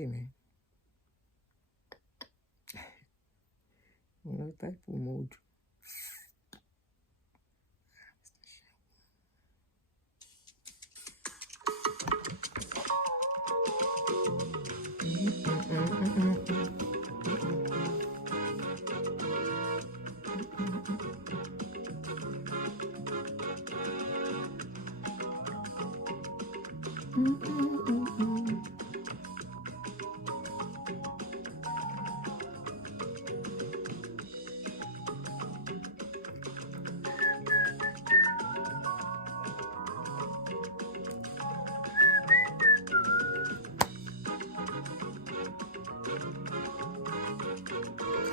ready, man. Type mode.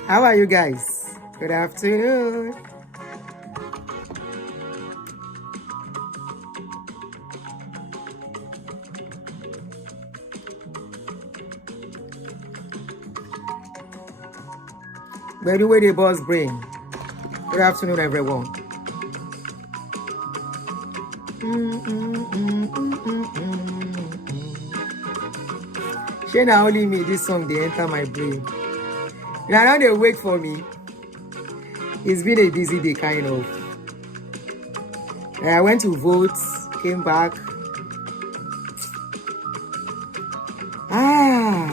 How are you guys? Good afternoon. By the way, the boss brain. Good afternoon, everyone. Shana only me this song they enter my brain. Now they wait for me. It's been a busy day, kind of. I went to vote, came back.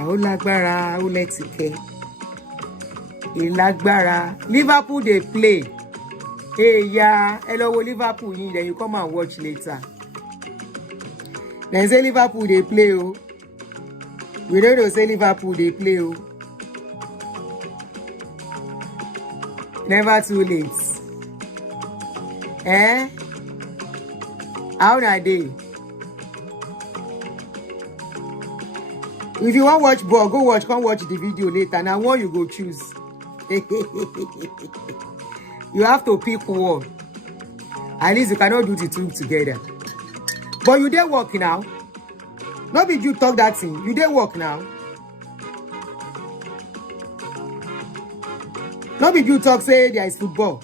Olagbara, Oletike. Ilagbara. Liverpool they play. Hey, yeah, hello Liverpool. Then you come and watch later. Then say Liverpool they play. Oh, we don't know say Liverpool they play. Oh. Never too late. How are they? If you want to watch ball, go watch. Come watch the video later. Now, one you go choose. You have to pick one. At least you cannot do the two together. But you dey work now. Not be you talk that thing. You dey work now. Not be you talk say there is football.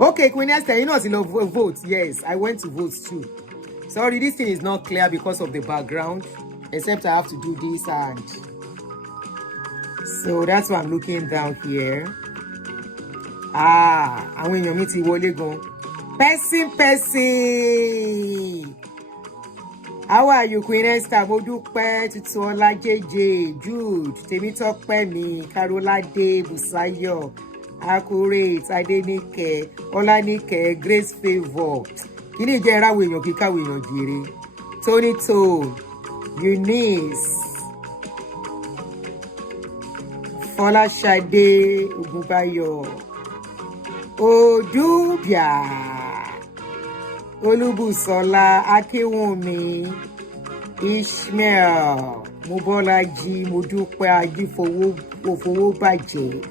Okay, Queen Esther, you know still vote. Yes, I went to vote too. Sorry, this thing is not clear because of the background. Except I have to do this and so that's why I'm looking down here. And when you meet Wole go. Person. How are you, Queen Esther? Modupe, Tutuola, JJ, Jude, Temitope mi, Karolade, Busayo, Accurate, Adenike, Olanike, Grace Favor. Kini jera we yan kika we yan jire. Tony To, Eunice, Fola Shade, Ugubayo, Odubia. Olubusola, Akewumi, Ishmael, Mobolaji, Modupe, Ajifowo Baje,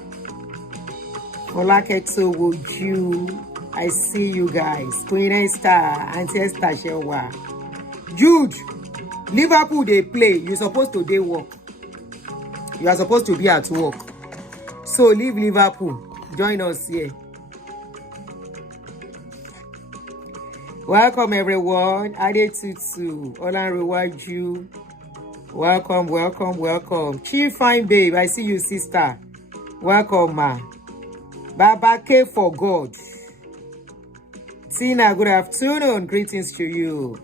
Olaketo Woju. I see you guys. Queen Esther, Auntie Esther Shewa. Jude, Liverpool they play. You're supposed to day work. You are supposed to be at work. So leave Liverpool. Join us here. Welcome everyone. Adetutu, Olanrewaju. Welcome. Chief Fine Babe, I see you, sister. Welcome, ma. Baba K for God. Tina, good afternoon. Greetings to you.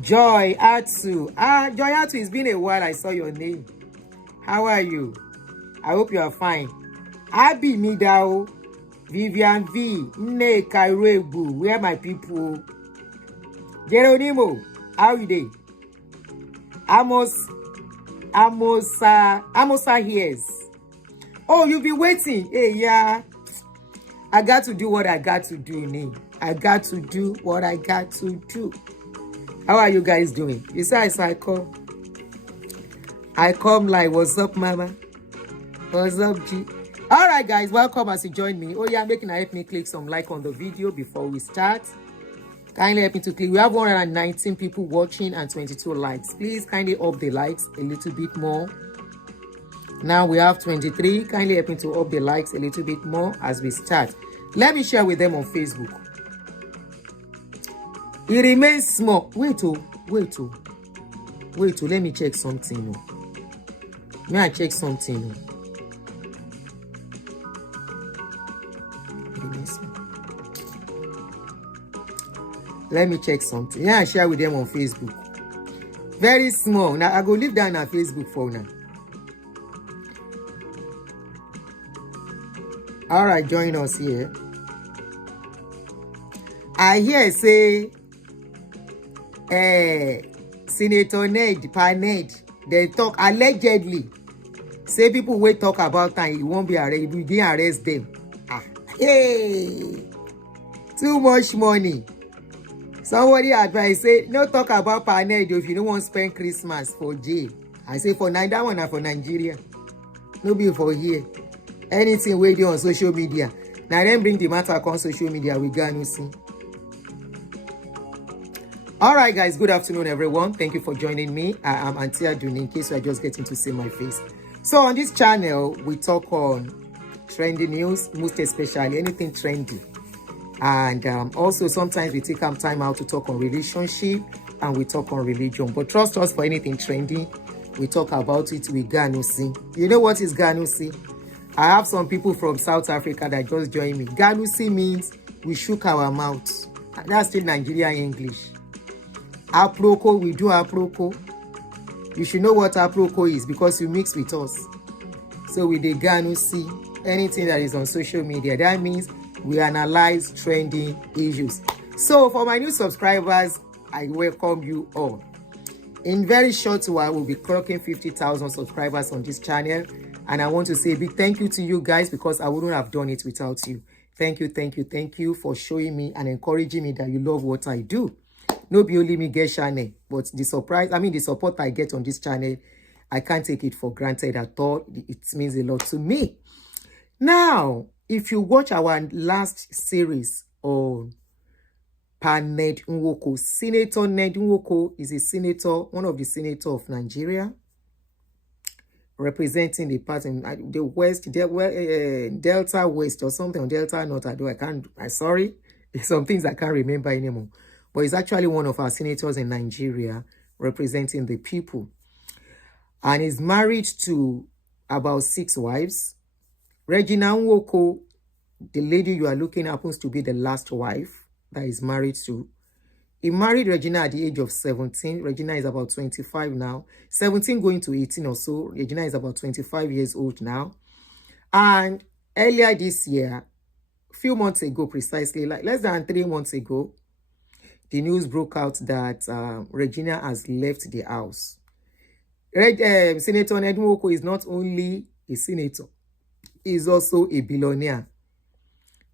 Joy Atsu. Joy Atsu, it's been a while I saw your name. How are you? I hope you are fine. Abi Midao. Vivian V, Nne Kairebu, where my people? Geronimo, how are they? Amosa hears. Oh, you've been waiting. Hey, yeah. I got to do what I got to do, Name. I got to do what I got to do. How are you guys doing? Besides, I come like, what's up, mama? What's up, G? All right, guys, welcome as you join me. Oh, yeah, help me click some like on the video before we start. Kindly help me to click. We have 119 people watching and 22 likes. Please kindly up the likes a little bit more. Now we have 23. Kindly help me to up the likes a little bit more as we start. Let me share with them on Facebook. It remains small. Wait, let me check something. May I check something? Let me check something. Yeah, I share with them on Facebook. Very small. Now I go leave that on Facebook for now. All right, join us here. I hear say, Senator Ned, Ned, they talk allegedly. Say people will talk about time, he won't be arrested. We didn't arrest them. Hey, too much money. Somebody advised, say, no talk about Paned if you don't want to spend Christmas for jail. I say for that one and for Nigeria. No be for here. Anything we do on social media. Now then bring the matter on social media. We got no see. All right, guys. Good afternoon, everyone. Thank you for joining me. I am Auntie Aduni, in case you are just getting to see my face. So on this channel, we talk on trendy news, most especially anything trendy. And also sometimes we take time out to talk on relationship and we talk on religion. But trust us, for anything trendy, we talk about it with Ganusi. You know what is Ganusi? I have some people from South Africa that just joined me. Ganusi means we shook our mouth. That's still Nigerian English. Aproko, we do Aproko. You should know what Aproko is because you mix with us. So with the Ganusi, anything that is on social media, that means we analyze trending issues. So for my new subscribers, I welcome you all. In very short while, we'll be clocking 50,000 subscribers on this channel. And I want to say a big thank you to you guys because I wouldn't have done it without you. Thank you for showing me and encouraging me that you love what I do. No be only me get channel, but the support I get on this channel, I can't take it for granted at all. It means a lot to me. Now, if you watch our last series on Ned Nwoko, Senator Ned Nwoko is a senator, one of the senators of Nigeria, representing the part in the West, Delta West or something, or Delta North. I'm sorry, some things I can't remember anymore. But he's actually one of our senators in Nigeria, representing the people. And he's married to about 6 wives. Regina'S Nwoko, the lady you are looking at, happens to be the last wife that he's married to. He married Regina at the age of 17. Regina is about 25 now. 17 going to 18 or so. Regina is about 25 years old now. And earlier this year, a few months ago precisely, like less than 3 months ago, the news broke out that Regina has left the house. Senator Ned Nwoko is not only a senator, he's also a billionaire.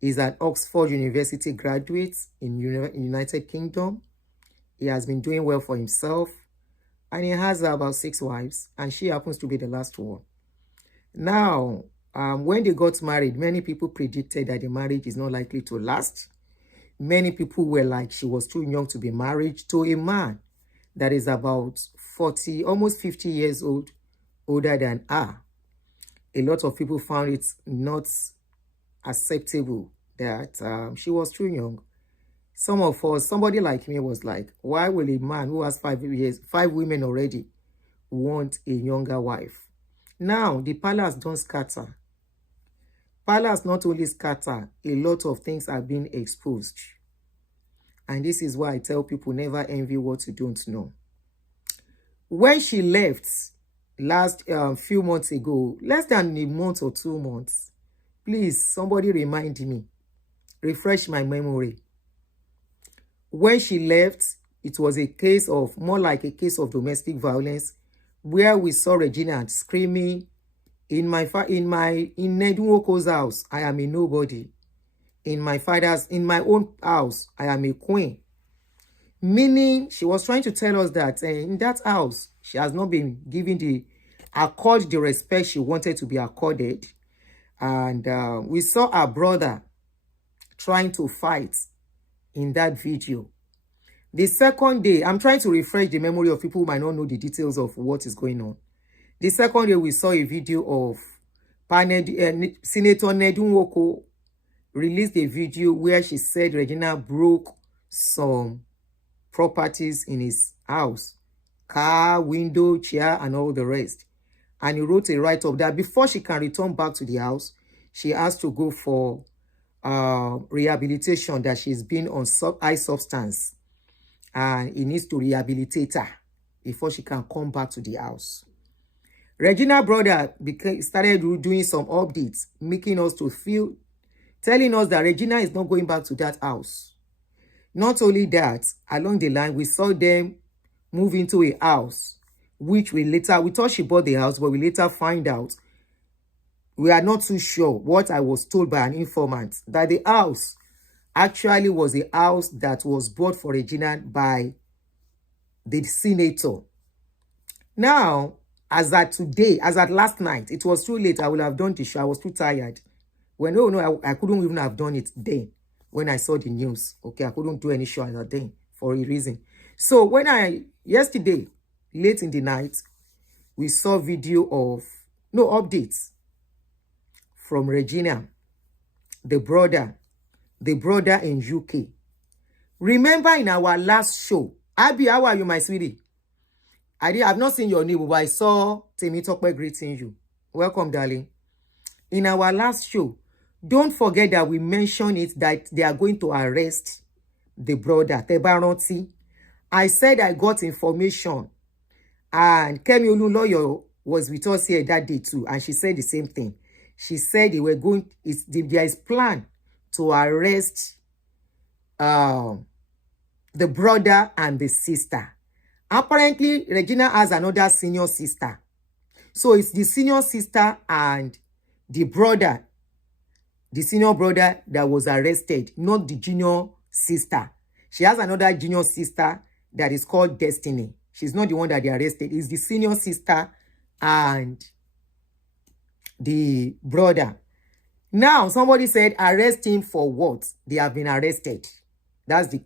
He's an Oxford University graduate in United Kingdom. He has been doing well for himself. And he has about 6 wives. And she happens to be the last one. Now, when they got married, many people predicted that the marriage is not likely to last. Many people were like, she was too young to be married to a man that is about 40, almost 50 years old, older than her. A lot of people found it not acceptable that she was too young. Some of us, somebody like me was like, why will a man who has 5 women already want a younger wife? Now, the palace don't scatter. Palace not only scatter, a lot of things are being exposed. And this is why I tell people never envy what you don't know. When she left last few months ago, less than a month or 2 months, please, somebody remind me, refresh my memory. When she left, it was a case of, more like a case of domestic violence, where we saw Regina screaming, in Ned Nwoko's house, I am a nobody. In my own house, I am a queen. Meaning, she was trying to tell us that in that house, she has not been given the respect she wanted to be accorded. And we saw our brother trying to fight in that video. The second day, I'm trying to refresh the memory of people who might not know the details of what is going on. The second day, we saw a video of Senator Ned Nwoko released a video where she said Regina broke some properties in his house, car, window, chair, and all the rest. And he wrote a write-up that before she can return back to the house, she has to go for rehabilitation, that she's been on high substance, and he needs to rehabilitate her before she can come back to the house. Regina'S brother started doing some updates, making us to feel, telling us that Regina is not going back to that house. Not only that, along the line, we saw them move into a house, which we thought she bought the house, but we later find out, we are not too sure, what I was told by an informant, that the house actually was a house that was bought for Regina by the senator. Now, as at today, as at last night, it was too late. I would have done the show. I was too tired. I couldn't even have done it then when I saw the news. Okay, I couldn't do any show at that day for a reason. So yesterday, late in the night, we saw video of, updates from Regina, the brother in UK. Remember in our last show, Abby, how are you, my sweetie? I've not seen your name, but I saw Temitope greeting you. Welcome, darling. In our last show, don't forget that we mentioned it, that they are going to arrest the brother, Tebaranti. I said I got information, and Kemi Olu was with us here that day too, and she said the same thing. She said they were there is plan to arrest the brother and the sister. Apparently, Regina has another senior sister. So it's the senior sister and the brother, the senior brother that was arrested, not the junior sister. She has another junior sister that is called Destiny. She's not the one that they arrested. It's the senior sister and the brother. Now, somebody said, arrest him for what? They have been arrested. That's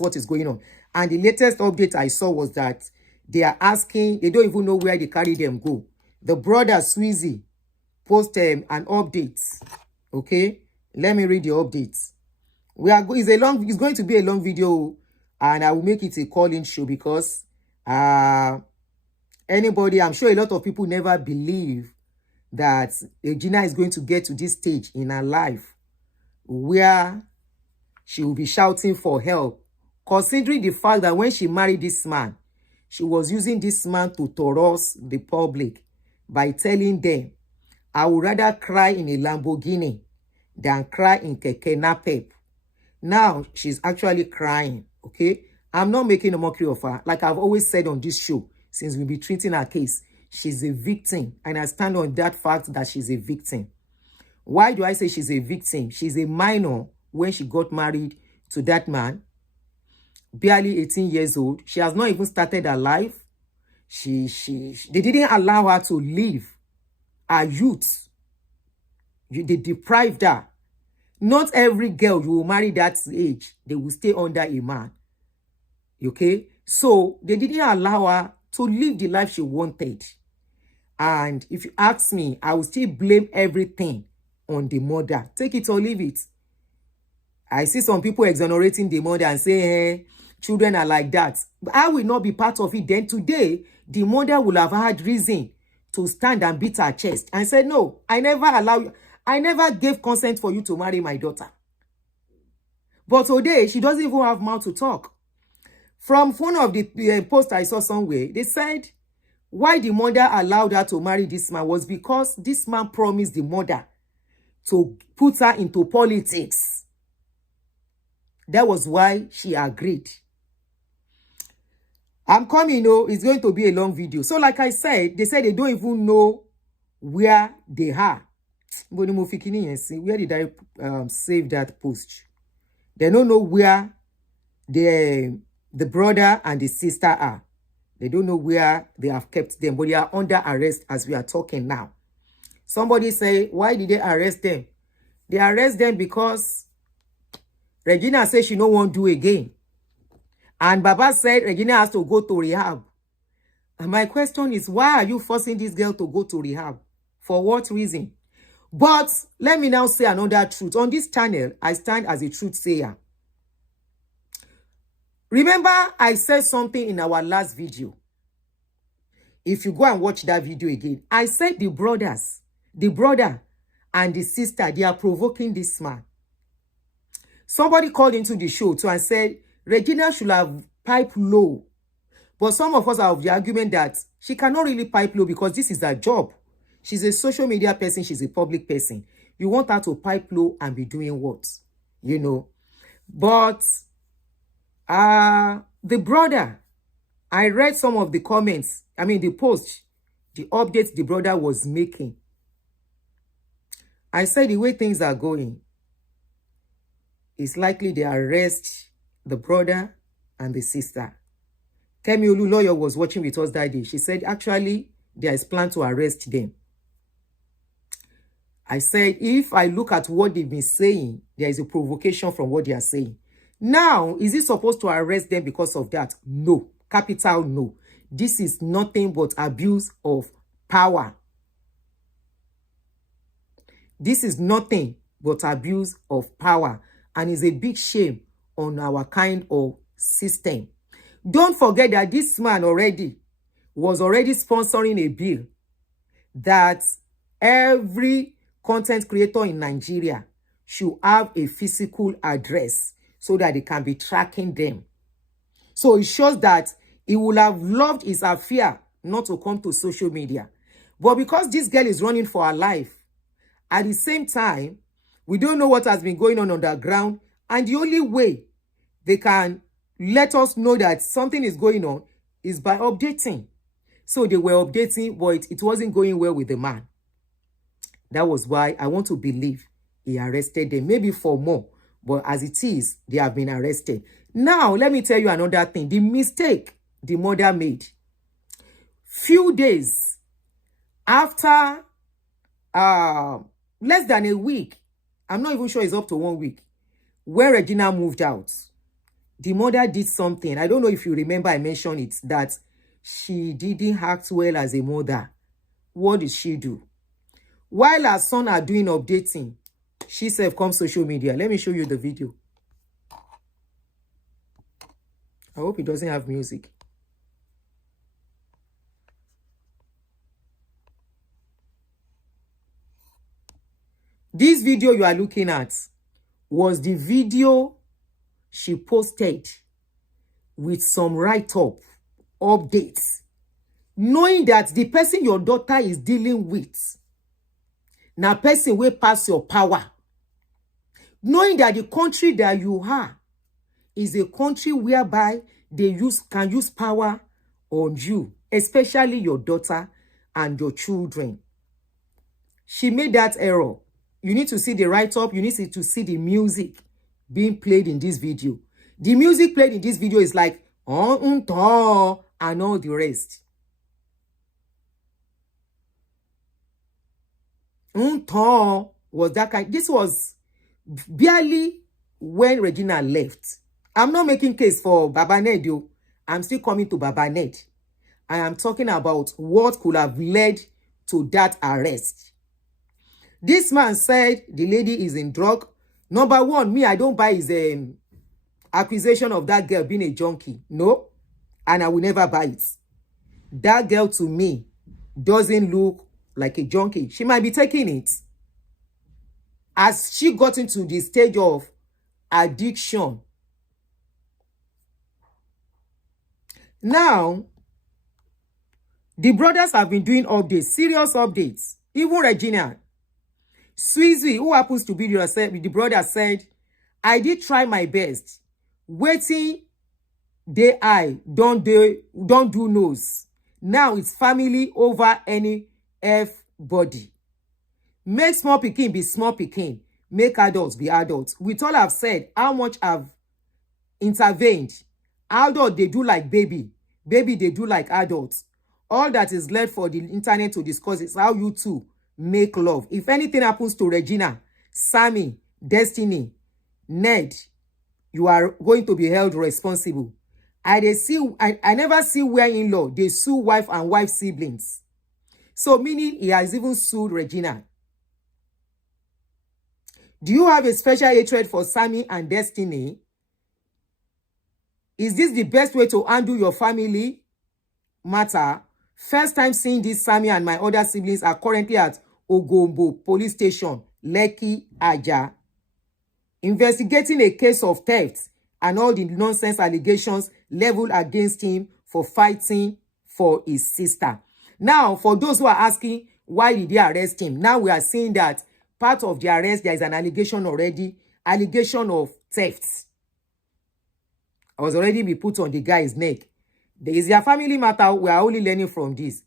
what is going on. And the latest update I saw was that they are asking, they don't even know where they carry them go. The brother, Sweezy, posted an update. Okay? Let me read the updates. It's going to be a long video, and I will make it a call-in show because anybody, I'm sure a lot of people never believe that Regina is going to get to this stage in her life where she will be shouting for help, considering the fact that when she married this man, she was using this man to harass the public by telling them, I would rather cry in a Lamborghini than cry in Keke Napep. Now, she's actually crying, okay? I'm not making a mockery of her. Like I've always said on this show, since we'll be treating her case, she's a victim, and I stand on that fact that she's a victim. Why do I say she's a victim? She's a minor when she got married to that man, barely 18 years old. She has not even started her life. They didn't allow her to live her youth. They deprived her. Not every girl you will marry that age, they will stay under a man. Okay? So they didn't allow her to live the life she wanted. And if you ask me, I will still blame everything on the mother. Take it or leave it. I see some people exonerating the mother and saying, hey, children are like that. But I will not be part of it. Then today, the mother will have had reason to stand and beat her chest and say, no, I never gave consent for you to marry my daughter. But today, she doesn't even have mouth to talk. From one of the posts I saw somewhere, they said why the mother allowed her to marry this man was because this man promised the mother to put her into politics. That was why she agreed. I'm coming, it's going to be a long video. So like I said, they said they don't even know where they are. Where did I save that post? They don't know where the brother and the sister are. They don't know where they have kept them, but they are under arrest as we are talking now. Somebody say, why did they arrest them? They arrest them because Regina said she no want to do again. And Baba said Regina has to go to rehab. And my question is, why are you forcing this girl to go to rehab? For what reason? But let me now say another truth. On this channel, I stand as a truth sayer. Remember, I said something in our last video. If you go and watch that video again, I said the brother and the sister, they are provoking this man. Somebody called into the show too and said, Regina should have piped low. But some of us are of the argument that she cannot really pipe low because this is her job. She's a social media person. She's a public person. You want her to pipe low and be doing what? You know. But the brother, I read some of the comments. I mean, the post, the updates the brother was making. I said the way things are going, it's likely they arrest the brother and the sister. Kemi Olu lawyer was watching with us that day. She said, actually, there is plan to arrest them. I said, if I look at what they've been saying, there is a provocation from what they are saying. Now, is it supposed to arrest them because of that? No. Capital no. This is nothing but abuse of power. This is nothing but abuse of power. And is a big shame on our kind of system. Don't forget that this man was already sponsoring a bill that every content creator in Nigeria should have a physical address so that they can be tracking them. So it shows that he would have loved his affair not to come to social media. But because this girl is running for her life, at the same time, we don't know what has been going on underground. And the only way they can let us know that something is going on is by updating. So they were updating, but it wasn't going well with the man. That was why I want to believe he arrested them. Maybe for more. But as it is, they have been arrested. Now, let me tell you another thing. The mistake the mother made. Few days after less than a week, I'm not even sure it's up to 1 week, when Regina moved out, the mother did something. I don't know if you remember, I mentioned it, that she didn't act well as a mother. What did she do? While her son are doing updating, she self comes social media. Let me show you the video. I hope it doesn't have music. This video you are looking at was the video she posted with some write-up updates, knowing that the person your daughter is dealing with now person will pass your power, knowing that the country that you are is a country whereby they can use power on you, especially your daughter and your children. She made that error. You need to see the write-up. You need to see the music being played in this video. The music played in this video is like, and all the rest. Was that kind. This was barely when Regina left. I'm not making case for Baba Ned. I'm still coming to Baba Ned. I am talking about what could have led to that arrest. This man said the lady is in drug. Number one, me, I don't buy his accusation of that girl being a junkie. No, and I will never buy it. That girl to me doesn't look like a junkie. She might be taking it. As she got into the stage of addiction. Now, the brothers have been doing updates, serious updates. Even Regina. Sweezy, who happens to be the brother, said, I did try my best. Waiting, don't do nose. Now it's family over any body. Make small pikin be small pikin. Make adults be adults. With all I've said, how much I've intervened. Adult, they do like baby. Baby, they do like adults. All that is left for the internet to discuss is how you two make love. If anything happens to Regina, Sammy, Destiny, Ned, you are going to be held responsible. I never see where in-law they sue wife and wife siblings. So meaning he has even sued Regina. Do you have a special hatred for Sammy and Destiny? Is this the best way to handle your family matter? First time seeing this, Sammy and my other siblings are currently at Ogombo Police Station, Lekki, Aja, investigating a case of theft and all the nonsense allegations leveled against him for fighting for his sister. Now, for those who are asking, why did they arrest him? Now we are seeing that part of the arrest, there is an allegation already, allegation of theft. I was already be put on the guy's neck. There is their family matter. We are only learning from this.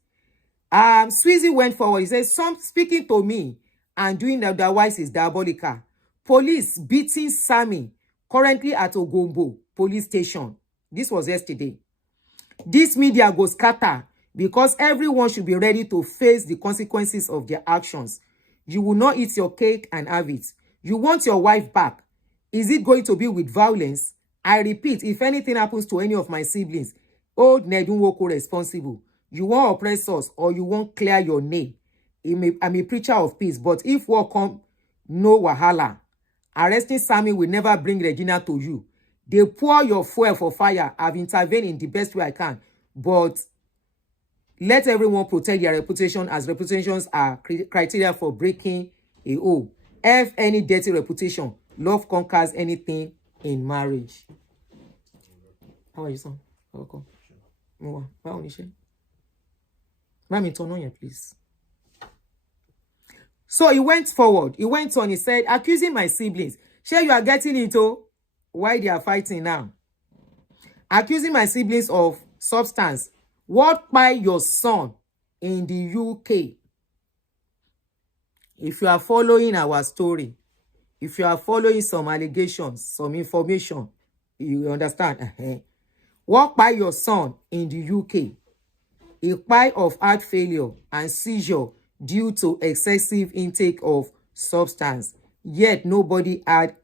Sweezy went forward. He says, some speaking to me and doing otherwise is diabolical. Police beating Sammy, currently at Ogombo Police Station. This was yesterday. This media goes scatter because everyone should be ready to face the consequences of their actions. You will not eat your cake and have it. You want your wife back. Is it going to be with violence? I repeat, if anything happens to any of my siblings, hold Nwoko responsible. You want oppress us or you won't clear your name. I'm a preacher of peace, but if war come, no wahala. Arresting Sammy will never bring Regina to you. They pour your fuel for fire. I've intervened in the best way I can, but let everyone protect their reputation, as reputations are criteria for breaking a oath. F any dirty reputation. Love conquers anything in marriage. How are you, son? Welcome. Mommy, turn on here, please. So he went forward. He went on. He said, accusing my siblings. Sure, you are getting into why they are fighting now. Accusing my siblings of substance. What by your son in the UK? If you are following our story, if you are following some allegations, some information, you understand. What by your son in the UK? A cry of heart failure and seizure due to excessive intake of substance. Yet nobody had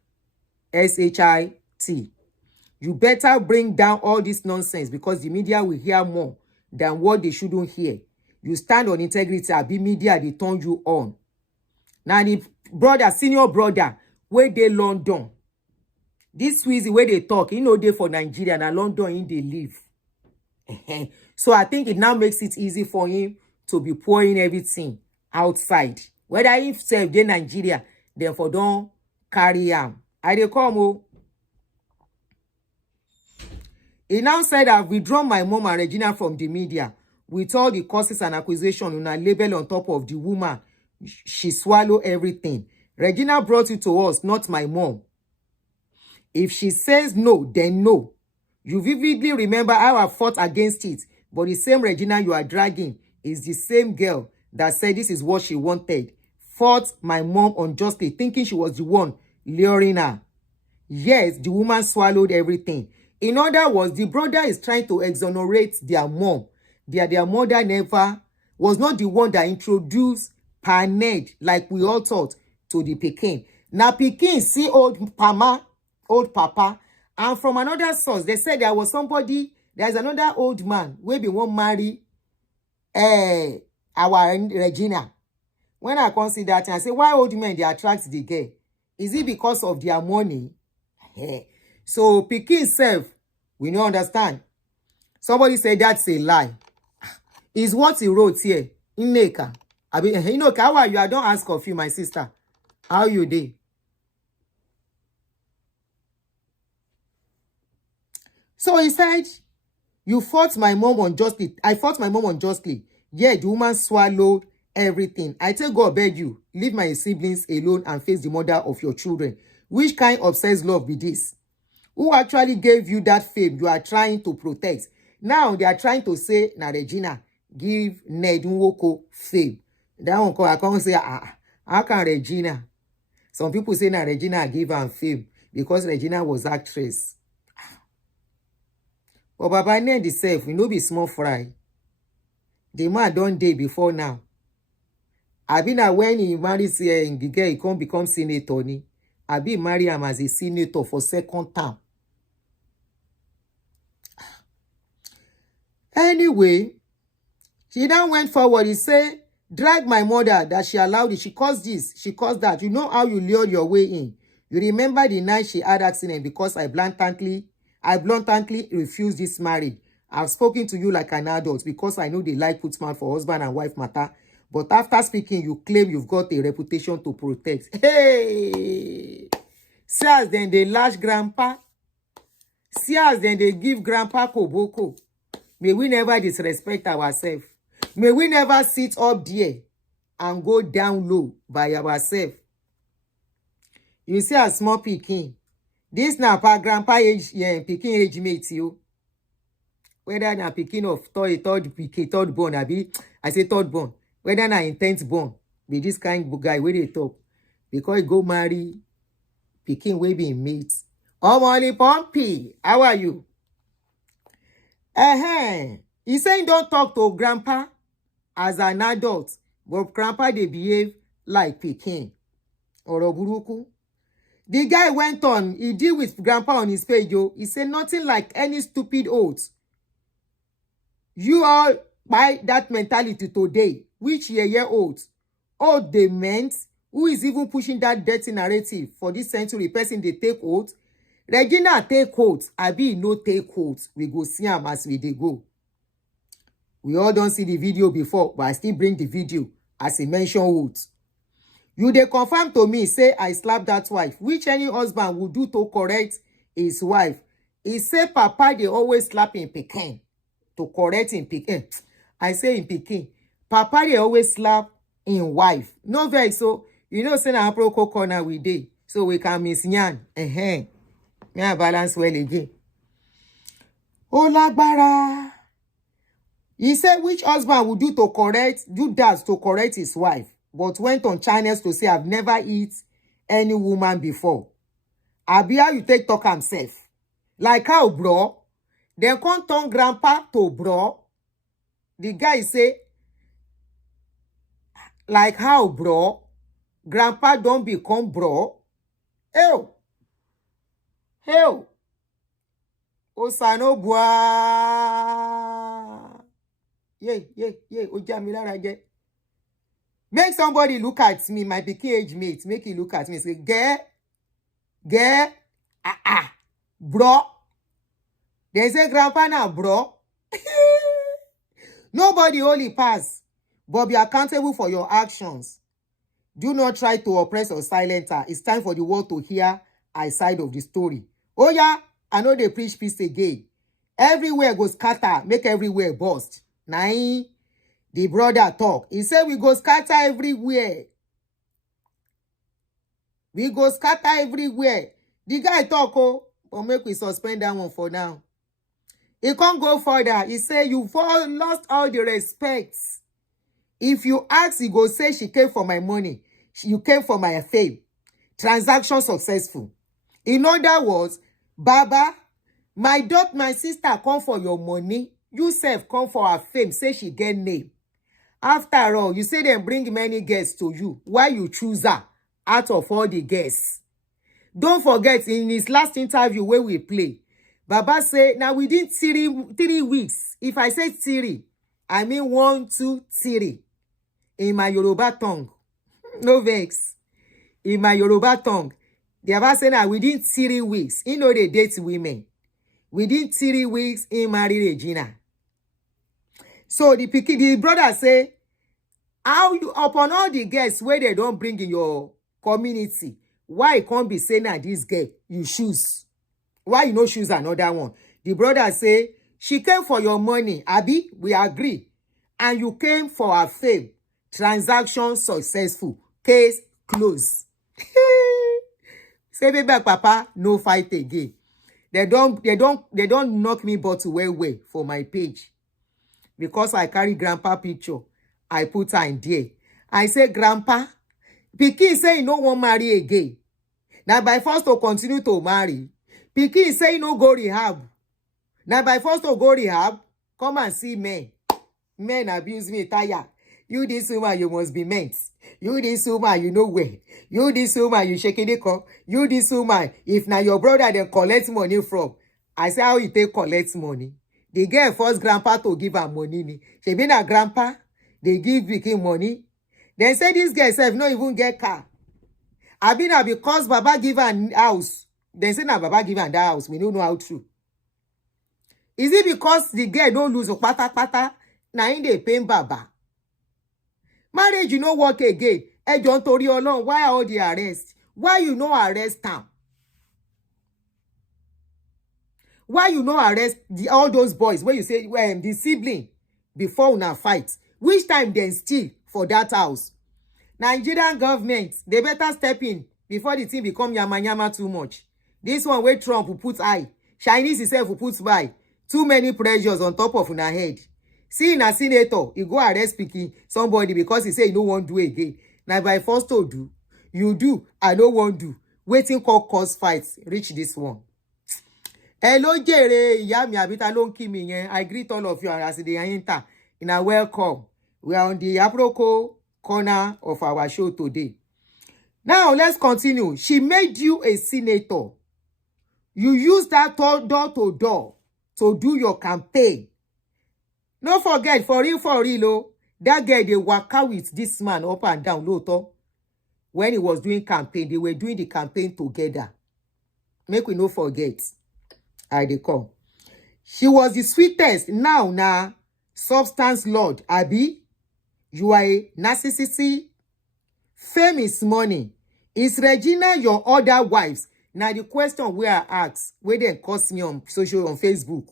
SHIT. You better bring down all this nonsense because the media will hear more than what they shouldn't hear. You stand on integrity, be media, they turn you on. Now the brother, senior brother, where they London. This is the way they talk. You know they for Nigeria and London in they live. So I think it now makes it easy for him to be pouring everything outside. Whether himself they Nigeria, then for don't carry him. I dey come. He now said, I've withdrawn my mom and Regina from the media with all the curses and accusations on a label on top of the woman. She swallowed everything. Regina brought it to us, not my mom. If she says no, then no. You vividly remember how I fought against it, but the same Regina you are dragging is the same girl that said this is what she wanted. Fought my mom unjustly, thinking she was the one luring her. Yes, the woman swallowed everything. In other words, the brother is trying to exonerate their mom. Their mother never was not the one that introduced Paned, like we all thought, to the Pekin. Now Pekin see old papa, and from another source, they said there was somebody, there's another old man, where they won't marry our Regina. When I consider that, I say, why old men, they attract the girl? Is it because of their money? So Pekin self, we don't understand. Somebody said that's a lie. Is what he wrote here. Ineka. How are you? I don't ask of you, my sister. How you dey? So he said, you fought my mom unjustly. I fought my mom unjustly. Yeah, the woman swallowed everything. I tell God, beg you, leave my siblings alone and face the mother of your children. Which kind of obsessed love be this? Who actually gave you that fame you are trying to protect? Now they are trying to say, na Regina, give Nwoko fame. That one I can't say, how can Regina? Some people say, na Regina give her fame because Regina was actress. But Baba Ned itself, we know be small fry. The man don't day before now. I been when he marries in the girl, he can't become senator. I be marry him as a senator for second term. Anyway, he then went forward. He said, drag my mother that she allowed it. She caused this. She caused that. You know how you lured your way in. You remember the night she had accident because I blatantly I bluntly refuse this marriage. I've spoken to you like an adult because I know they like put mouth for husband and wife matter. But after speaking, you claim you've got a reputation to protect. Hey! See as then they lash grandpa. See as then they give grandpa koboko. May we never disrespect ourselves. May we never sit up there and go down low by ourselves. You see a small pikin. This na pa grandpa age, pikin age mate you. Whether na pikin of third born, I say third born. Whether na in 10th born, be this kind of guy where they talk. Because he go marry pikin wey be mate. Omoli Pumpy, how are you? He saying don't talk to grandpa as an adult, but grandpa they behave like pikin. Oroburuku. The guy went on, he deal with grandpa on his page, yo. He said nothing like any stupid oaths. You all buy that mentality today. Which year old? Old they meant. Who is even pushing that dirty narrative for this century? Person they take oath. Regina take oath. Abi no take oath. We go see him as we they go. We all don't see the video before, but I still bring the video as he mentioned oath. You they confirm to me, say I slapped that wife, which any husband would do to correct his wife. He say papa they always slap in pikin to correct in pikin. I say in pikin. Papa they always slap in wife. No vex so you know say na proko corner we dey. So we can miss yan. Me I balance well again. Oh lagbara. He said which husband would do that to correct his wife, but went on channels to say I've never eat any woman before. Abia you take talk himself. Like how, bro? Then come turn grandpa to bro. The guy say, like how, bro? Grandpa don't become bro. Ew. Ew. Osano bua. Yeah. Ojamila raje. Make somebody look at me, my pikin age mate. Make he look at me. Say, bro. They say grandpa now, bro. Nobody only pass, but be accountable for your actions. Do not try to oppress or silence her. It's time for the world to hear our side of the story. Oh yeah, I know they preach peace again. Everywhere goes scatter, make everywhere burst. Nai, the brother talk. He said we go scatter everywhere. We go scatter everywhere. The guy talk, oh, but make we suspend that one for now. He can't go further. He said you've all lost all the respect. If you ask, he go say she came for my money. You came for my fame. Transaction successful. In other words, Baba, my sister come for your money. You self come for her fame. Say she get name. After all, you say they bring many guests to you. Why you choose her out of all the guests? Don't forget, in his last interview where we play, Baba say, now within 3 weeks, if I say 3, I mean 1, 2, 3. In my Yoruba tongue. No vex. In my Yoruba tongue. The Baba say, now within 3 weeks, he know they date women. Within 3 weeks, he marry Regina. So the brother say, how you, upon all the guests where they don't bring in your community, why you can't be saying that this girl, you choose? Why you no choose another one? The brother say, she came for your money, Abi, we agree. And you came for her fame. Transaction successful. Case closed. Say me back, Papa, no fight again. They don't knock me bottle way for my page. Because I carry grandpa picture. I put her in there. I say, Grandpa, Pikin say he no wan marry again. Now by force to continue to marry. Pikin say he no go rehab. Now by force to go rehab, come and see men. Men abuse me, tire. You this woman, you must be meant. You this woman, you know where. You this woman, you shaking the cup. You this woman, if now your brother then collect money from. I say how you take collect money. They get first grandpa to give her money. She been a grandpa. They give Pikin money. Then say this girl self no even get car. I been because Baba give her house. Then say na Baba give her that house. We don't know how true. Is it because the girl don't lose pata? Na in dey pain baba? Marriage, you no work again. John Tori Olorun, why all the arrest? Why you no arrest am? Why you no arrest all those boys when you say the sibling before una fight? Which time then steal for that house? Nigerian government, they better step in before the thing become yama too much. This one where Trump will put eye, Chinese himself will put by. Too many pressures on top of una head. See na senator, he go arrest speaking somebody because he say he no want do again. Now by force to do, you do, I no want do. Waiting cause fights, reach this one. Hello jere, ìyá mi àbí ta ló ń kí mi yẹn. I greet all of you as they enter. In a welcome. We are on the Aproko corner of our show today. Now let's continue. She made you a senator. You use that door to door to do your campaign. No forget, for real, oh, that girl, they work out with this man up and down, Loto. When he was doing campaign, they were doing the campaign together. Make we no forget. I dey come. She was the sweetest. Now, substance lord. Abi, you are a narcissist. Fame is money. Is Regina your other wives? Now the question we are asked, where they cost me on Facebook.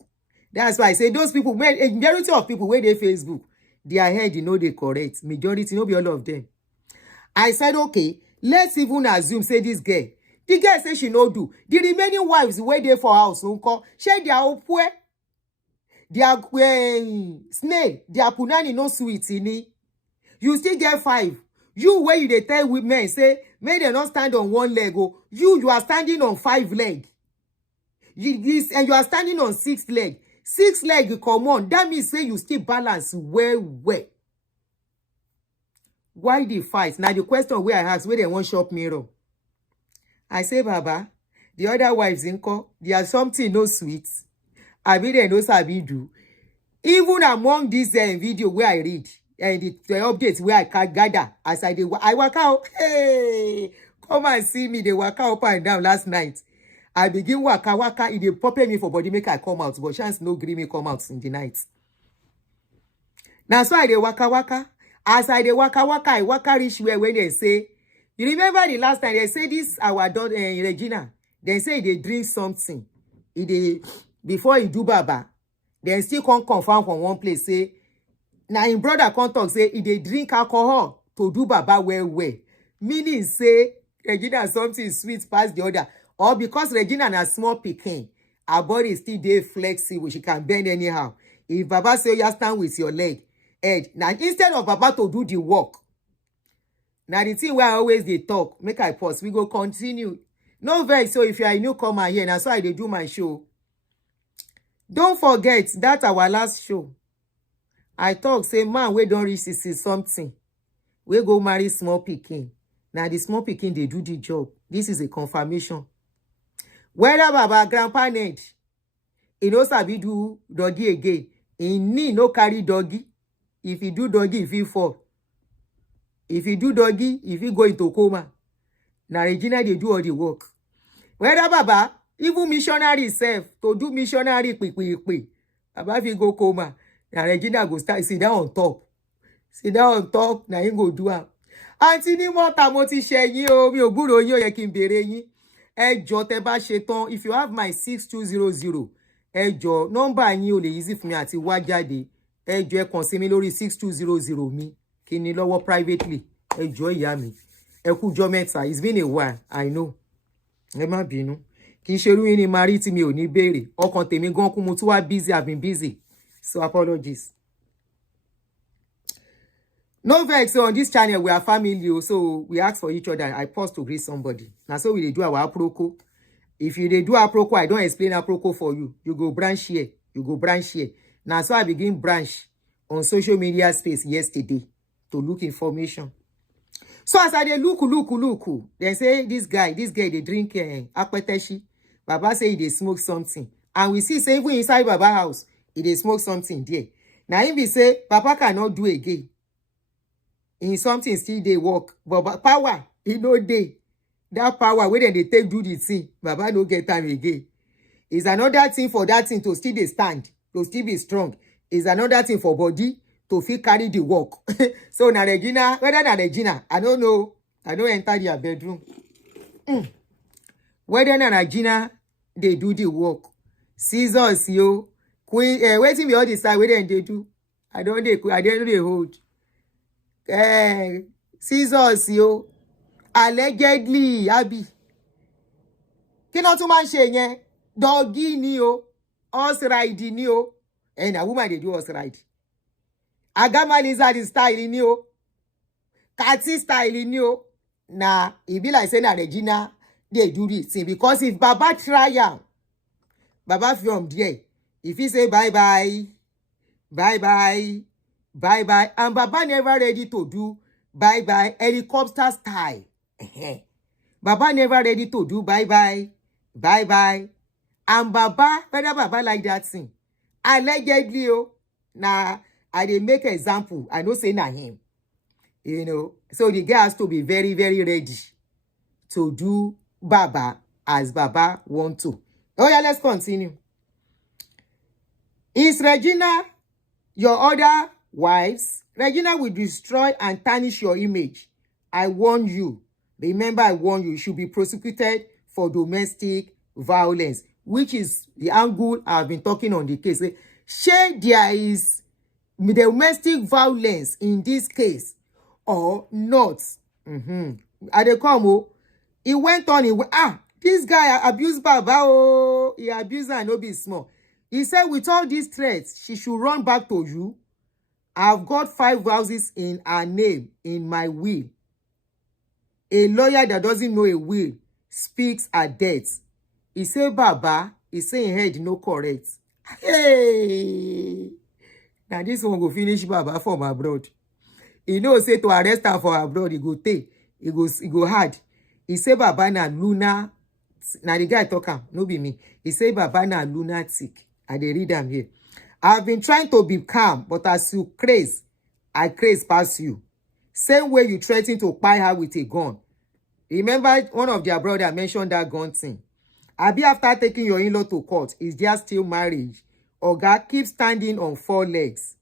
That's why I say those people, majority of people where they Facebook, their head, they correct. Majority, be all of them. I said, okay, let's even assume, say this girl. The girl say she no do. The remaining wives where they for house, share their opwe, their snail, their punani no sweet in. You still get 5. You where you dey tell women say, may they not stand on 1 leg. You are standing on 5 legs. And you are standing on 6 legs. 6 legs, come on. That means say you still balance well. Why the fight? Now the question where I ask, where they want shop mirror. I say, Baba, the other wives in call, there are something no sweet. I be there no sabi do. Even among this video where I read, and the updates where I can gather, as I work out, hey, come and see me, they work out up and down last night. I begin waka, it dey pop me for body, make I come out, but chance no gree me come out in the night. Now so I dey waka. As I dey waka, I waka reach where when they say, you remember the last time they say this our daughter Regina, they say they drink something. Before he do baba, then still can't confirm from one place say, now in brother can't talk say they drink alcohol to do baba well. Meaning say Regina something sweet past the other. Or because Regina na small pikin, her body still dey flexible, she can bend anyhow. If Baba say you stand with your leg, head. Now instead of Baba to do the work, now the thing where I always they talk, make I pause. We go continue. No vex. So if you are a newcomer here, now so I dey do my show. Don't forget that our last show. I talk say man we don't reach 60 something. We go marry small pikin. Now the small pikin they do the job. This is a confirmation. Whether Baba grandpa need, he no sabi do doggy again. He need no carry doggy. If he do doggy, if he fall. If he do doggy, if he go into coma. Now Regina they do all the work. Whether Baba, even missionary self, to do missionary quick. Baba if he go coma. Now Regina go start sit down on top. Sit down on top, now he go do am. Auntie ni mo ta mo ti share yin o, mi o gburo yin o ye kin bere yin. Ẹjọ́ tẹ́ bá ṣe tán, if you have my 6200, ẹjọ́ number yín ò lè easy fún mi àti wá jáde. Ẹjọ́ ẹ kàn sí mi lórí 6200 mi kí ni lọ́wọ́ privately. Ẹjọ́ ìyá mi. Ẹ kú jọ́ mẹ́ta, it's been a while, I know. Ẹ má bínú. Kì í ṣe irú yín ni màá rí tí mi ò ní béèrè. Ọkàn tèmi gan kú mo tún wá busy, I've been busy. So apologies. No vex, so on this channel we are family, so we ask for each other. I pause to greet somebody. Now so we dey do our aproko. If you dey do aproko, I don't explain aproko for you. You go branch here. Now so I begin branch on social media space yesterday to look information. So as I dey look, they say this guy, they drink akpeteshi. Baba say he dey smoke something. And we see say even inside Baba house, he dey smoke something there. Now him be say, Papa cannot do again. In something still they work, but power he no dey. That power where they take do the thing, Baba no get time again. Is another thing for that thing to still they stand. to still be strong. Is another thing for body to fit carry the work. So na Regina, whether na Regina, I don't know. I don't enter their bedroom. Whether na Regina, they do the work. Scissors, yo. Queen, waiting me all this time, whether they do. I don't they hold. Scissors, yo. Allegedly, Abi. Kí ló tún máa ń ṣe yẹn? Doggy ni o. Horse ride ni o. And a woman, they do horse ride. Agama lizard style ni o. Catty style ni o. Nah, it be like saying that Regina, they do this thing. Because if Baba try am, Baba from there, if he say bye-bye, bye-bye, bye-bye, and Baba never ready to do bye-bye helicopter style. Baba never ready to do bye-bye, bye-bye. And Baba, whether Baba like that thing, allegedly, nah, I dey make example. I know say na him. You know, so the guy has to be very, very ready to do Baba as Baba want to. Oh yeah, let's continue. Is Regina your other wives? Regina will destroy and tarnish your image. I warn you. Remember, I warn you. You should be prosecuted for domestic violence, which is the angle I've been talking on the case. Say there is domestic violence in this case or not. At the come, he went on. This guy abused Baba. Oh, he abused her and no be small. He said, with all these threats, she should run back to you. I've got 5 houses in her name in my will. A lawyer that doesn't know a will speaks at death. He said, Baba, he say in head no correct. Hey! Now this one go finish Baba from abroad. He know say to arrest her for abroad, he go take. He go hard. He say Baba na luna. Now the guy talk am, no be me. He say Baba na lunatic. I dey read am here. I've been trying to be calm, but as you craze, I craze past you. Same way you threaten to buy her with a gun. Remember one of their brother mentioned that gun thing. Abi after taking your in-law to court, is there still marriage? Oga, keep standing on 4 legs.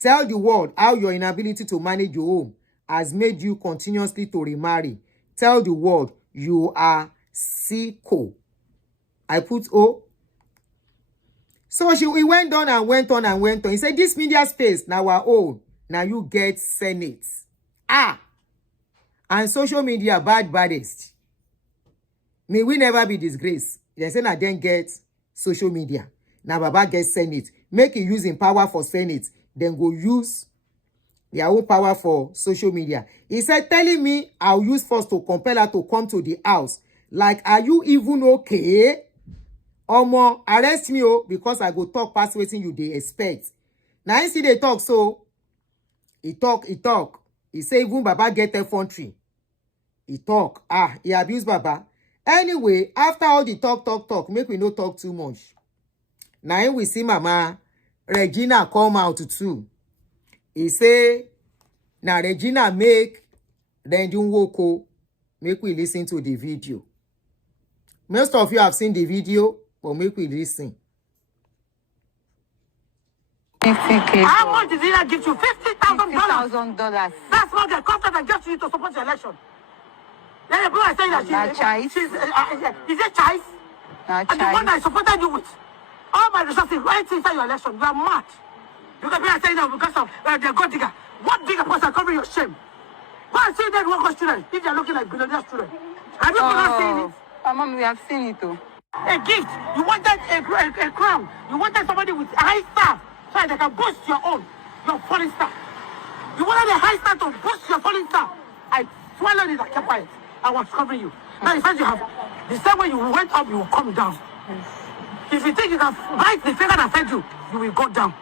Tell the world how your inability to manage your home has made you continuously to remarry. Tell the world you are sicko. I put O. So he went on and went on and went on. He said, this media space, now our own. Now you get Senate. And social media, baddest. May we never be disgraced. They say I then get social media. Now Baba get Senate. Make it using power for Senate. Then go use their own power for social media. He said, telling me I'll use force to compel her to come to the house. Like, are you even okay? Omo, arrest me because I go talk past wetin you dey expect. Now you see they talk so. He talk. He say even Baba get effrontery. He talk. He abuse Baba. Anyway, after all the talk, make we no talk too much. Now we see Mama Regina come out too. He say, now Regina make Nwoko. Make we listen to the video. Most of you have seen the video, but make we listen. How much did he give you? $50,000. That's not the contract I gave to you to support the election. Then the people are saying that is it choice? And the one I supported you with. All my resources right inside your election. You are mad. You can be saying that because of the god digger. What digger person covering your shame? Go and see that workers students if they are looking like billionaire students. Have you ever seen it? Mom, we have seen it too. A gift. You wanted a crown. You wanted somebody with a high star so that they can boost your falling star. You wanted a high star to boost your falling star. I swallowed it. I kept quiet. I was covering you. Now, if you have the same way you went up, you will come down. Yes. If you think you can bite the finger that fed you, you will go down.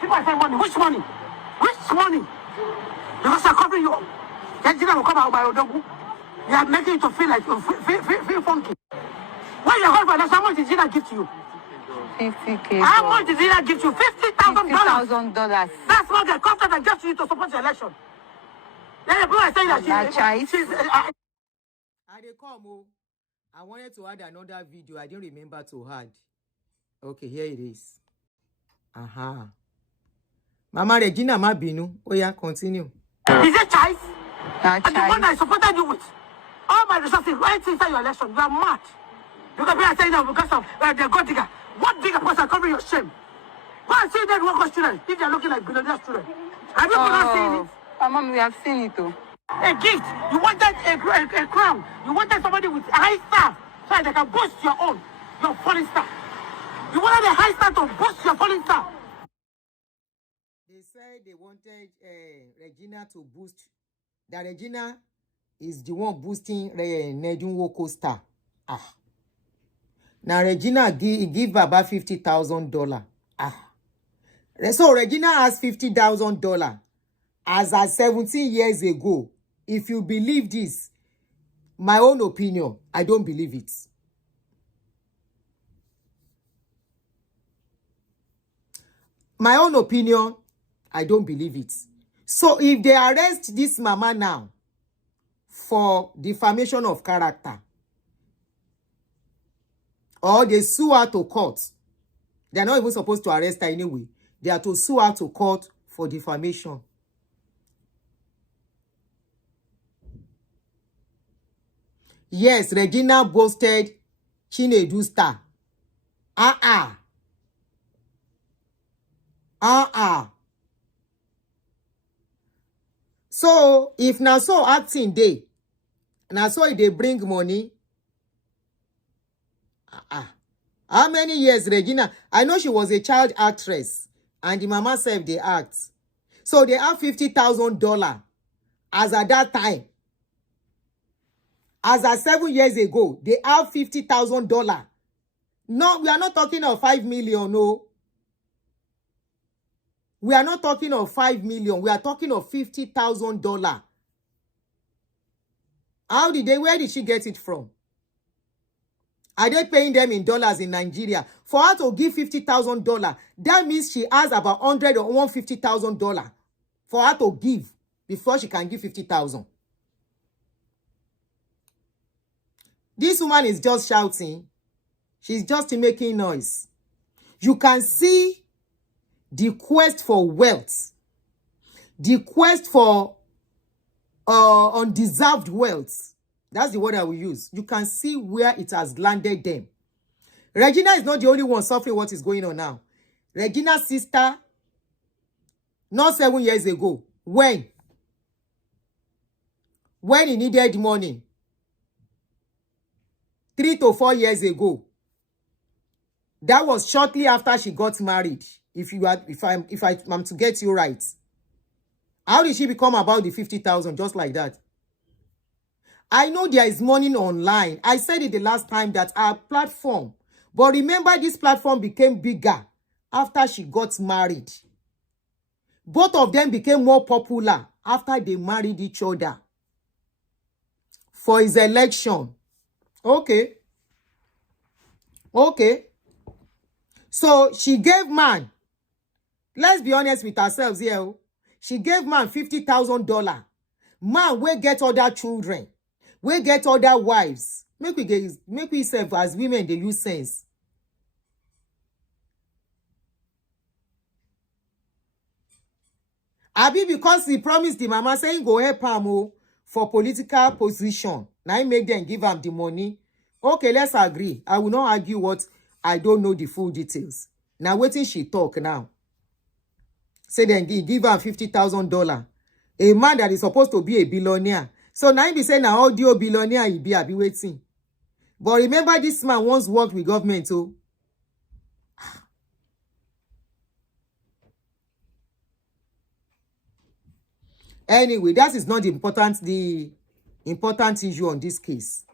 People are saying money. Which money? Which money? Because I'm covering you. Regina will come out by Odogu. You are making it to feel like feel funky. When you're going for that, how much did Regina give to you? 50K. How much did Regina give you? $50,000. $50,000. That's not the contract I gave to you to support the election. Then the people are saying that she's I dey come. I wanted to add another video. I didn't remember to add. Okay, here it is. Aha. Mama Regina ma binu. Oh yeah, continue. Is it choice? And the one I supported you with all my resources right inside your election. You are mad. Because we are saying that because of the gold digger. What digger person covering your shame? Go and see that workers' children if they are looking like billionaire children. Have you not seen it? Mom, we have seen it too. A gift. You wanted a crown. You wanted somebody with a high star so that they can boost your own, your falling star. You wanted a high star to boost your falling star. They said they wanted Regina to boost. That Regina is the one boosting Nwoko star. Ah. Now Regina give about $50,000. Ah. So Regina has $50,000 as at 17 years ago. If you believe this, my own opinion, I don't believe it. My own opinion, I don't believe it. So if they arrest this mama now for defamation of character, or they sue her to court, they're not even supposed to arrest her anyway. They are to sue her to court for defamation. Yes, Regina boasted Chinedu star. So, if now so acting day, now so they bring money. How many years Regina? I know she was a child actress, and the mama said they act. So they have $50,000 as at that time. As at 7 years ago, they have $50,000. No, we are not talking of 5 million, no. We are not talking of 5 million. We are talking of $50,000. Where did she get it from? Are they paying them in dollars in Nigeria? For her to give $50,000, that means she has about $100,000 or $150,000 for her to give before she can give 50,000. This woman is just shouting. She's just making noise. You can see the quest for wealth, the quest for undeserved wealth. That's the word I will use. You can see where it has landed them. Regina is not the only one suffering what is going on now. Regina's sister, not 7 years ago, when he needed money, 3 to 4 years ago, that was shortly after she got married. If I'm to get you right, how did she become about the 50,000 just like that? I know there is money online. I said it the last time that our platform, but remember this platform became bigger after she got married. Both of them became more popular after they married each other for his election. Okay. So she gave man, let's be honest with ourselves here. She gave man $50,000. Man will get other children. We get other wives. Make we serve as women, they use sense. Abi because he promised the mama saying go help him for political position. Now he make them give him the money. Okay, let's agree. I will not argue what I don't know the full details. Now waiting she talk now. Say then he give her $50,000. A man that is supposed to be a billionaire. So now he be saying now audio billionaire he be waiting. But remember this man once worked with government too. Anyway, that is not the important issue on this case.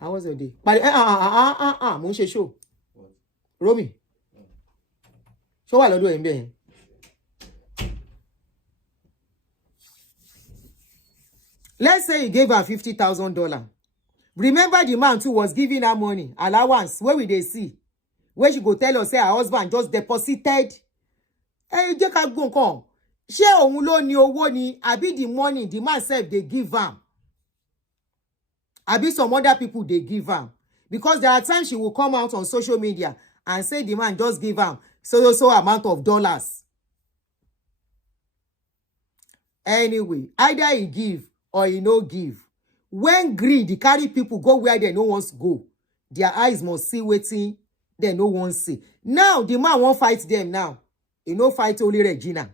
How was your day? But mo ṣe show. Romy. Show wà lọ́dọ̀ ẹ̀. Let's say he gave her $50,000. Remember the man too was giving her money, allowance. Where will they see? Where she go tell us say her husband just deposited. Hey, jẹ́ ká gbọ́ nǹkan. Ṣé òun ló ní owó ni àbí the money the man said they give am? Àbí some other people they give am? Because there are times she will come out on social media and say the man just give am so amount of dollars. Anyway, either he give or he no give. When greed, they carry people go where they no wants to go. Their eyes must see waiting, they no want see. Now, the man won't fight them now. He no fight only Regina.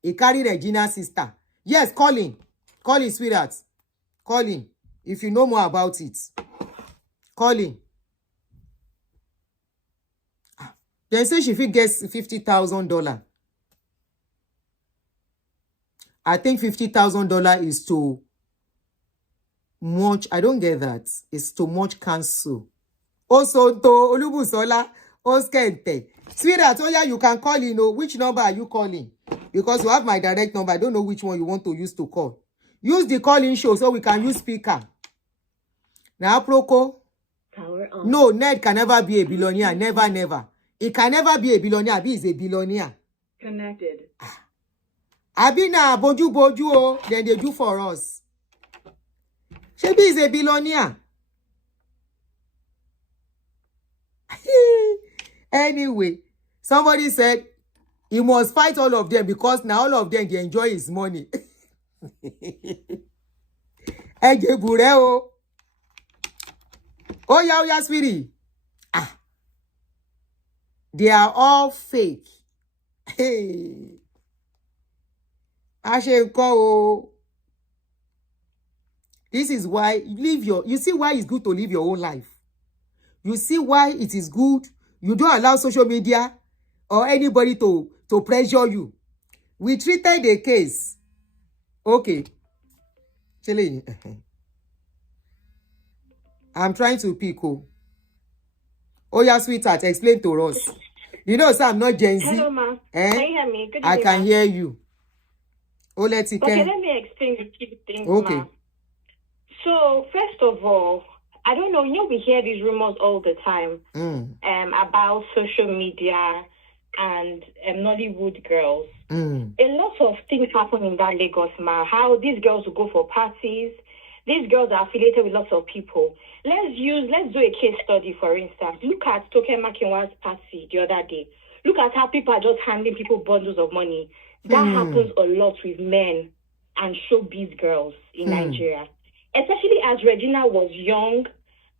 He carry Regina's sister. Yes, call him. Call him, sweetheart. Call him. If you know more about it. Call him. They say she gets $50,000. I think $50,000 is too much. I don't get that. It's too much cancel. Also, to Olubusola, Oskente. Sweetheart, oh yeah, you can call in. Oh, which number are you calling? Because you have my direct number. I don't know which one you want to use to call. Use the calling show so we can use speaker. Now, Proco. No, Ned can never be a billionaire. Never, never. He can never be a billionaire. He is a billionaire. Connected. Abina, boju, oh, then they do for us. Shebi is a billionaire. Anyway, somebody said he must fight all of them because now all of them they enjoy his money. Oh yeah, sweetie. They are all fake. Hey. This is why you see why it's good to live your own life. You see why it is good. You don't allow social media or anybody to pressure you. We treated the case. Okay. I'm trying to pick. Oh yeah, sweetheart, explain to us. You know, sir, I'm not Gen Z. Hello, ma. Eh? Can you hear me? Good I evening, can ma. hear you. Oh, let's see. Okay, let me explain a few things, okay. Ma. So, first of all, I don't know, we hear these rumors all the time about social media and Nollywood girls. A lot of things happen in that Lagos, ma. How these girls will go for parties. These girls are affiliated with lots of people. Let's do a case study, for instance. Look at Toke Makinwa's party the other day. Look at how people are just handing people bundles of money. That happens a lot with men and showbiz girls in Nigeria. Especially as Regina was young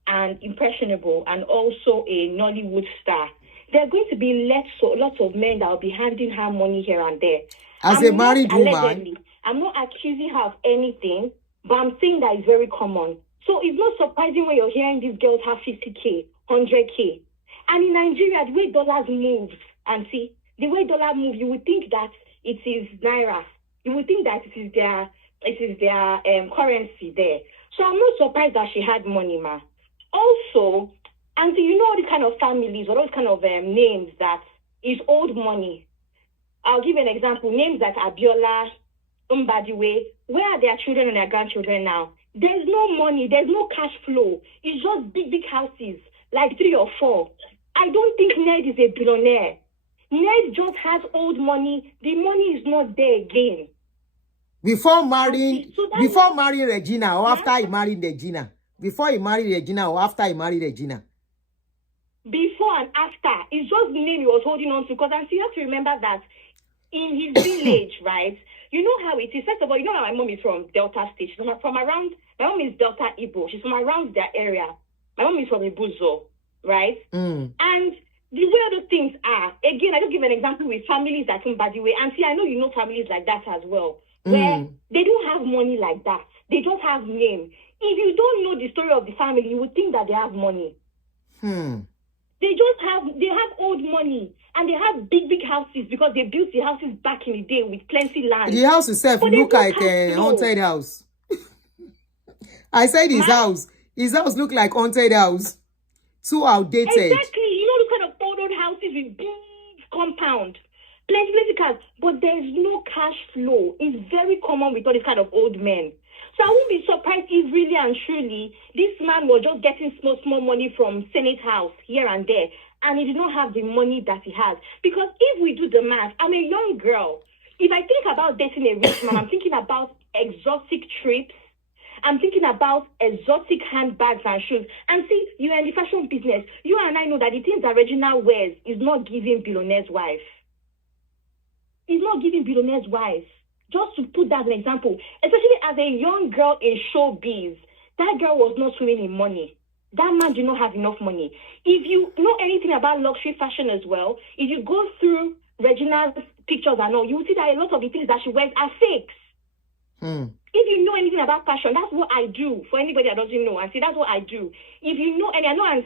and impressionable and also a Nollywood star. There are going to be lots of men that will be handing her money here and there. As a married woman. I'm not accusing her of anything, but I'm saying that it's very common. So it's not surprising when you're hearing these girls have 50K, 100K. And in Nigeria, the way dollars moves, and see, the way dollar moves, you would think that it is Naira. You would think that it is their currency there. So I'm not surprised that she had money, ma. Also, and you know all the kind of families or those kind of names that is old money. I'll give an example. Names like Abiola, Mbadiwe. Where are their children and their grandchildren now? There's no money. There's no cash flow. It's just big houses, like 3 or 4. I don't think Ned is a billionaire. Ned just has old money. The money is not there again. Before marrying Regina or after he married Regina? Before he married Regina or after he married Regina? Before and after. It's just the name he was holding on to. Because you have to remember that in his village, right? You know how it is. First of all, you know how my mom is from Delta State. She's from around, my mom is Delta Igbo. She's from around their area. My mom is from Ibuzo, right? And the way other things are, again, I just give an example with families like Mbadiwe. And see, I know you know families like that as well, where they don't have money like that. They just have name. If you don't know the story of the family, you would think that they have money. They have old money. And they have big houses because they built the houses back in the day with plenty land. The house itself look like a haunted house. I said his house. His house look like haunted house. Too outdated. Exactly. You know the kind of old houses with big compound. Plenty cars. But there's no cash flow. It's very common with all these kind of old men. So I wouldn't be surprised if really and truly this man was just getting small money from Senate House here and there. And he did not have the money that he has. Because if we do the math, I'm a young girl. If I think about dating a rich man, I'm thinking about exotic trips. I'm thinking about exotic handbags and shoes. And see, you're in the fashion business. You and I know that the things that Regina wears is not giving billionaire's wife. It's not giving billionaire's wife. Just to put that as an example, especially as a young girl in showbiz, that girl was not swimming in money. That man did not have enough money. If you know anything about luxury fashion as well, if you go through Regina's pictures and all, you will see that a lot of the things that she wears are fakes. If you know anything about fashion, that's what I do. For anybody that doesn't know, I see that's what I do. If you know, and I know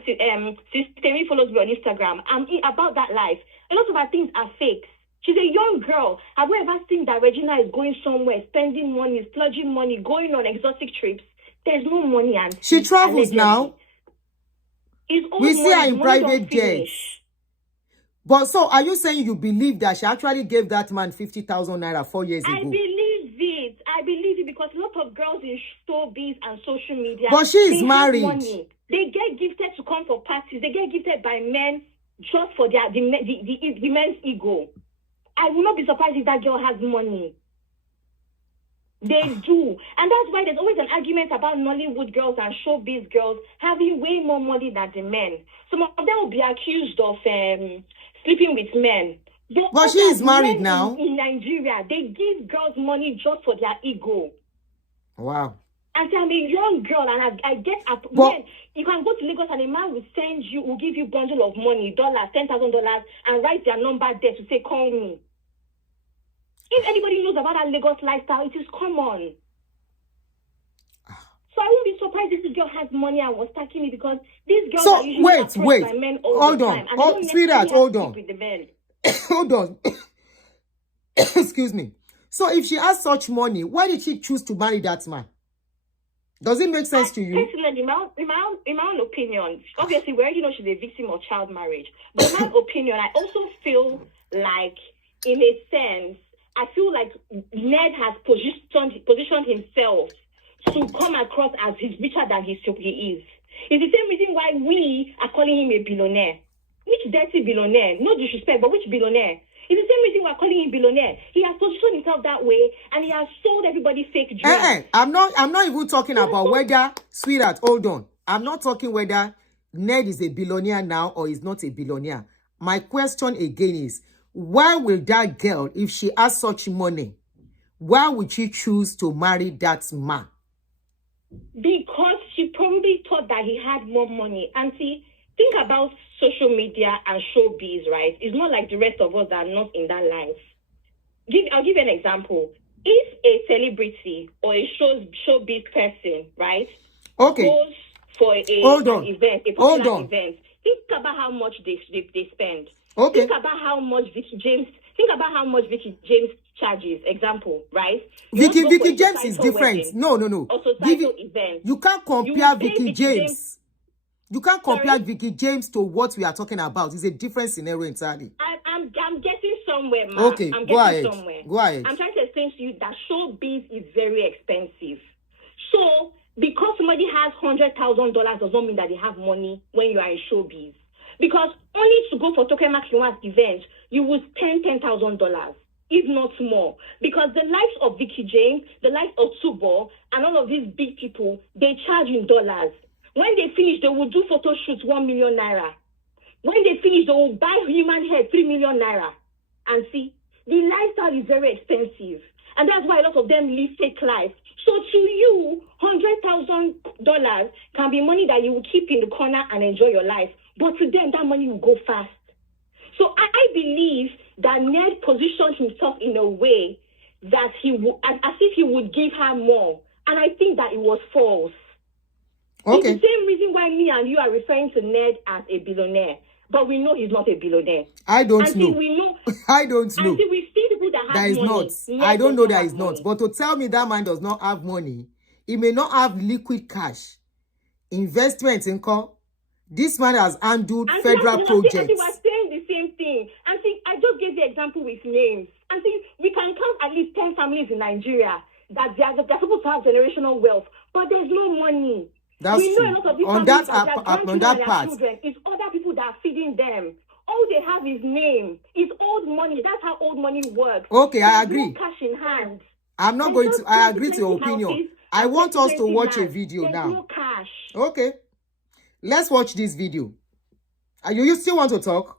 Sister follows me on Instagram, I'm about that life. A lot of our things are fakes. She's a young girl. Have you ever seen that Regina is going somewhere, spending money, splurging money, going on exotic trips? There's no money, and she travels now. We see her in private jets. But so, are you saying you believe that she actually gave that man 50,000 naira 4 years ago? I believe it. I believe it because a lot of girls in showbiz and social media. But she is married. Money. They get gifted to come for parties. They get gifted by men just for the men's ego. I will not be surprised if that girl has money. They do. And that's why there's always an argument about Nollywood girls and showbiz girls having way more money than the men. Some of them will be accused of sleeping with men. But she is married now. In Nigeria, they give girls money just for their ego. Wow. And so I'm a young girl, and I get up. Men, you can go to Lagos and a man will give you bundle of money, $10,000, and write their number there to say, call me. If anybody knows about that Lagos lifestyle, it is common. So I won't be surprised if this girl has money and was stacking it because these girls are usually approached by men all the time. Hold on. Sweetheart, hold on. Hold on. Excuse me. So if she has such money, why did she choose to marry that man? Does it make sense to you? Personally, in my own opinion, obviously we already know she's a victim of child marriage. But in my opinion, I also feel like, in a sense, I feel like Ned has positioned himself to come across as he's richer than he is. It's the same reason why we are calling him a billionaire. Which dirty billionaire? No disrespect, but which billionaire? It's the same reason we're calling him billionaire. He has positioned himself that way, and he has sold everybody fake dreams. I'm not even talking about whether, sweetheart, hold on. I'm not talking whether Ned is a billionaire now or is not a billionaire. My question again is, why will that girl, if she has such money, why would she choose to marry that man? Because she probably thought that he had more money. And see, think about social media and showbiz, right? It's not like the rest of us that are not in that life. I'll give you an example. If a celebrity or a showbiz person, right, goes for an event, event, think about how much they spend. Okay. Think about how much Vicky James charges. Example, right? Vicky James is different. Wedding, no. or societal event. You can't compare Vicky James. You can't compare Vicky James to what we are talking about. It's a different scenario entirely. I'm getting somewhere, ma. Okay, go ahead. Go ahead. I'm trying to explain to you that showbiz is very expensive. So, because somebody has $100,000 does not mean that they have money when you are in showbiz. Because only to go for Toke Makiwa's event, you will spend $10,000, if not more. Because the likes of Vicky James, the likes of Tubo, and all of these big people, they charge in dollars. When they finish, they will do photo shoots 1 million naira. When they finish, they will buy human hair 3 million naira. And see, the lifestyle is very expensive. And that's why a lot of them live fake life. So to you, $100,000 can be money that you will keep in the corner and enjoy your life. But to them, that money will go fast. So I believe that Ned positioned himself in a way that he would, as if he would give her more. And I think that it was false. Okay. It's the same reason why me and you are referring to Ned as a billionaire. But we know he's not a billionaire. I don't know. We know. I don't know. Until we see people that have that is money. not. I don't know that is not. But to tell me that man does not have money, he may not have liquid cash, investment income. This man has handled federal projects. And we're saying the same thing. And see, I just gave the example with names. And see, we can count at least 10 families in Nigeria that they're supposed to have generational wealth, but there's no money. That's true. A lot of these on that part, children, it's other people that are feeding them. All they have is name. It's old money. That's how old money works. Okay, I agree. No cash in hand. I'm not going to. I agree to your opinion. I want us to watch a video There's now. no cash. Okay. Let's watch this video. You still want to talk?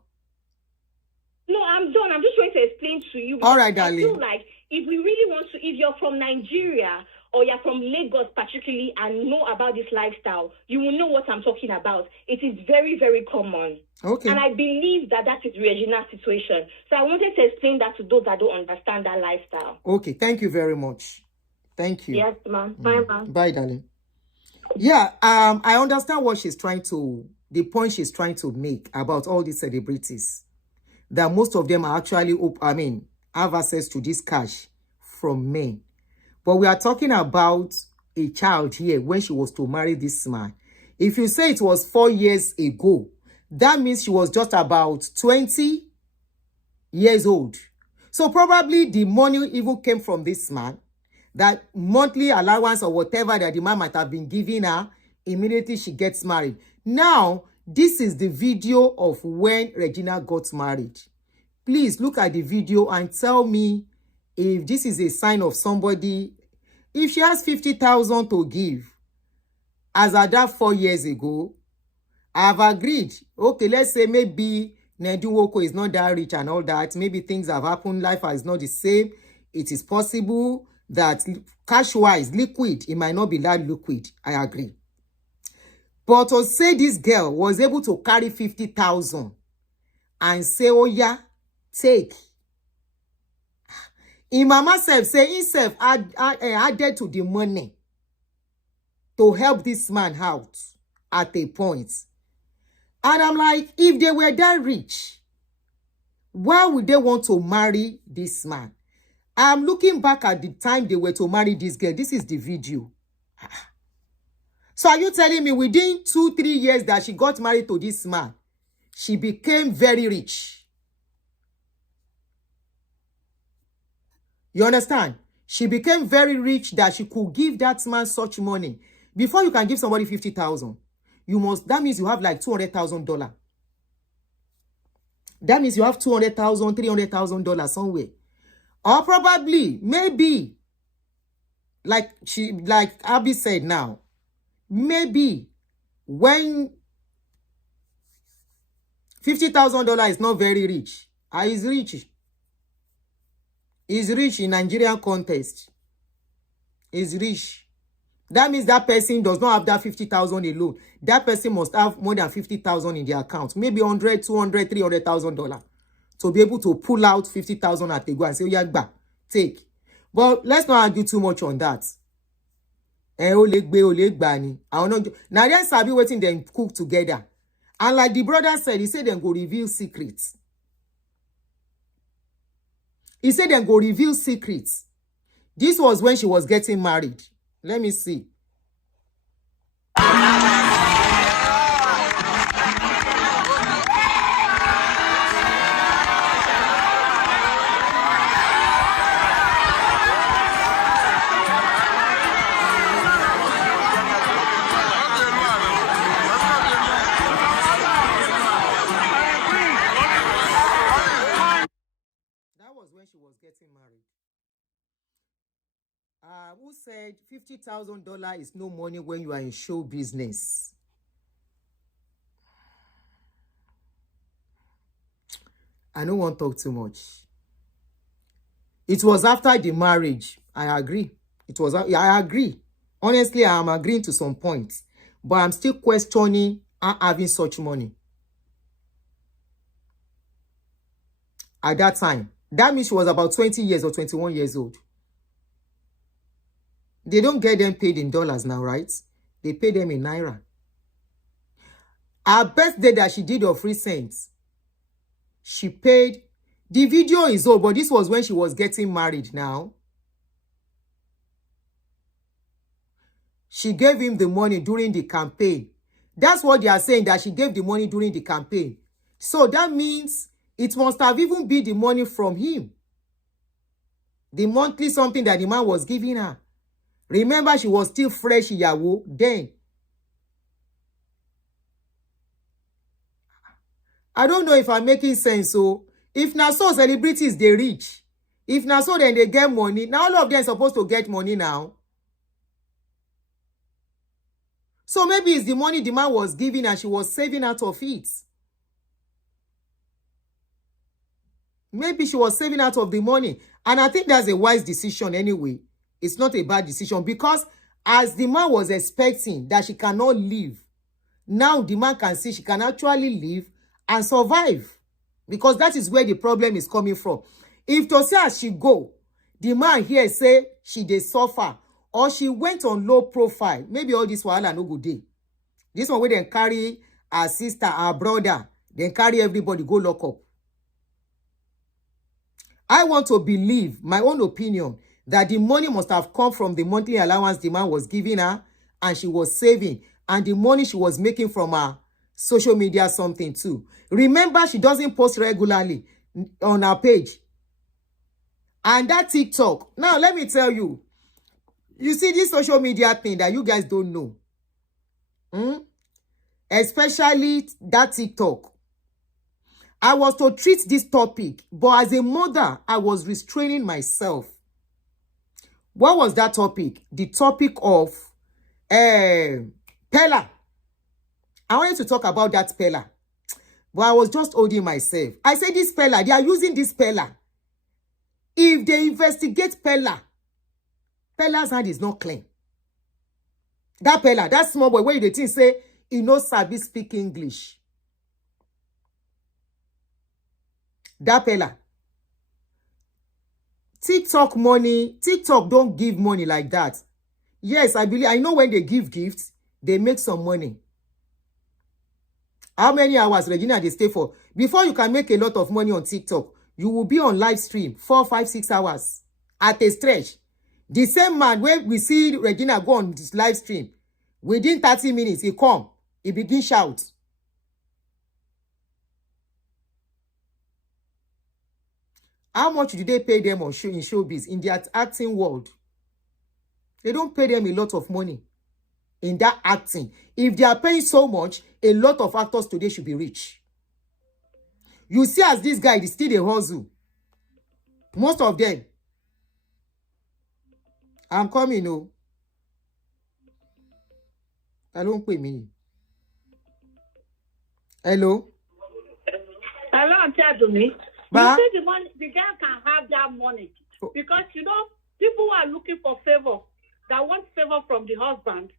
No, I'm done. I'm just trying to explain to you. All right, I feel darling. like if we really want to, if you're from Nigeria or you're from Lagos particularly and know about this lifestyle, you will know what I'm talking about. It is very, very common. Okay. And I believe that that is Regina's situation. So I wanted to explain that to those that don't understand that lifestyle. Okay, thank you very much. Thank you. Yes, ma'am. Bye, ma'am. Bye, darling. Yeah, I understand what she's trying to, the point she's trying to make about all these celebrities. That most of them are actually, have access to this cash from men. But we are talking about a child here when she was to marry this man. If you say it was 4 years ago, that means she was just about 20 years old. So probably the money even came from this man. That monthly allowance or whatever that the man might have been giving her immediately she gets married. Now, this is the video of when Regina got married. Please look at the video and tell me if this is a sign of somebody. If she has 50,000 to give, as at that 4 years ago, I have agreed. Okay, let's say maybe Nwoko is not that rich and all that. Maybe things have happened. Life is not the same. It is possible that cash-wise, liquid, it might not be that liquid. I agree. But to say this girl was able to carry 50,000 and say, oh yeah, take. In mama self, say himself added to the money to help this man out at a point. And I'm like, if they were that rich, why would they want to marry this man? I'm looking back at the time they were to marry this girl. This is the video. So are you telling me within 2-3 years that she got married to this man, she became very rich? You understand? She became very rich that she could give that man such money. Before you can give somebody 50,000, that means you have like $200,000. That means you have $200,000, $300,000 somewhere. Or probably, maybe, like Abby said now, maybe when $50,000 is not very rich, is rich. Is rich in Nigerian context. Is rich. That means that person does not have that 50,000 alone. That person must have more than 50,000 in their account. Maybe $100,000, $200,000, $300,000 to be able to pull out 50,000 at a go and say, yeah, take. But let's not argue too much on that. Now they sabi waiting them cook together. And like the brother said, he said them go reveal secrets. He said them go reveal secrets. This was when she was getting married. Let me see. She was getting married. Who said $50,000 is no money when you are in show business? I don't want to talk too much. It was after the marriage. I agree. I agree. Honestly, I am agreeing to some points, but I'm still questioning her having such money at that time. That means she was about 20 years or 21 years old. They don't get them paid in dollars now, right? They pay them in naira. Her birthday that she did of recent, she paid. The video is old, but this was when she was getting married now. She gave him the money during the campaign. That's what they are saying, that she gave the money during the campaign. So that means it must have even been the money from him. The monthly something that the man was giving her. Remember, she was still fresh Yawo then. I don't know if I'm making sense. So, if now so celebrities, they rich. If now so then they get money. Now all of them are supposed to get money now. So maybe it's the money the man was giving and she was saving out of it. Maybe she was saving out of the money. And I think that's a wise decision anyway. It's not a bad decision because as the man was expecting that she cannot leave, now the man can see she can actually live and survive. Because that is where the problem is coming from. If to say as she go, the man here say she dey suffer or she went on low profile, maybe all this wahala no go dey. This one where they carry her sister, her brother, then carry everybody go lock up. I want to believe, my own opinion, that the money must have come from the monthly allowance the man was giving her and she was saving, and the money she was making from her social media something too. Remember, she doesn't post regularly on her page. And that TikTok, now let me tell you, you see this social media thing that you guys don't know. Especially that TikTok. I was to treat this topic, but as a mother, I was restraining myself. What was that topic? The topic of Pella. I wanted to talk about that Pella, but I was just holding myself. I said this Pella, they are using this Pella. If they investigate Pella, Pella's hand is not clean. That Pella, that small boy, where you think say he knows sabi speak English. That Pella. TikTok money, TikTok don't give money like that. Yes, I know when they give gifts, they make some money. How many hours, Regina, they stay for? Before you can make a lot of money on TikTok, you will be on live stream 4, 5, 6 hours at a stretch. The same man, when we see Regina go on this live stream, within 30 minutes, he come, he begin shout. How much do they pay them on in showbiz, in the acting world? They don't pay them a lot of money in that acting. If they are paying so much, a lot of actors today should be rich. You see, as this guy is still a hustle. Most of them. I'm coming, oh. I don't pay me. Hello? Hello, I'm Adoni. You see the money, the girl can have that money. Because, you know, people who are looking for favor, that want favor from the husband,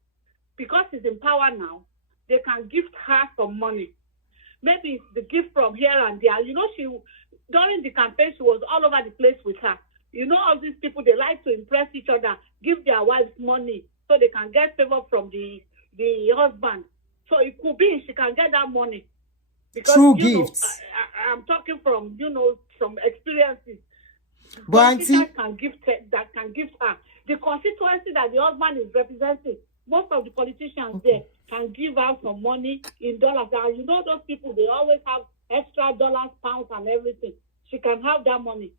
because he's in power now, they can gift her some money. Maybe it's the gift from here and there. You know, during the campaign, she was all over the place with her. You know, all these people, they like to impress each other, give their wives money so they can get favor from the husband. So it could be she can get that money. Because, true gifts. I'm talking from, you know, some experiences. But that can gift her. The constituency that the husband is representing, most of the politicians there can give out some money in dollars. And you know those people, they always have extra dollars, pounds, and everything. She can have that money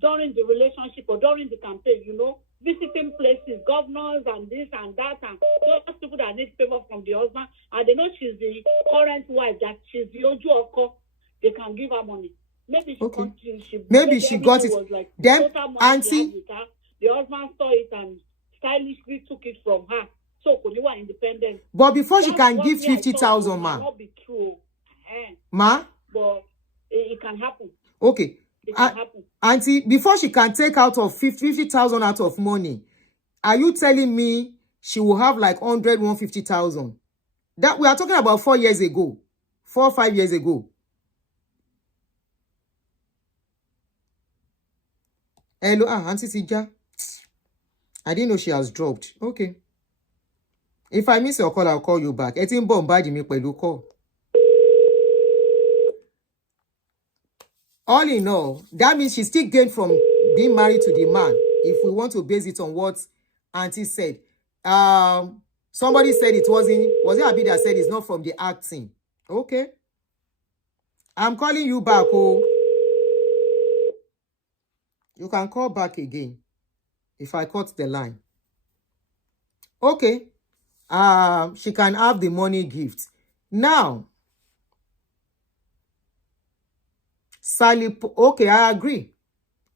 during the relationship or during the campaign, you know, visiting places, governors and this and that, and those people that need favor from the husband, and they know she's the current wife, that she's the Oju Oko, they can give her money. Maybe she got it. Like then, auntie, the husband saw it and stylishly took it from her. So, Koniwa independent. But before she can give 50,000, ma. Not be true. Ma? But it can happen. Okay. It can happen. Auntie, before she can take out of 50,000 out of money, are you telling me she will have like 150,000? That we are talking about 4 years ago. 4 or 5 years ago. Hello, Auntie Sija. I didn't know she has dropped. Okay. If I miss your call, I'll call you back. Etin bombard me pẹ̀lú call. All in all, that means she still gained from being married to the man. If we want to base it on what Auntie said. Somebody said it was it Abi that said it's not from the acting? Okay. I'm calling you back, oh. You can call back again if I cut the line. Okay. She can have the money gift. Now, Sally, okay, I agree.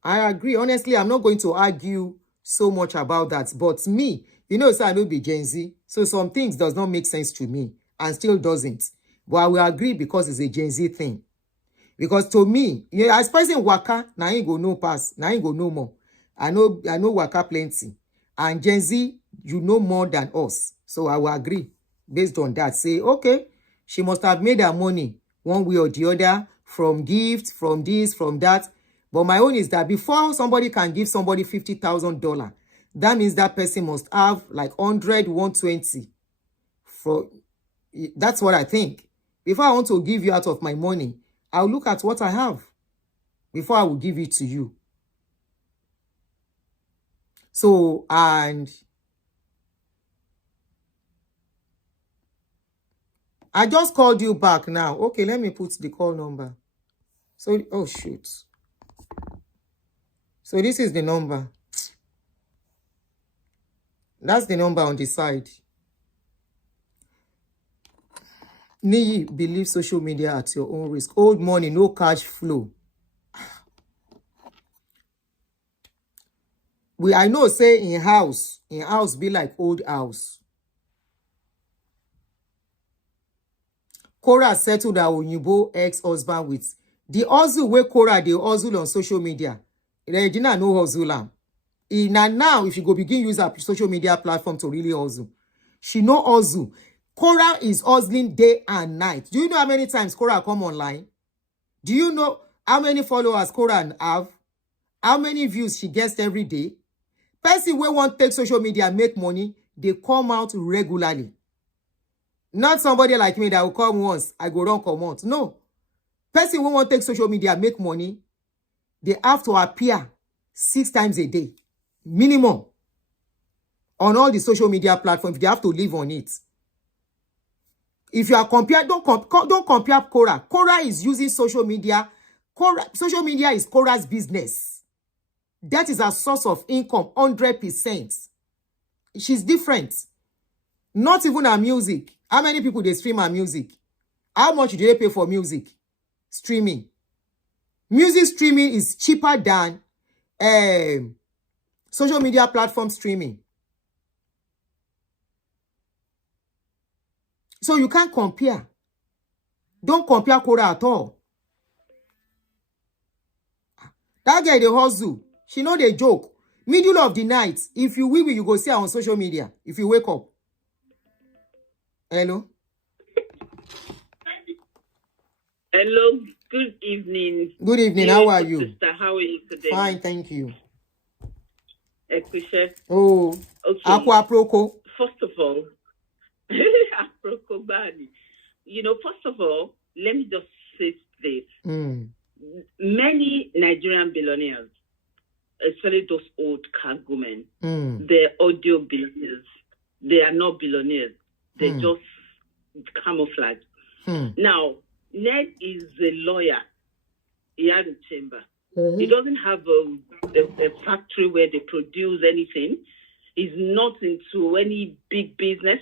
Honestly, I'm not going to argue so much about that. But me, you know, so I know be Gen Z. So some things does not make sense to me and still doesn't. But I will agree because it's a Gen Z thing. Because to me, as person waka, now ain't go no pass, now ain't go no more. I know waka plenty. And Gen Z, you know more than us. So I will agree based on that. Say, okay, she must have made her money one way or the other from gifts, from this, from that. But my own is that before somebody can give somebody $50,000, that means that person must have like 100, 120. That's what I think. Before I want to give you out of my money, I'll look at what I have before I will give it to you. So, and I just called you back now. Okay, let me put the call number. So, oh shoot. So this is the number. That's the number on the side. Niyi, believe social media at your own risk. Old money, no cash flow. I know say in house be like old house. Cora settled her Onyibo ex-husband with the hustle where Cora they hustle on social media. Regina no hustle am. Now if you go begin use her social media platform to really hustle. She no hustle. Cora is hustling day and night. Do you know how many times Cora come online? Do you know how many followers Cora have? How many views she gets every day? Person wey want take social media make money, they come out regularly. Not somebody like me that will come once, I go run come out. No. Person wey want take social media make money, they have to appear 6 times a day. Minimum. On all the social media platforms, they have to live on it. If you are compared, don't compare Cora. Cora is using social media. Social media is Cora's business. That is her source of income, 100%. She's different. Not even her music. How many people they stream her music? How much do they pay for music? Streaming. Music streaming is cheaper than social media platform streaming. So you can't compare. Don't compare Cora at all. That girl, the hustle. She know the joke. Middle of the night, if you will, you go see her on social media. If you wake up. Hello? Hello, good evening. Good evening, how are you? Sister, how are you today? Fine, thank you. Appreciate. Oh, Okay. Aqua Proco. First of all, first of all, let me just say this. Many Nigerian billionaires, especially those old cargomen, they're audio billionaires. They are not billionaires. They just camouflage. Now, Ned is a lawyer. He has a chamber. He doesn't have a factory where they produce anything. He's not into any big business.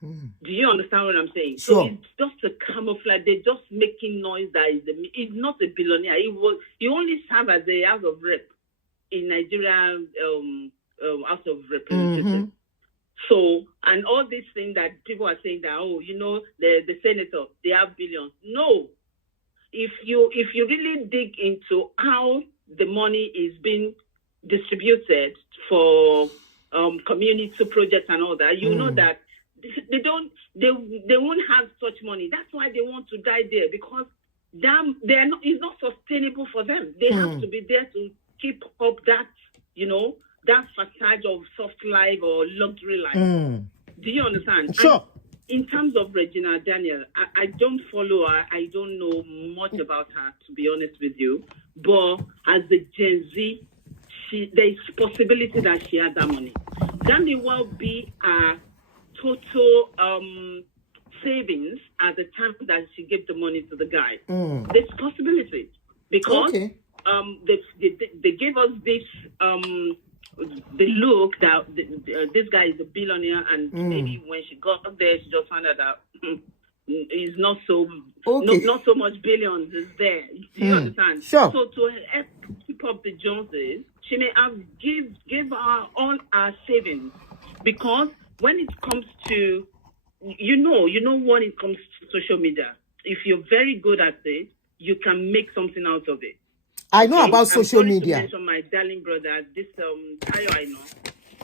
Do you understand what I'm saying? Sure. So it's just a camouflage. They're just making noise that he's not a billionaire. He only served as a House of Rep in Nigeria, House of Representatives. So, and all these things that people are saying that, the senator, they have billions. No. If you really dig into how the money is being distributed for community projects and all that, you know that they won't have such money. That's why they want to die there, because it's not sustainable for them. They have to be there to keep up that, that facade of soft life or luxury life. Do you understand? Sure. And in terms of Regina Daniel, I don't follow her. I don't know much about her, to be honest with you. But as a Gen Z, there is possibility that she has that money. That may well be a total savings at the time that she gave the money to the guy. There's possibility because they gave us this the look that this guy is a billionaire, and maybe when she got there, she just found out that he's not so not so much billions is there. Do you understand? Sure. So to help keep up the Joneses, she may have give her all her savings, because when it comes to, you know, when it comes to social media, if you're very good at it, you can make something out of it. I know about social media. To mention my darling brother, this Tayo I know.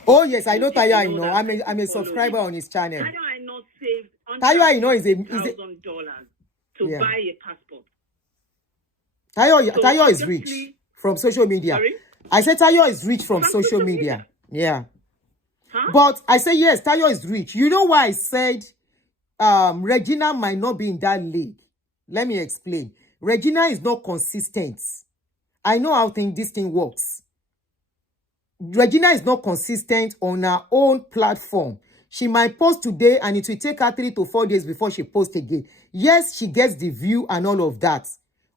Oh yes, I know Tayo I know. I'm a subscriber on his channel. Tayo I know saved Tayo I know is $1,000 to buy a passport. Tayo is rich from social media. Sorry? I said Tayo is rich from social media. Yeah. Huh? But I say yes, Tayo is rich. You know why I said Regina might not be in that league? Let me explain. Regina is not consistent. I know how this thing works. Regina is not consistent on her own platform. She might post today and it will take her 3 to 4 days before she posts again. Yes, she gets the view and all of that.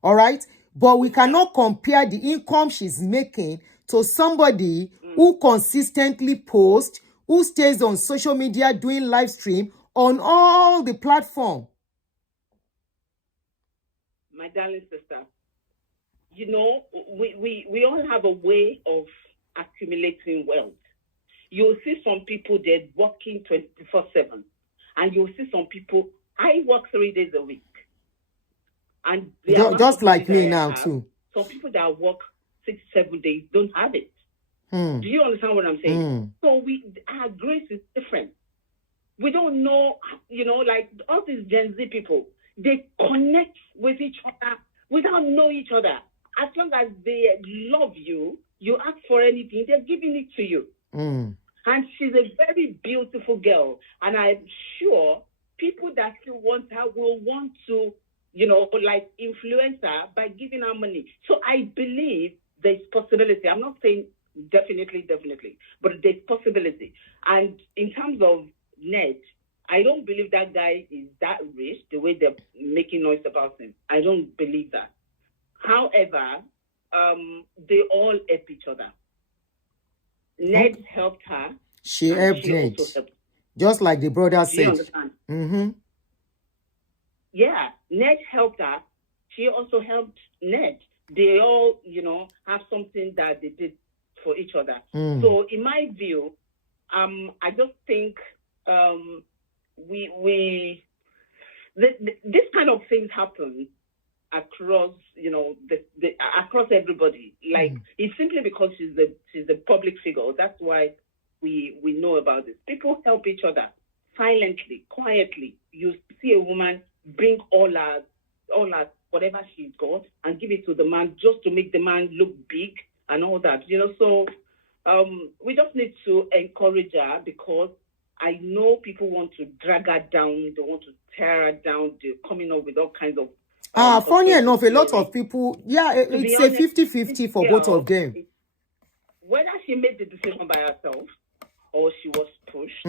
All right? But we cannot compare the income she's making to somebody who consistently posts, who stays on social media doing live stream on all the platform. My darling sister, you know, we all have a way of accumulating wealth. You'll see some people, they're working 24/7. And you'll see some people, I work 3 days a week. And just like me now too. Some people that work 6-7 days don't have it. Do you understand what I'm saying? So our grace is different. We don't know, you know, like all these Gen Z people, they connect with each other without knowing each other. As long as they love you, you ask for anything, they're giving it to you. And she's a very beautiful girl. And I'm sure people that still want her will want to, you know, like influence her by giving her money. So I believe there's possibility. I'm not saying definitely, but there's possibility. And in terms of Ned, I don't believe that guy is that rich the way they're making noise about him. I don't believe that. However, they all help each other. Ned helped her. She helped Ned. Just like the brother said. You understand? Yeah, Ned helped her. She also helped Ned. They all, you know, have something that they did for each other. So in my view, I just think this kind of things happen across, you know, across everybody. Like it's simply because she's the public figure. That's why we know about this. People help each other silently, quietly. You see a woman bring all her whatever she's got and give it to the man just to make the man look big and all that. You know, so we just need to encourage her because I know people want to drag her down. They want to tear her down. They're coming up with all kinds of funny enough, a lot of people, it's a 50-50 for both of them. Whether she made the decision by herself or she was pushed,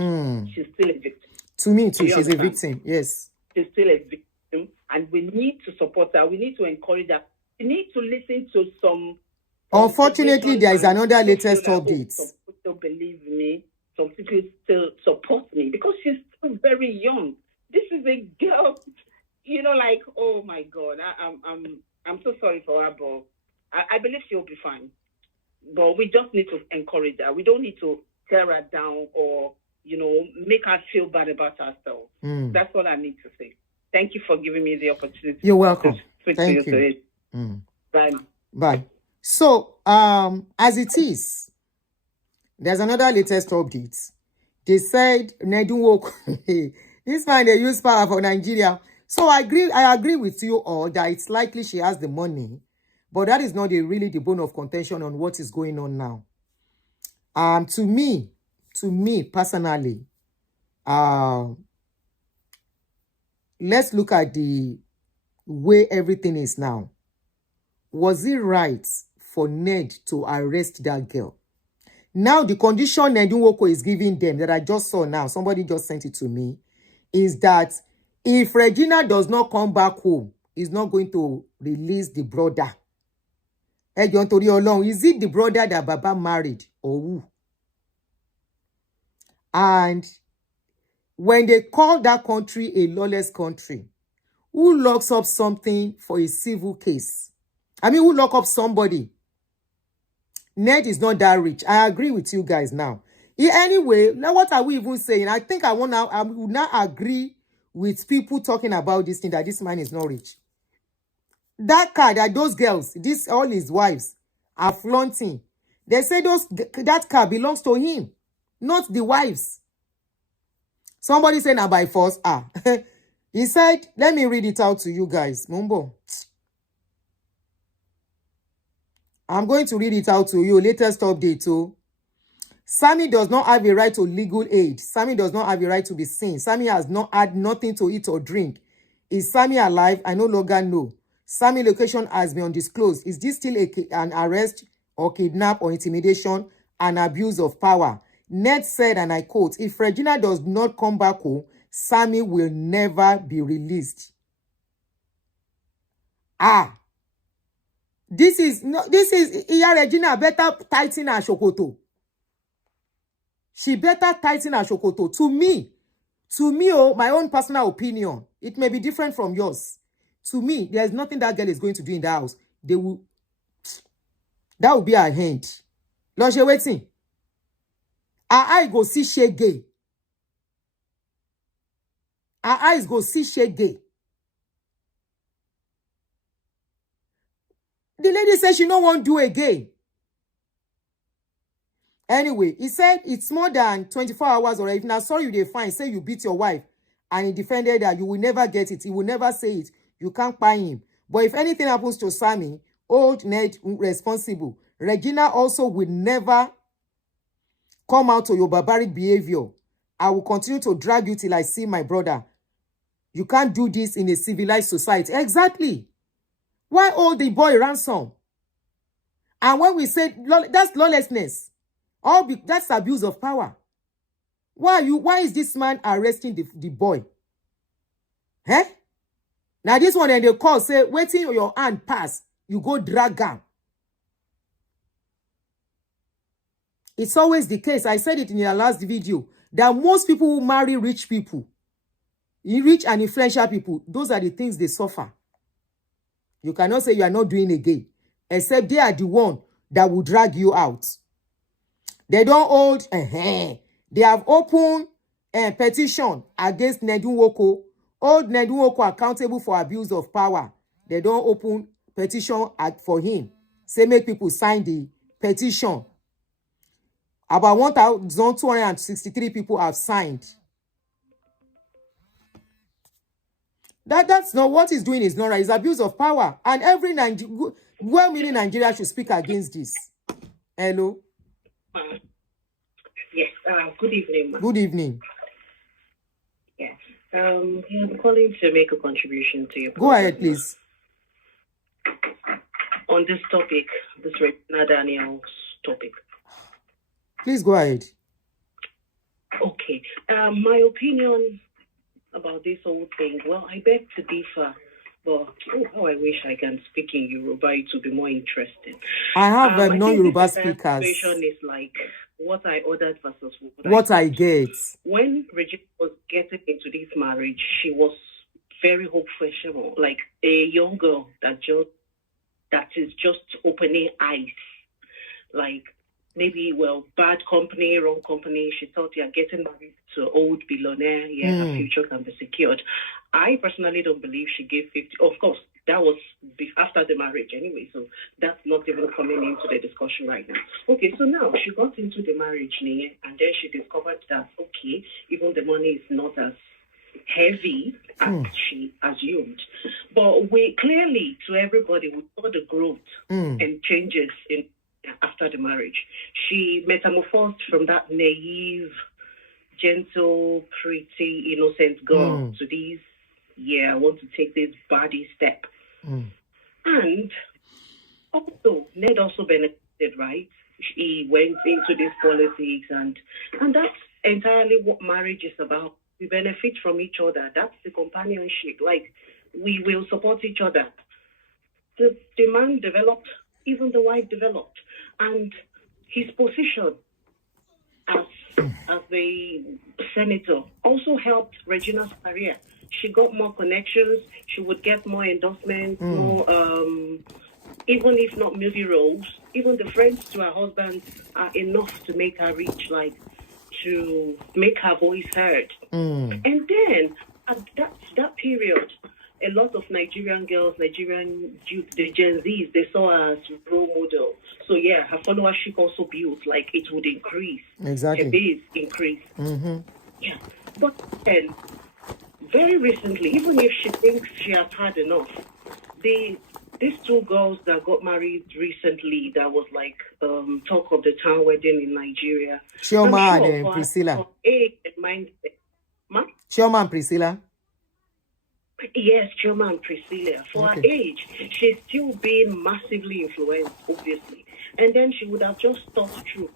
she's still a victim. To me too, she's a victim, yes. She's still a victim, and we need to support her. We need to encourage her. We need to listen to some... Unfortunately, there is another latest update. Some people still believe me. Some people still support me because she's still very young. This is a girl... You know, like, oh my God, I'm so sorry for her, but I believe she'll be fine. But we just need to encourage her. We don't need to tear her down or, you know, make her feel bad about herself. That's all I need to say. Thank you for giving me the opportunity. You're welcome. Thank you. Bye. Bye. So, as it is, there's another latest update. They said Nwoko, this man they use power for Nigeria. So I agree with you all that it's likely she has the money, but that is not really the bone of contention on what is going on now. To me personally, let's look at the way everything is now. Was it right for Ned to arrest that girl? Now the condition Nwoko is giving them that I just saw now, somebody just sent it to me, is that if Regina does not come back home, he's not going to release the brother. Is it the brother that Baba married or who? And when they call that country a lawless country, who locks up something for a civil case? I mean, who lock up somebody? Ned is not that rich. I agree with you guys now. Anyway, now what are we even saying? I think I will not agree with people talking about this thing, that this man is not rich. That car that those girls, all his wives are flaunting. They say that car belongs to him, not the wives. Somebody said now by force. He said, let me read it out to you guys. Mumbo. I'm going to read it out to you. Latest update too. Sammy does not have a right to legal aid. Sammy does not have a right to be seen. Sammy has not had nothing to eat or drink. Is Sammy alive? I no longer know. Sammy location has been undisclosed. Is this still an arrest or kidnap or intimidation and abuse of power? Ned said, and I quote, if Regina does not come back home, Sammy will never be released. This is Regina better tighten her shokoto. She better tighten her shokoto. To me, my own personal opinion, it may be different from yours. To me, there's nothing that girl is going to do in the house. That will be her hand. Lord, she waiting. Her eye go see shege. Her eyes go see shege. The lady said she no want do again. Anyway, he said it's more than 24 hours or if now sorry you dey fine, say you beat your wife and he defended that you will never get it. He will never say it. You can't buy him. But if anything happens to Sammy, old Ned responsible. Regina also will never come out to your barbaric behavior. I will continue to drag you till I see my brother. You can't do this in a civilized society. Exactly. Why hold the boy ransom? And when we say that's lawlessness, that's abuse of power. Why is this man arresting the boy? Eh? Now this one and they call say waiting your hand pass, you go drag him. It's always the case. I said it in the last video that most people who marry rich people, rich and influential people, those are the things they suffer. You cannot say you are not doing again, except they are the one that will drag you out. They don't hold. They have opened a petition against Nwoko. Hold Nwoko accountable for abuse of power. They don't open petition for him. Say make people sign the petition. About 1,263 people have signed. That's not what he's doing. Is not right. It's abuse of power, and every well-meaning Nigeria should speak against this. Hello. Yes. Good evening, ma'am. Good evening. Yes. I'm calling to make a contribution to your Go ahead, please. On this topic, this Regina topic. Please go ahead. Okay. My opinion about this whole thing, well, I beg to differ, but how I wish I can speak in Yoruba, it would be more interesting. I have non-Yoruba speakers. The situation is like what I ordered versus what I get. When Regina was getting into this marriage, she was very hopeful, like a young girl that is just opening eyes, like maybe, well, bad company, wrong company. She thought you're getting married to an old billionaire. Yeah, her future can be secured. I personally don't believe she gave 50. Of course, that was after the marriage anyway, so that's not even coming into the discussion right now. Okay, so now she got into the marriage, and then she discovered that, okay, even the money is not as heavy as she assumed. But we clearly, to everybody, we saw the growth and changes after the marriage. She metamorphosed from that naive, gentle, pretty, innocent girl to this, I want to take this body step. And also, Ned also benefited, right? He went into this politics, and that's entirely what marriage is about. We benefit from each other. That's the companionship. Like, we will support each other. The man developed, even the wife developed. And his position as the senator also helped Regina's career. She got more connections. She would get more endorsements, more, even if not movie roles, even the friends to her husband are enough to make her rich. Like, to make her voice heard. And then at that period, a lot of Nigerian girls, Nigerian youth, the Gen Zs, they saw her as role model. So yeah, her followership also built, like it would increase. Exactly. Her base increase. Yeah. But then, very recently, even if she thinks she has had enough, these two girls that got married recently, that was like talk of the town wedding in Nigeria. Chioma and Priscilla. Chioma and Priscilla. Yes, Chioma and Priscilla. For her age, she's still being massively influenced, obviously. And then she would have just thought through,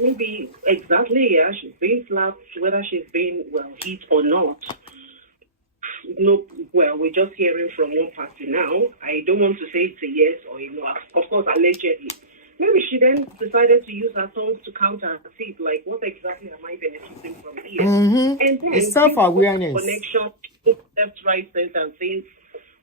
maybe exactly, yeah, she's being slapped, whether she's being, well, hit or not. No, well, we're just hearing from one party now. I don't want to say it's a yes or a no. Of course, allegedly. Maybe she then decided to use her tongue to counter it. Like, what exactly am I benefiting from here? And then it's self-awareness. Connection, left, right, center, and saying,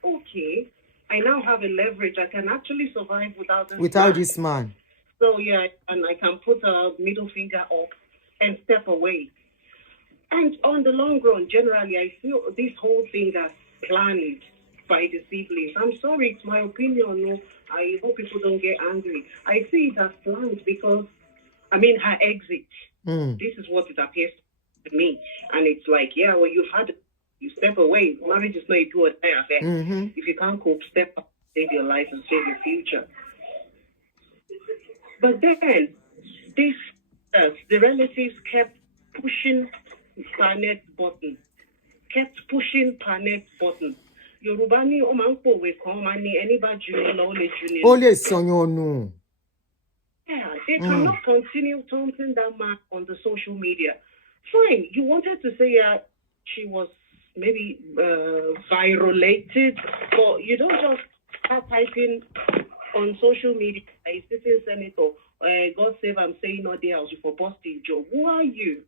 okay, I now have a leverage. I can actually survive without this man. So yeah, and I can put a middle finger up and step away. And on the long run, generally, I feel this whole thing is planned by the siblings. I'm sorry, it's my opinion. No, I hope people don't get angry. I see it as planned because, I mean, her exit. This is what it appears to me. And it's like, yeah, well, you step away. Marriage is not a do or die affair. If you can't cope, step up, save your life and save your future. But then, the relatives kept pushing Planet's button. Yorubani omanko we komani anybody junior. Ole sonyonu. Yeah, they cannot continue taunting that man on the social media. Fine, you wanted to say she was maybe virulated, but you don't just start typing on social media, a sitting senator, God save I'm saying no day else for busting Joe. Who are you?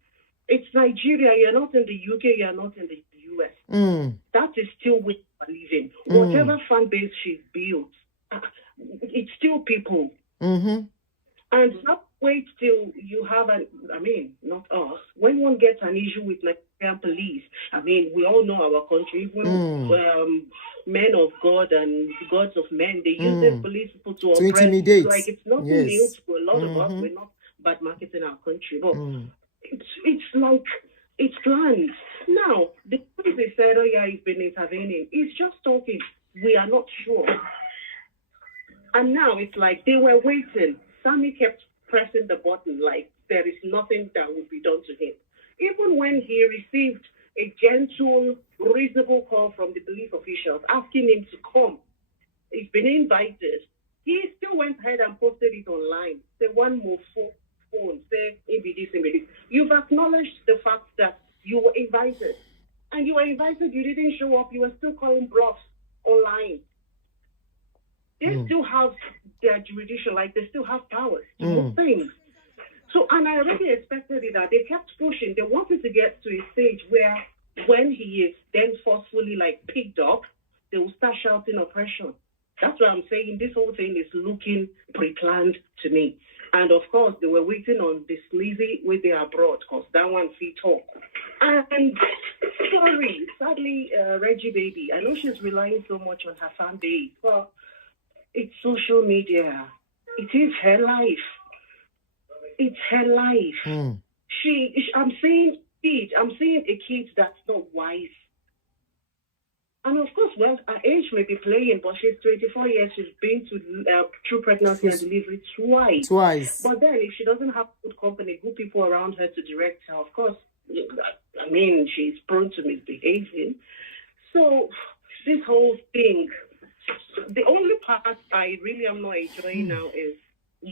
It's Nigeria. You're not in the UK. You're not in the US. That is still where we're living. Whatever fan base she's built, it's still people. And not wait till you have not us. When one gets an issue with Nigerian police, we all know our country, even men of God and gods of men, they use the police people to oppress. Intimidate. Like it's nothing new to a lot of us. We're not bad marketing our country, but it's like it's planned. Now, the police they said, oh yeah, he's been intervening. He's just talking. We are not sure. And now it's like they were waiting. Sammy kept pressing the button like there is nothing that will be done to him. Even when he received a gentle, reasonable call from the police officials asking him to come, he's been invited. He still went ahead and posted it online. Say one more phone, say this. You've acknowledged the fact that you were invited. And you were invited, you didn't show up, you were still calling bluffs online. They still have their jurisdiction, like they still have powers to do things. So, and I already expected it that they kept pushing. They wanted to get to a stage where when he is then forcefully picked up, they will start shouting oppression. That's why I'm saying this whole thing is looking pre-planned to me. And of course, they were waiting on the sleazy with their abroad, because that one feet talk. And sadly, Reggie baby, I know she's relying so much on her fan base, but it's social media. It is her life. It's her life. I'm seeing a kid that's not wise. And of course, well, her age may be playing, but she's 24 years. She's been through pregnancy and delivery twice. But then, if she doesn't have good company, good people around her to direct her, of course, she's prone to misbehaving. So, this whole thing, the only part I really am not enjoying now is,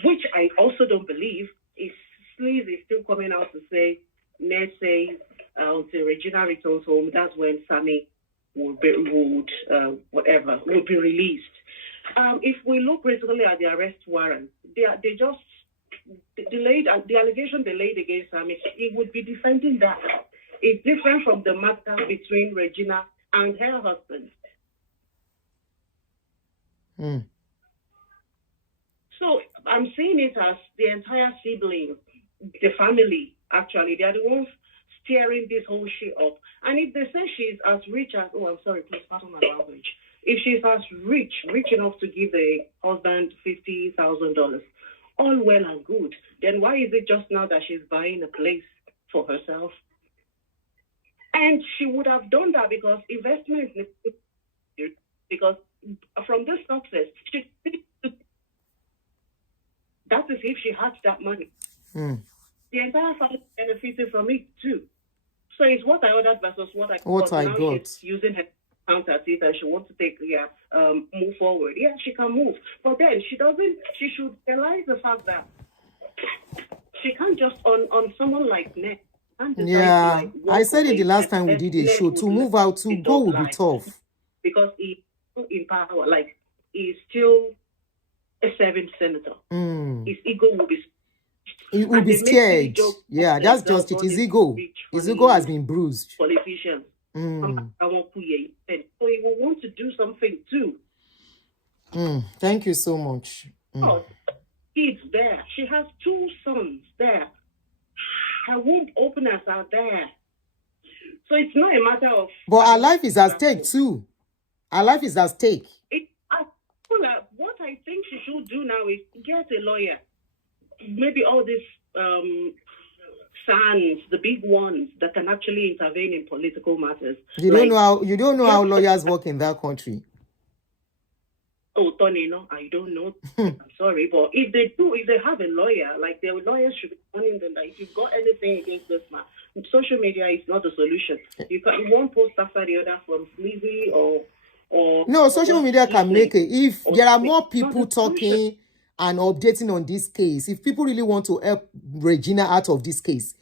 which I also don't believe, is Sleaze is still coming out to say, let's say, until Regina returns home, that's when Sammy would be released. If we look critically at the arrest warrant, they just delayed the allegation they laid against Sammy. It would be defending that. It's different from the matter between Regina and her husband. So I'm seeing it as the entire sibling, the family, Actually, they are the ones steering this whole shit up. And if they say she's as rich as, oh, I'm sorry, please pardon my language. If she's as rich enough to give the husband $50,000, all well and good, then why is it just now that she's buying a place for herself? And she would have done that because investment, because from this success, that is if she had that money. The entire family benefited from it too. So it's what I ordered versus what I got. She's using her account at it and she wants to take, move forward. Yeah, she can move. But then she should realize the fact that she can't just on someone like Ned. Yeah, I said it the last time we did a show. To move out, to go will be tough. Because he's still in power. Like, he's still a 7th senator. His ego will be... He will be scared. Yeah, that's just it. His ego. His ego has been bruised. Politicians. So he will want to do something too. Thank you so much. Kids there. She has 2 sons there. Her womb openers are there. So it's not a matter of... But her life is at stake too. Her life is at stake. What I think she should do now is get a lawyer. Maybe all these sons, the big ones that can actually intervene in political matters. You don't know how lawyers work in that country. Oh, Tony, no, I don't know. I'm sorry, but if they have a lawyer, like their lawyers should be warning them that if you've got anything against this man, social media is not the solution. You won't post after the other from sleazy or no, social media can make it. If there are more people talking and updating on this case, if people really want to help Regina out of this case,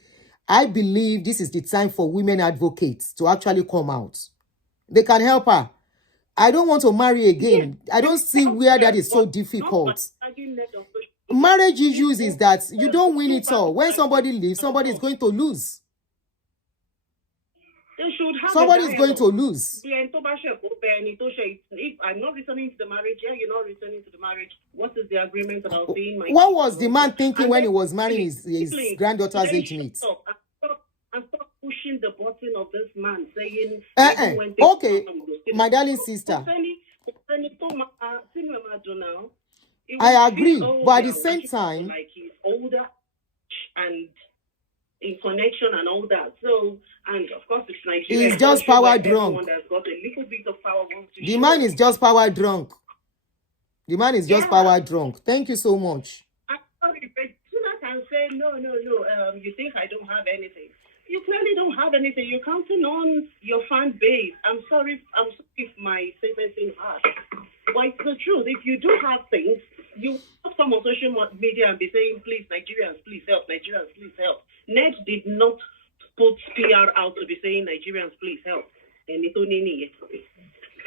I believe this is the time for women advocates to actually come out. They can help her. I don't want to marry again. I don't see where that is so difficult. Marriage issues is that you don't win it all. When somebody leaves, somebody is going to lose. Somebody is going to lose. If I'm not returning to the marriage, you're not returning to the marriage. What is the agreement about seeing my... What was the man thinking when he was marrying his granddaughter's age mate? And stop pushing the button of this man, saying... Okay, my darling sister. I agree, but at the same time... Like he's older and in connection and all that. So, and of course, it's Nigeria. He's just power drunk. Got a little bit of power. The man is just power drunk. The man is just power drunk. Thank you so much. I'm sorry, but Tuna can say, no, you think I don't have anything. You clearly don't have anything. You're counting on your fan base. I'm sorry if my statement seems harsh. But it's the truth. If you do have things, you come on social media and be saying, please, Nigerians, please help. Nigerians, please help. Ned did not put PR out to be saying, Nigerians, please help. And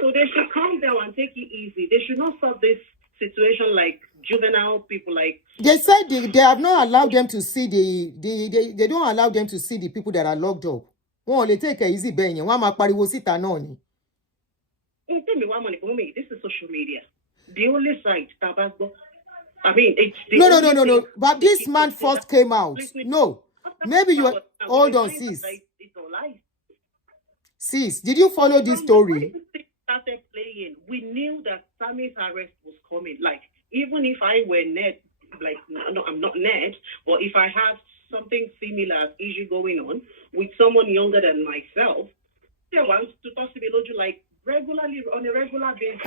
so they should calm down and take it easy. They should not solve this situation like juvenile people. Like they said they have not allowed them to see they don't allow them to see the people that are locked up. They take it easy, Ben. This is social media. The only site, Tabasco. I mean, it's the no. But this man first came out. No, maybe you are. Hold on, sis. Sis, did you follow this story? Started playing. We knew that Sammy's arrest was coming. Like, even if I were Ned, like, no, I'm not Ned, but if I had something similar issue going on with someone younger than myself, they want to talk to me, like, regularly on a regular basis.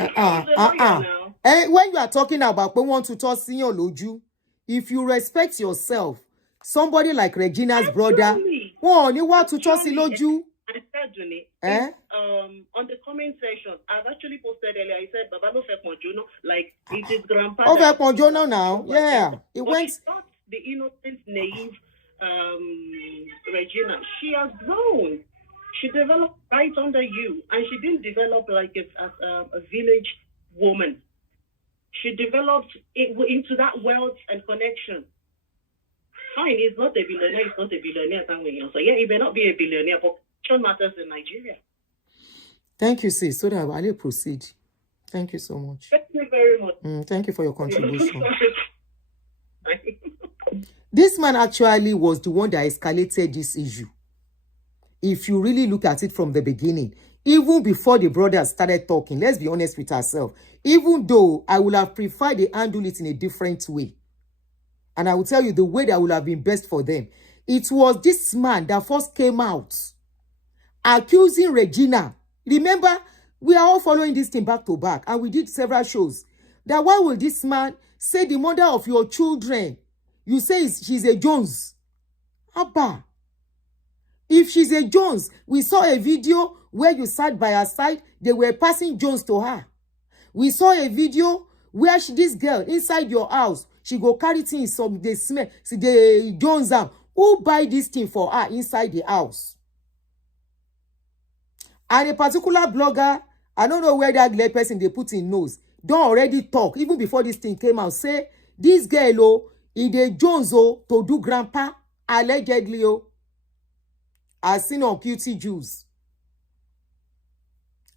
When you are talking about we want to talk senior loju, if you respect yourself, somebody like Regina's brother, you want to talk senior loju. On the comment section, I've actually posted earlier. I said, "Baba no fek monjono," like it is grandpa. Oh, fek monjono now, yeah. It went. The innocent, naive Regina. She has grown. She developed right under you, and she didn't develop like a village woman. She developed into that wealth and connection. Fine, he's not a billionaire. He's not a billionaire. So yeah, he may not be a billionaire, but matters in Nigeria. Thank you, sis. So that I will proceed. Thank you so much. Thank you very much. Thank you for your contribution. This man actually was the one that escalated this issue. If you really look at it from the beginning, even before the brothers started talking, let's be honest with ourselves, even though I would have preferred they handle it in a different way, and I will tell you the way that would have been best for them, it was this man that first came out accusing Regina. Remember, we are all following this thing back to back, and we did several shows. That why will this man say the mother of your children, you say she's a Jones? Abba. If she's a Jones, we saw a video where you sat by her side, they were passing Jones to her. We saw a video where this girl inside your house, she go carry things some the smell, see the Jones out. Who buy this thing for her inside the house? And a particular blogger, I don't know where that person they put in nose, don't already talk, even before this thing came out, say, this girl, oh, the Jones, oh, to do grandpa, allegedly, oh, as seen on QT Jews.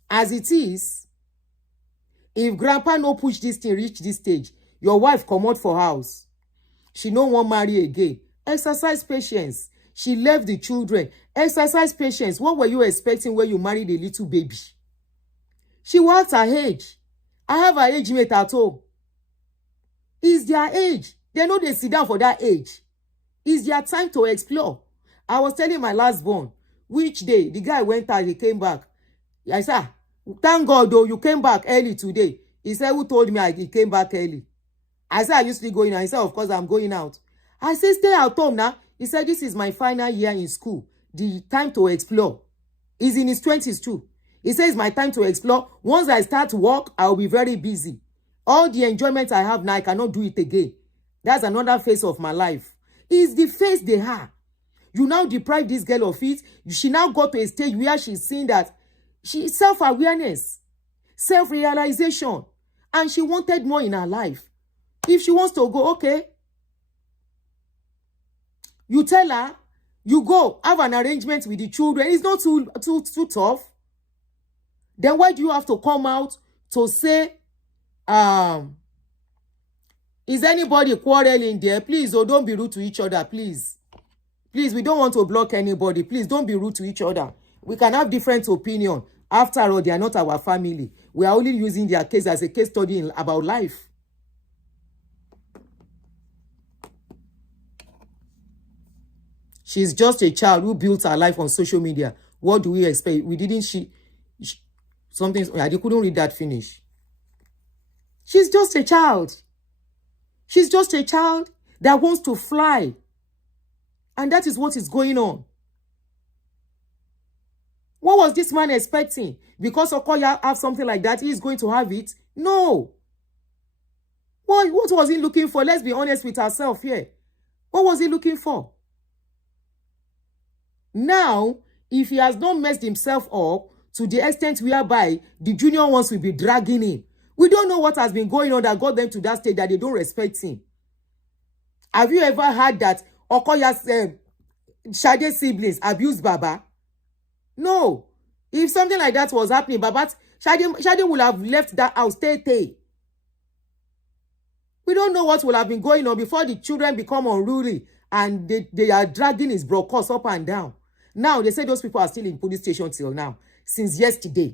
As it is, if grandpa no push this thing reach this stage, your wife come out for house. She no want marry again. Exercise patience. She left the children. Exercise patience. What were you expecting when you married a little baby? She was her age. I have her age mate at home. It's their age. They know they sit down for that age. It's their time to explore. I was telling my last born, which day the guy went out, he came back. I said, thank God though, you came back early today. He said, who told me he came back early? I said, I used to be going out. He said, of course, I'm going out. I said, stay at home now. He said, this is my final year in school. The time to explore. He's in his 20s too. He says, my time to explore. Once I start work, I'll be very busy. All the enjoyment I have now, I cannot do it again. That's another phase of my life. It's the phase they have. You now deprive this girl of it. She now got to a stage where she's seeing that she self-awareness, self-realization, and she wanted more in her life. If she wants to go, okay, you tell her, you go, have an arrangement with the children. It's not too tough. Then why do you have to come out to say, is anybody quarreling there? Please, oh, don't be rude to each other, please. Please, we don't want to block anybody. Please, don't be rude to each other. We can have different opinion. After all, they are not our family. We are only using their case as a case study about life. She's just a child who built her life on social media. What do we expect? We didn't, something, I couldn't read that finish. She's just a child. She's just a child that wants to fly. And that is what is going on. What was this man expecting? Because Okoya have something like that, he's going to have it? No. What was he looking for? Let's be honest with ourselves here. What was he looking for? Now, if he has not messed himself up to the extent whereby the junior ones will be dragging him, we don't know what has been going on that got them to that stage that they don't respect him. Have you ever heard that Okoya's Shade siblings abused Baba? No. If something like that was happening, Shade would have left that house. We don't know what will have been going on before the children become unruly and they are dragging his brokers up and down. Now, they say those people are still in police station till now, since yesterday.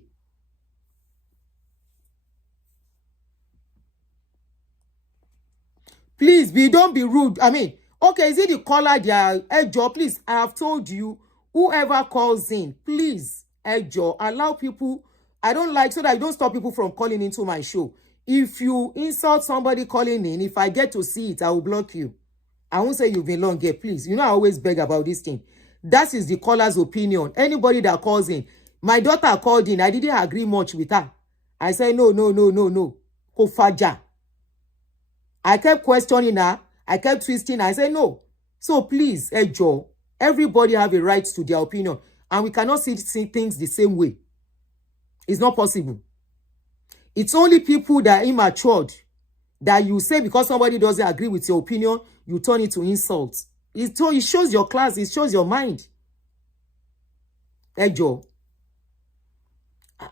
Please, don't be rude. I mean, okay, is it the caller their job? Please, I have told you, whoever calls in, please, job, allow people. I don't like, so that I don't stop people from calling into my show. If you insult somebody calling in, if I get to see it, I will block you. I won't say you've been long here, please. You know, I always beg about this thing. That is the caller's opinion. Anybody that calls in. My daughter called in. I didn't agree much with her. I said, no. Kofaja. I kept questioning her. I kept twisting her. I said, no. So please, Joe, everybody have a right to their opinion. And we cannot see things the same way. It's not possible. It's only people that are immature that you say because somebody doesn't agree with your opinion, you turn it to insult. It shows your class. It shows your mind. Joe,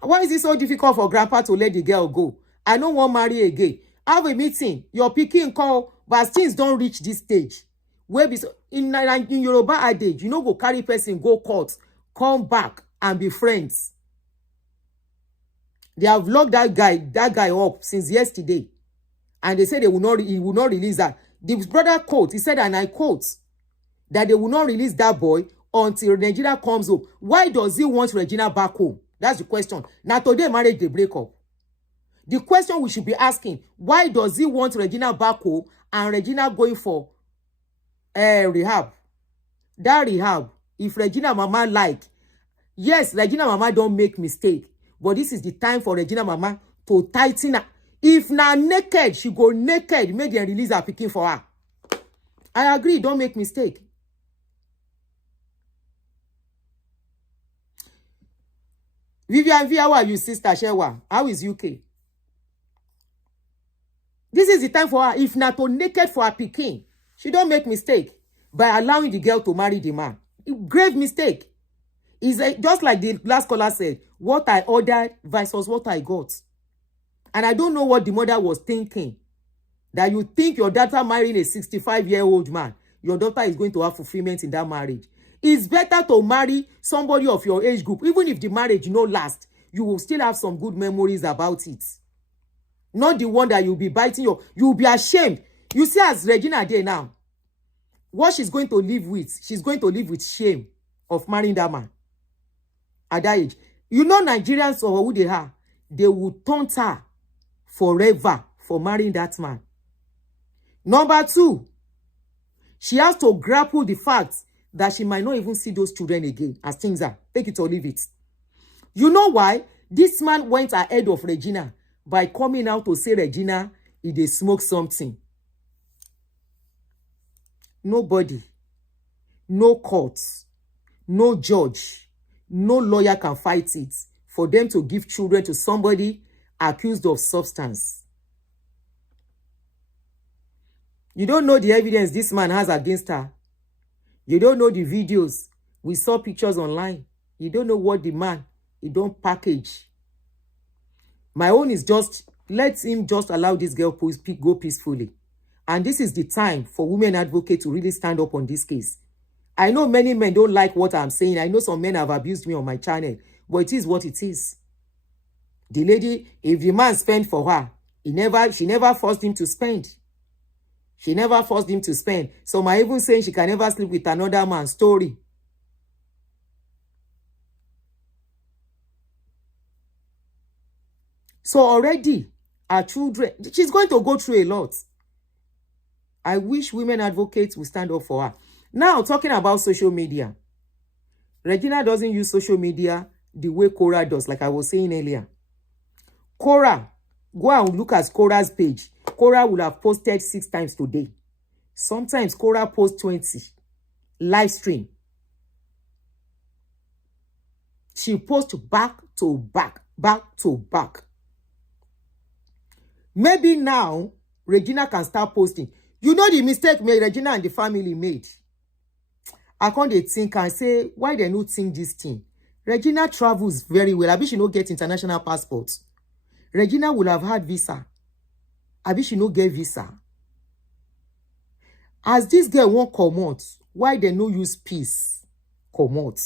why is it so difficult for grandpa to let the girl go? I don't want to marry again. Have a meeting. Your picking call, but things don't reach this stage. Where be in Yoruba adage, you know, go carry person, go court, come back and be friends. They have locked that guy up since yesterday. And they said he will not release that. The brother quote, he said, and I quote, that they will not release that boy until Nigeria comes home. Why does he want Regina back home? That's the question. Now today marriage they break up. The question we should be asking, why does he want Regina back home and Regina going for rehab? That rehab, if Regina mama like, yes, Regina mama don't make mistake, but this is the time for Regina mama to tighten up. If now naked, she go naked, make them release her picking for her. I agree, don't make mistake. Vivian V, how are you, sister Shewa? How is UK? This is the time for her. If not to naked for her picking, she don't make mistake by allowing the girl to marry the man. Grave mistake. Is just like the last caller said, what I ordered versus what I got. And I don't know what the mother was thinking. That you think your daughter marrying a 65-year-old man, your daughter is going to have fulfillment in that marriage. It's better to marry somebody of your age group. Even if the marriage no last, you will still have some good memories about it. Not the one that you'll be biting your... You'll be ashamed. You see, as Regina there now, what she's going to live with, she's going to live with shame of marrying that man at that age. You know, Nigerians or who they are, they will taunt her forever for marrying that man. Number two, she has to grapple the fact that she might not even see those children again as things are. Take it or leave it. You know why? This man went ahead of Regina by coming out to say Regina, if they smoke something. Nobody, no court, no judge, no lawyer can fight it for them to give children to somebody accused of substance. You don't know the evidence this man has against her. You don't know the videos. We saw pictures online. You don't know what the man, he don't package. My own is just, let him just allow this girl go peacefully. And this is the time for women advocates to really stand up on this case. I know many men don't like what I'm saying. I know some men have abused me on my channel. But it is what it is. The lady, if the man spent for her, she never forced him to spend. She never forced him to spend. So my even saying she can never sleep with another man's story. So already, our children, she's going to go through a lot. I wish women advocates will stand up for her. Now, talking about social media. Regina doesn't use social media the way Cora does, like I was saying earlier. Cora, go and look at Cora's page. Cora will have posted 6 times today. Sometimes Cora posts 20. Live stream. She posts back to back, back to back. Maybe now, Regina can start posting. You know the mistake Regina and the family made. I can't think and say, why they not think this thing? Regina travels very well. I bet she no get international passports. Regina will have had visa. I bet she no get visa. As this girl won't come out, why they no use peace? Come out.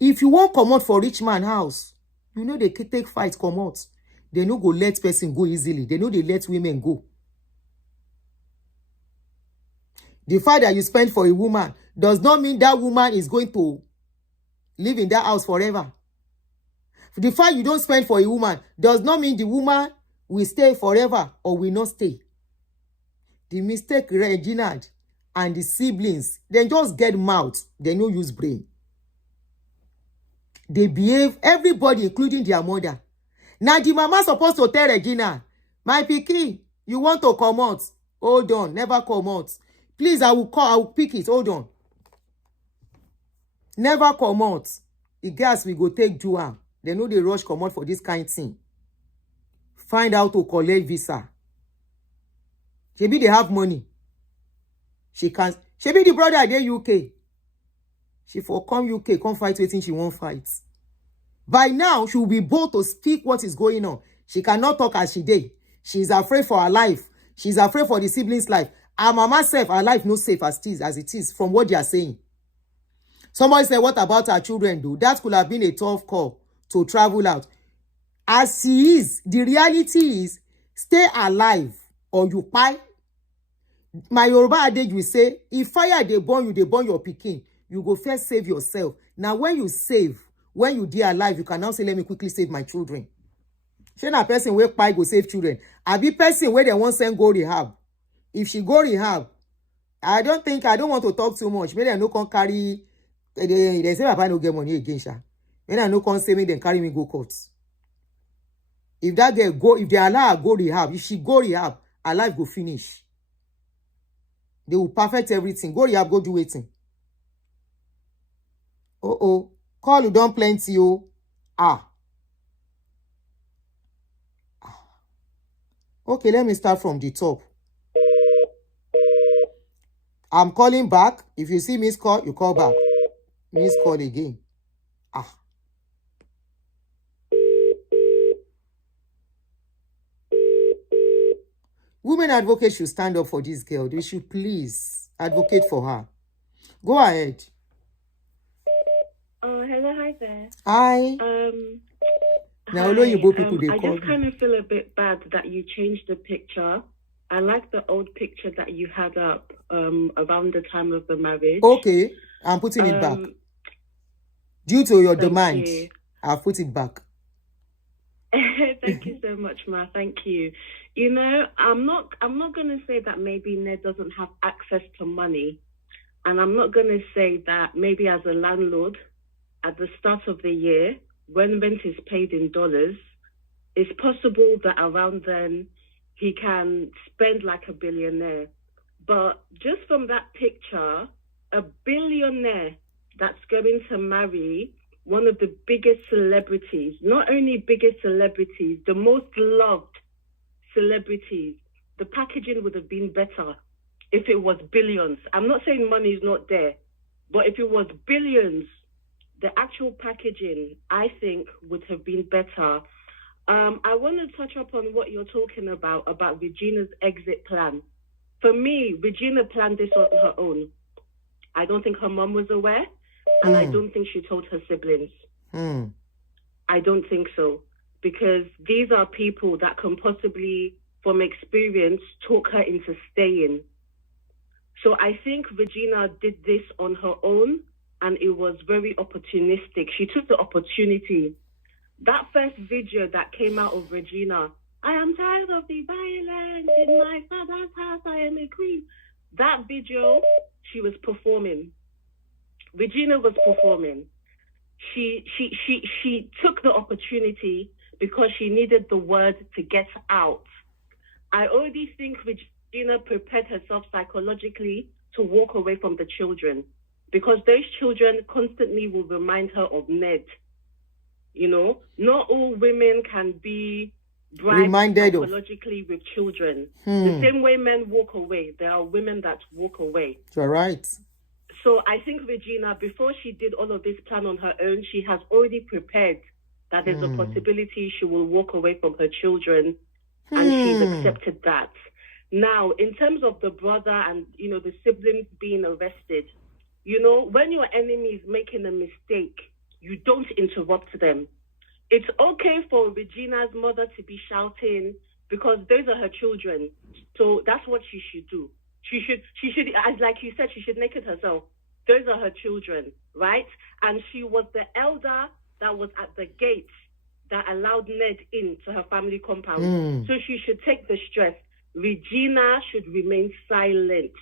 If you won't come out for rich man house, you know they can take fight come out. They no go let person go easily. They know they let women go. The fact that you spend for a woman does not mean that woman is going to live in that house forever. The fact you don't spend for a woman does not mean the woman will stay forever or will not stay. The mistake Regina and the siblings, they just get mouth. They no use brain. They behave, everybody, including their mother. Now the mama supposed to tell Regina, my pikin, you want to come out? Hold on, never come out. Please, I will pick it. Hold on. Never come out. The gas we go take do am. They know they rush come out for this kind of thing. Find out to collect visa. Maybe they have money. She can't. She be the brother at the UK. She for come UK, come fight waiting she won't fight. By now, she will be bold to speak what is going on. She cannot talk as she did. She is afraid for her life. She is afraid for the siblings' life. Our mama safe, our life no safe as it is from what they are saying. Somebody said, what about our children though? That could have been a tough call to travel out. As he is, the reality is, stay alive or you pie. My Yoruba adage will say, if fire they burn you your pikin, you go first save yourself. Now when you save, when you dey alive, you can now say, let me quickly save my children. She na person where pie go save children. I be person where they want send go rehab. If she go rehab, I don't want to talk too much. Maybe I no can carry, they say Papa no get money again, sha. Maybe I no can say me then carry me go courts. If that girl go, if they allow her go rehab, if she go rehab, her life go finish. They will perfect everything. Go rehab, go do waiting. Oh, call you don't plenty, oh. Okay, let me start from the top. I'm calling back. If you see miss call, you call back. Miss call again. Women advocates should stand up for this girl. They should please advocate for her. Go ahead. Hello, hi there. Hi. Now, although you both people, they I call just kind of feel a bit bad that you changed the picture. I like the old picture that you had up around the time of the marriage. Okay, I'm putting it back. Due to your demand, you. I'll put it back. Thank you so much, Ma. Thank you. You know, I'm not going to say that maybe Ned doesn't have access to money, and I'm not going to say that maybe as a landlord, at the start of the year, when rent is paid in dollars, it's possible that around then he can spend like a billionaire. But just from that picture, a billionaire that's going to marry one of the biggest celebrities, not only biggest celebrities, the most loved celebrities, the packaging would have been better if it was billions. I'm not saying money is not there, but if it was billions, the actual packaging, I think, would have been better. I want to touch up on what you're talking about Regina's exit plan. For me, Regina planned this on her own. I don't think her mom was aware, and I don't think she told her siblings. I don't think so, because these are people that can possibly, from experience, talk her into staying. So I think Regina did this on her own, and it was very opportunistic. She took the opportunity. That first video that came out of Regina, I am tired of the violence in my father's house, I am a queen. That video, she was performing. Regina was performing. She took the opportunity because she needed the word to get out. I already think Regina prepared herself psychologically to walk away from the children, because those children constantly will remind her of Ned. You know, not all women can be bribed psychologically with children. The same way men walk away, there are women that walk away. You're right. So I think Regina, before she did all of this plan on her own, she has already prepared that there's a possibility she will walk away from her children, and she's accepted that. Now, in terms of the brother and, you know, the siblings being arrested, you know, when your enemy is making a mistake, you don't interrupt them. It's okay for Regina's mother to be shouting because those are her children. So that's what she should do. She should, as like you said, she should naked herself. Those are her children, right? And she was the elder that was at the gate that allowed Ned into her family compound. So she should take the stress. Regina should remain silent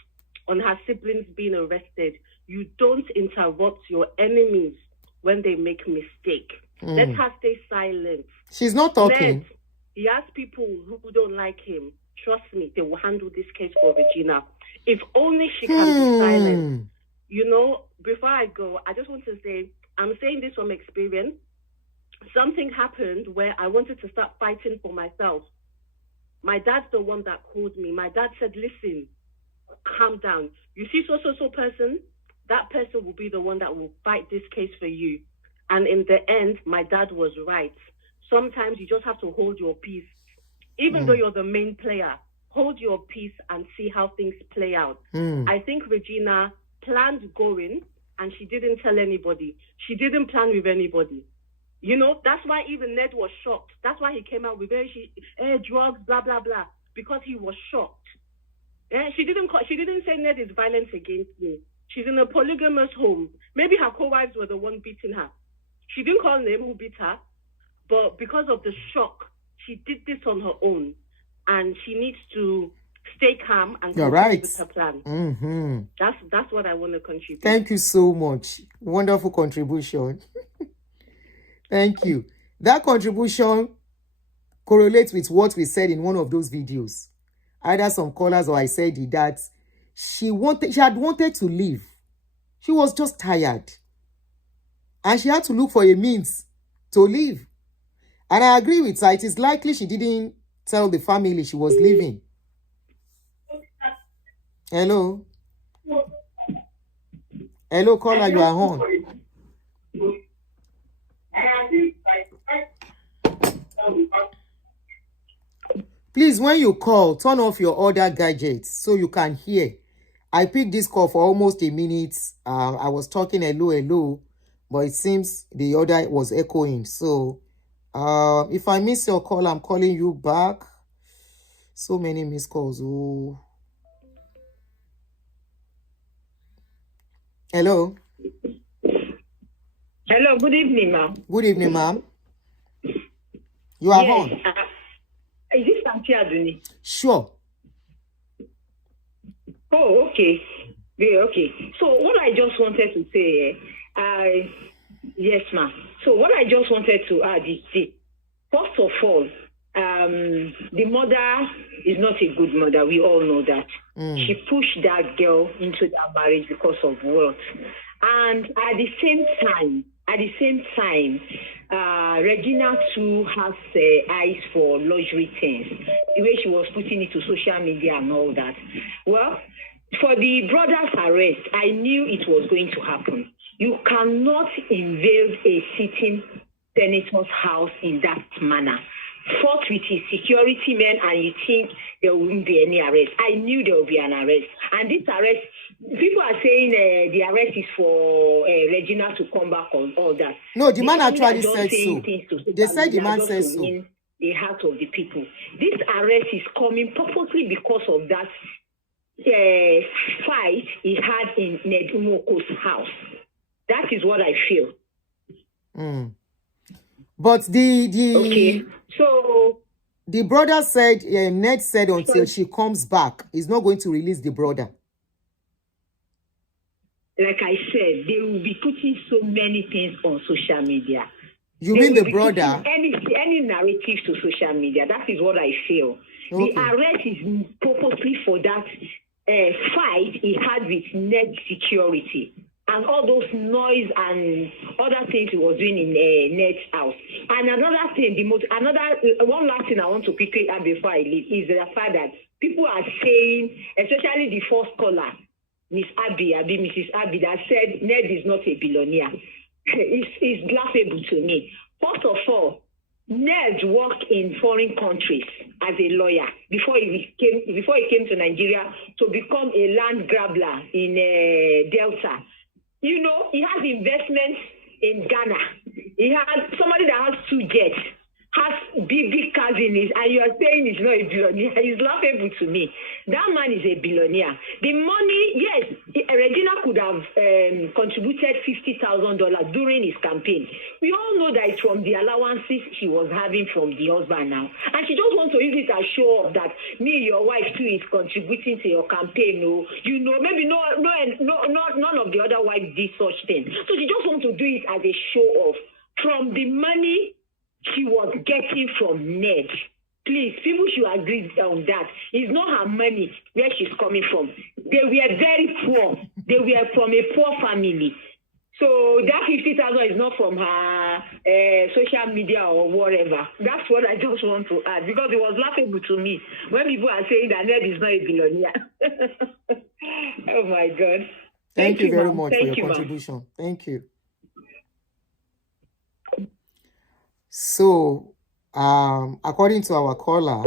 on her siblings being arrested. You don't interrupt your enemies when they make mistake. Let her stay silent. She's not talking. Ned, he has people who don't like him. Trust me, they will handle this case for Regina. If only she can be silent. You know, before I go, I just want to say, I'm saying this from experience. Something happened where I wanted to start fighting for myself. My dad's the one that called me. My dad said, listen, calm down. You see so person? That person will be the one that will fight this case for you. And in the end, my dad was right. Sometimes you just have to hold your peace. Even though you're the main player, hold your peace and see how things play out. Mm. I think Regina planned going and she didn't tell anybody. She didn't plan with anybody. You know, that's why even Ned was shocked. That's why he came out with drugs, blah, blah, blah, because he was shocked. She didn't say Ned is violence against me. She's in a polygamous home. Maybe her co-wives were the one beating her. She didn't call name who beat her, but because of the shock, she did this on her own. And she needs to stay calm and continue with her plan. Mm-hmm. That's what I want to contribute. Thank you so much. Wonderful contribution. Thank you. That contribution correlates with what we said in one of those videos. Either some callers or I said it, that she had wanted to leave. She was just tired. And she had to look for a means to leave. And I agree with her. It is likely she didn't tell the family she was leaving. Hello? Hello, caller, you are on. Please, when you call, turn off your other gadgets so you can hear. I picked this call for almost a minute. I was talking hello, but it seems the other was echoing. So, if I miss your call, I'm calling you back. So many missed calls. Oh. Hello. Hello, good evening, ma'am. Good evening, ma'am. You are on. Is this Auntie Aduni? Sure. Oh, okay. Yeah, okay. So what I just wanted to say, yes, ma'am. So what I just wanted to add is this. First of all, the mother is not a good mother. We all know that. She pushed that girl into that marriage because of wealth. And at the same time, Regina too has eyes for luxury things. The way she was putting it to social media and all that. Well, for the brother's arrest, I knew it was going to happen. You cannot invade a sitting senator's house in that manner. Fought with his security men, and you think there wouldn't be any arrest. I knew there would be an arrest. And this arrest, people are saying the arrest is for Regina to come back on all that. No, the man actually said so. They said the man said so. The heart of the people. This arrest is coming purposely because of that fight he had in Ned Nwoko's house. That is what I feel. But okay. So the brother said, Ned said until she comes back, he's not going to release the brother. Like I said, they will be putting so many things on social media. You mean the brother? Any narrative to social media. That is what I feel. Okay. The arrest is purposely for that fight he had with Ned security. And all those noise and other things he was doing in Ned's house. And another thing, one last thing I want to quickly add before I leave is the fact that people are saying, especially the first caller, Mrs. Abby, that said Ned is not a billionaire. It's laughable to me. First of all, Ned worked in foreign countries as a lawyer before he came to Nigeria to become a land grabber in Delta. You know, he has investments in Ghana. He has somebody that has 2 jets, has big cars in his, and you are saying he's not a billionaire. He's laughable to me. That man is a billionaire. The money, yes, Regina could have contributed $50,000 during his campaign. We all know that it's from the allowances she was having from the husband now. And she just wants to use it as show off that your wife too is contributing to your campaign. No, you know, maybe none of the other wives did such thing. So she just wants to do it as a show off from the money she was getting from Ned. Please, people should agree on that. It's not her money where she's coming from. They were very poor. They were from a poor family. So that 50,000 is not from her social media or whatever. That's what I just want to add, because it was laughable to me when people are saying that Ned is not a billionaire. Oh my God. Thank you very much for your contribution. Thank you. So, according to our caller,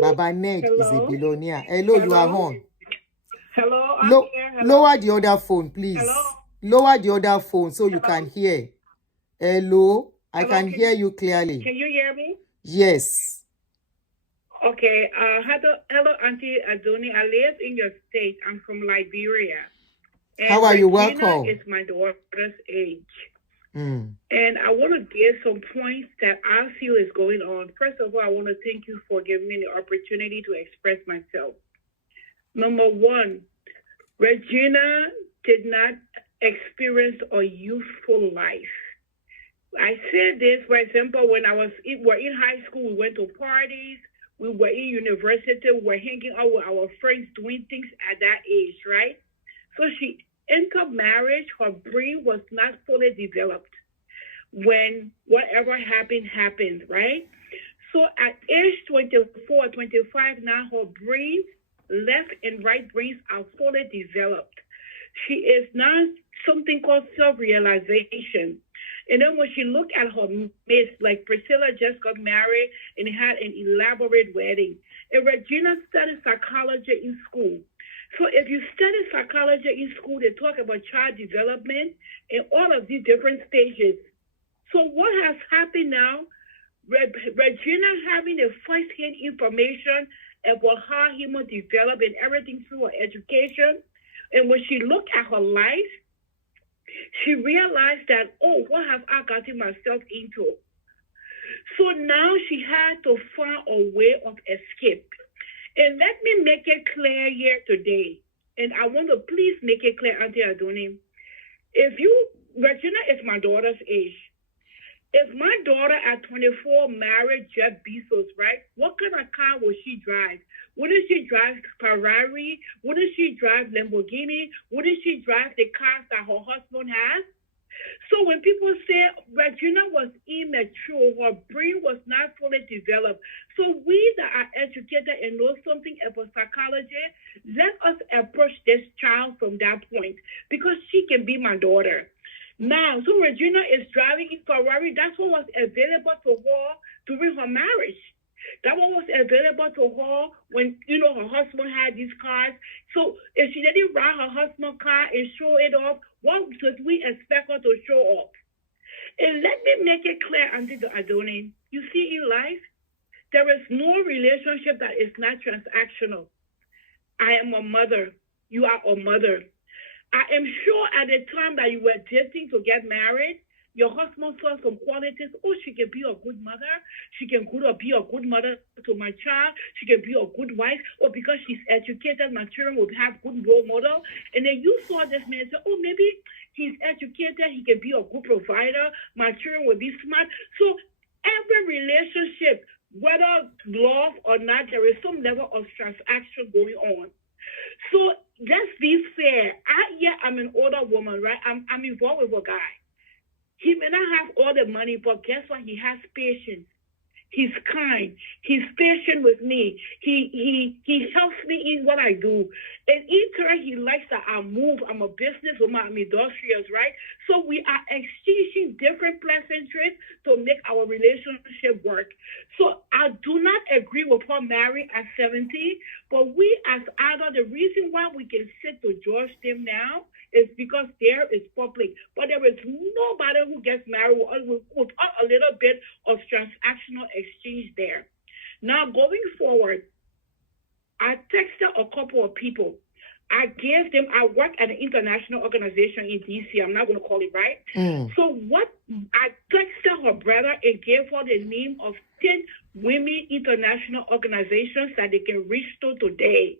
Baba Ned is a Hello? billionaire. Hello, you are Hello? on. Hello, I'm here. Hello? Lower the other phone, please. Hello? Lower the other phone so you Hello? can hear. Hello, I Hello, can hear you clearly. can you hear me? Yes. Okay, hello, Auntie Adoni. I live in your state. I'm from Liberia. And How are you? Regina Welcome. is my daughter's age. Mm. And I want to give some points that I feel is going on. First of all, I want to thank you for giving me the opportunity to express myself. Number one, Regina did not experience a youthful life. I said this, for example, when we're in high school, we went to parties, we were in university, we were hanging out with our friends, doing things at that age, right? So she entered marriage, her brain was not fully developed. When whatever happened, right? So at age 24, 25 now, her brain, left and right brains are fully developed. She is now something called self-realization. And then when she looked at her mates, like Priscilla just got married and had an elaborate wedding. And Regina studied psychology in school. So if you study psychology in school, they talk about child development and all of these different stages. So what has happened now, Regina having the first-hand information about how human develop and everything through her education. And when she looked at her life, she realized that, oh, what have I gotten myself into? So now she had to find a way of escape. And let me make it clear here today. And I want to please make it clear, Auntie Adoni. Regina is my daughter's age. If my daughter at 24 married Jeff Bezos, right, what kind of car will she drive? Wouldn't she drive Ferrari? Wouldn't she drive Lamborghini? Wouldn't she drive the cars that her husband has? So when people say Regina was immature, her brain was not fully developed. So we that are educated and know something about psychology, let us approach this child from that point because she can be my daughter. Now, so Regina is driving in Ferrari. That's what was available to her during her marriage. That one was available to her when, her husband had these cars. So if she didn't ride her husband's car and show it off, what should we expect her to show off? And let me make it clear, Auntie Adoni, you see in life, there is no relationship that is not transactional. I am a mother. You are a mother. I am sure at the time that you were dating to get married, your husband saw some qualities. Oh, she can be a good mother. She can be a good mother to my child. She can be a good wife. Or because she's educated, my children will have good role model. And then you saw this man and said, oh, maybe he's educated. He can be a good provider. My children will be smart. So every relationship, whether love or not, there is some level of transaction going on. So let's be fair. I'm an older woman, right? I'm involved with a guy. He may not have all the money, but guess what? He has patience. He's kind. He's patient with me. He helps me in what I do. And in turn, he likes that I move. I'm a businesswoman. I'm industrious, right? So we are exchanging different pleasantries to make our relationship work. So I do not agree with her marrying at 70, but we as adults, the reason why we can sit to judge them now is because there is public. But there is nobody who gets married without a little bit of transactional exchange there. Now, going forward, I texted a couple of people. I work at an international organization in DC. I'm not going to call it right. So I texted her brother and gave her the name of 10 women international organizations that they can reach to today.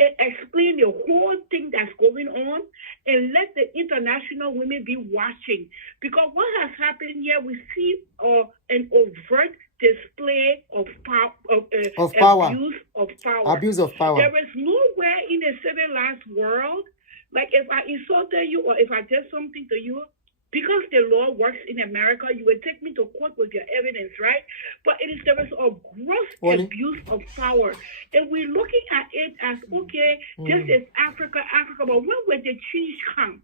And explain the whole thing that's going on and let the international women be watching. Because what has happened here, we see an overt display of power. Abuse of power. There is nowhere in the civilized world, like if I insulted you or if I did something to you, because the law works in America, you will take me to court with your evidence, right? But there is a gross abuse of power. And we're looking at it as, okay, this is Africa, but when will the change come?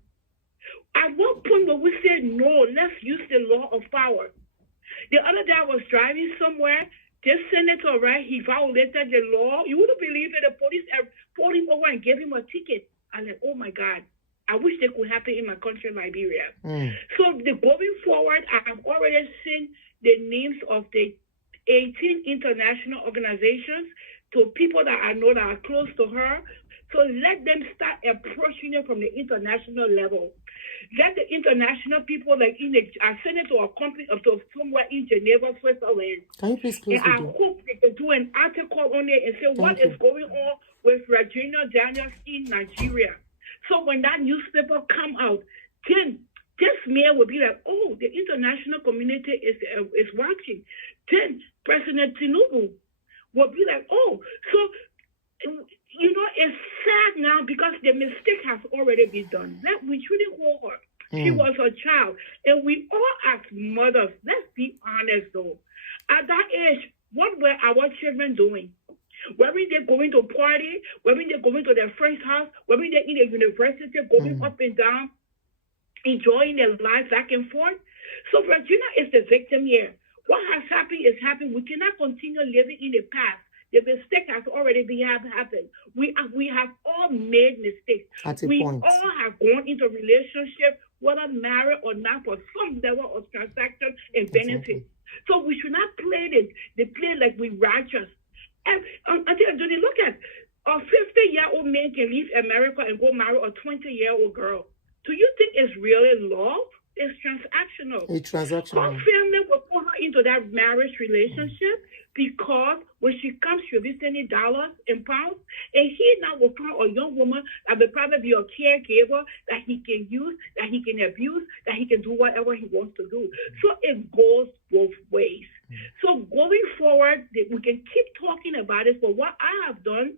At what point will we say, no, let's use the law of power? The other day I was driving somewhere. This senator, right, he violated the law. You wouldn't believe it. The police pulled him over and gave him a ticket. I'm like, oh my God. I wish that could happen in my country, Liberia. So going forward, I have already seen the names of the 18 international organizations to people that I know that are close to her. So let them start approaching it from the international level. Let the international people, like I sent it to a company to somewhere in Geneva, Switzerland. Can you please close and I the door? hope they can do an article on it and say what is going on with Regina'S in Nigeria. So when that newspaper come out, then this mayor will be like, oh, the international community is watching. Then President Tinubu will be like, oh, so, you know, it's sad now because the mistake has already been done. We shouldn't hold her. She was a child. And we all as mothers, let's be honest though, at that age, what were our children doing? Weren't they going to party? Weren't they going to their friend's house? Weren't they in the university going up and down, enjoying their lives back and forth? So Regina is the victim here. What has happened is happened. We cannot continue living in the past. The mistake has already happened. We have all made mistakes. We all have gone into relationship, whether married or not, for some level of transaction and benefit. So we should not play like we righteous. And look at a 50-year-old man can leave America and go marry a 20-year-old girl. Do you think it's really love? It's transactional. It's transactional. Her family will put her into that marriage relationship because when she comes, she'll be sending dollars and pounds. And he now will find a young woman that will probably be a caregiver that he can use, that he can abuse, that he can do whatever he wants to do. So it goes both ways. So going forward, we can keep talking about it. But what I have done,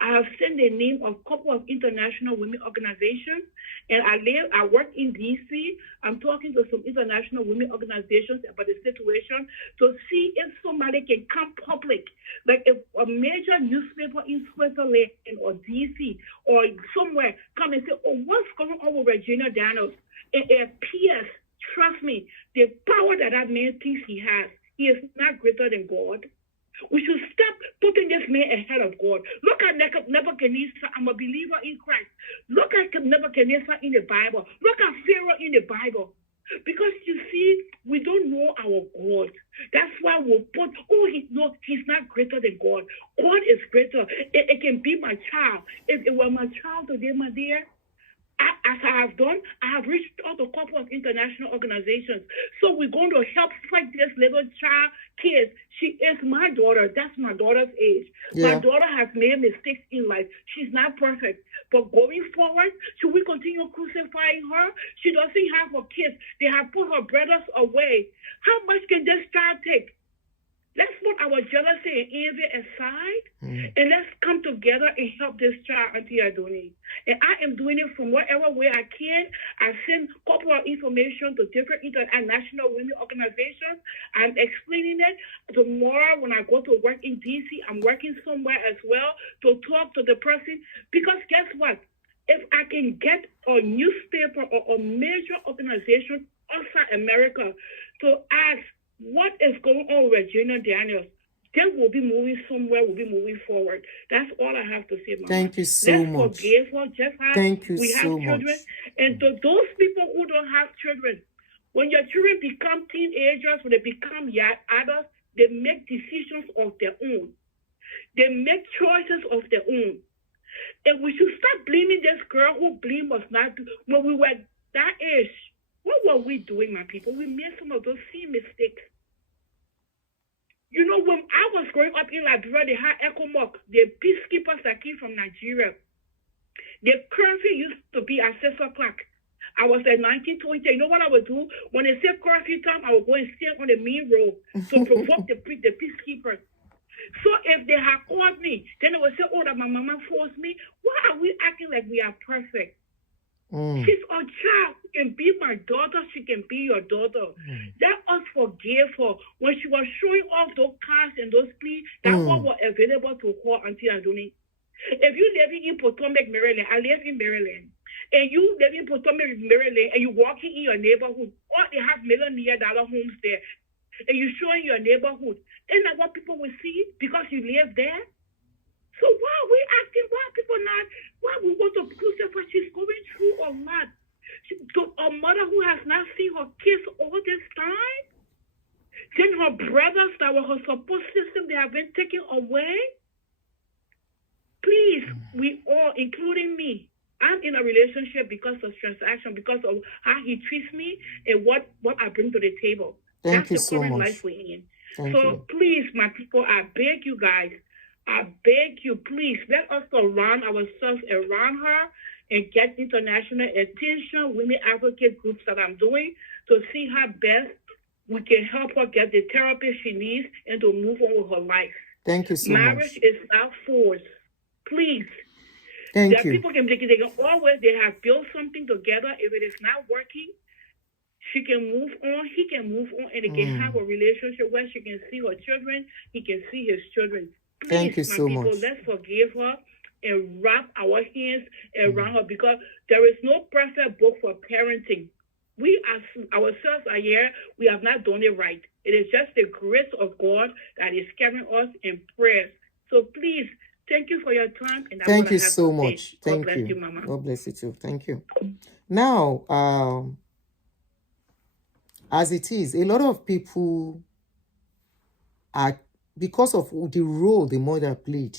I have sent the name of a couple of international women organizations, and I work in DC. I'm talking to some international women organizations about the situation to see if somebody can come public, like if a major newspaper in Switzerland or DC or somewhere come and say, oh, what's going on with Regina'S? And it appears, trust me, the power that man thinks he has, he is not greater than God. We should stop putting this man ahead of God. Look at Nebuchadnezzar. I'm a believer in Christ. Look at Nebuchadnezzar in the Bible. Look at Pharaoh in the Bible. Because you see, we don't know our God. That's why we'll put, he's not greater than God. God is greater. It can be my child. If it were my child today, my dear, as I have done, I have reached out to a couple of international organizations. So we're going to help fight this little child kids. She is my daughter. That's my daughter's age. Yeah. My daughter has made mistakes in life. She's not perfect. But going forward, should we continue crucifying her? She doesn't have her kids. They have put her brothers away. How much can this child take? Let's put our jealousy and envy aside, and let's come together and help this child, Auntie Adoni. And I am doing it from whatever way I can. I send a couple of information to different international women organizations. I'm explaining it. Tomorrow when I go to work in DC, I'm working somewhere as well to talk to the person. Because guess what? If I can get a newspaper or a major organization outside America to ask, what is going on with Regina'S? Then we'll be moving somewhere, we'll be moving forward. That's all I have to say, Mama. Thank you so much. Forgive her, just as Thank you we have so children. much. And to those people who don't have children, when your children become teenagers, when they become young adults, they make decisions of their own. They make choices of their own. And we should stop blaming this girl who blamed us not when we were that age. What were we doing, my people? We made some of those same mistakes. You know, when I was growing up in Liberia, they had ECOMOG, the peacekeepers that came from Nigeria. The curfew used to be at 6 o'clock. I was at 1920. You know what I would do? When they said curfew time, I would go and stand on the main road to provoke the peacekeepers. So if they had called me, then they would say, oh, that my mama forced me. Why are we acting like we are perfect? She's a child. She can be my daughter. She can be your daughter. Let us forgive her. When she was showing off those cars and those pleas, that's what was available to her, Auntie Adoni. If you live in Potomac, Maryland, I live in Maryland, and you live in Potomac, Maryland, and you're walking in your neighborhood, or they have $1 million homes there, and you're showing your neighborhood. Isn't that what people will see because you live there? So why are we acting? Why are people not? Why we want to crucify what she's going through or not? To a mother who has not seen her kids all this time? Then her brothers that were her support system, they have been taken away? Please, we all, including me, I'm in a relationship because of transaction, because of how he treats me and what I bring to the table. Thank That's you the so current much. life we're in. Thank So you. please, my people, I beg you guys, I beg you, please, let us surround ourselves around her and get international attention, women advocate groups that I'm doing, to see how best we can help her get the therapy she needs and to move on with her life. Thank you so Marriage much. is not forced. Please. Thank There are you. people they can always, they have built something together. If it is not working, she can move on, he can move on, and they can have a relationship where she can see her children, he can see his children. Please, Thank you my so people, much. let's forgive her and wrap our hands around her, because there is no perfect book for parenting. We ourselves are here, we have not done it right. It is just the grace of God that is carrying us in prayers. So please, thank you for your time. And Thank you so much. Thank God bless you, Mama. God bless you too. Thank you. Now, as it is, a lot of people are, because of the role the mother played,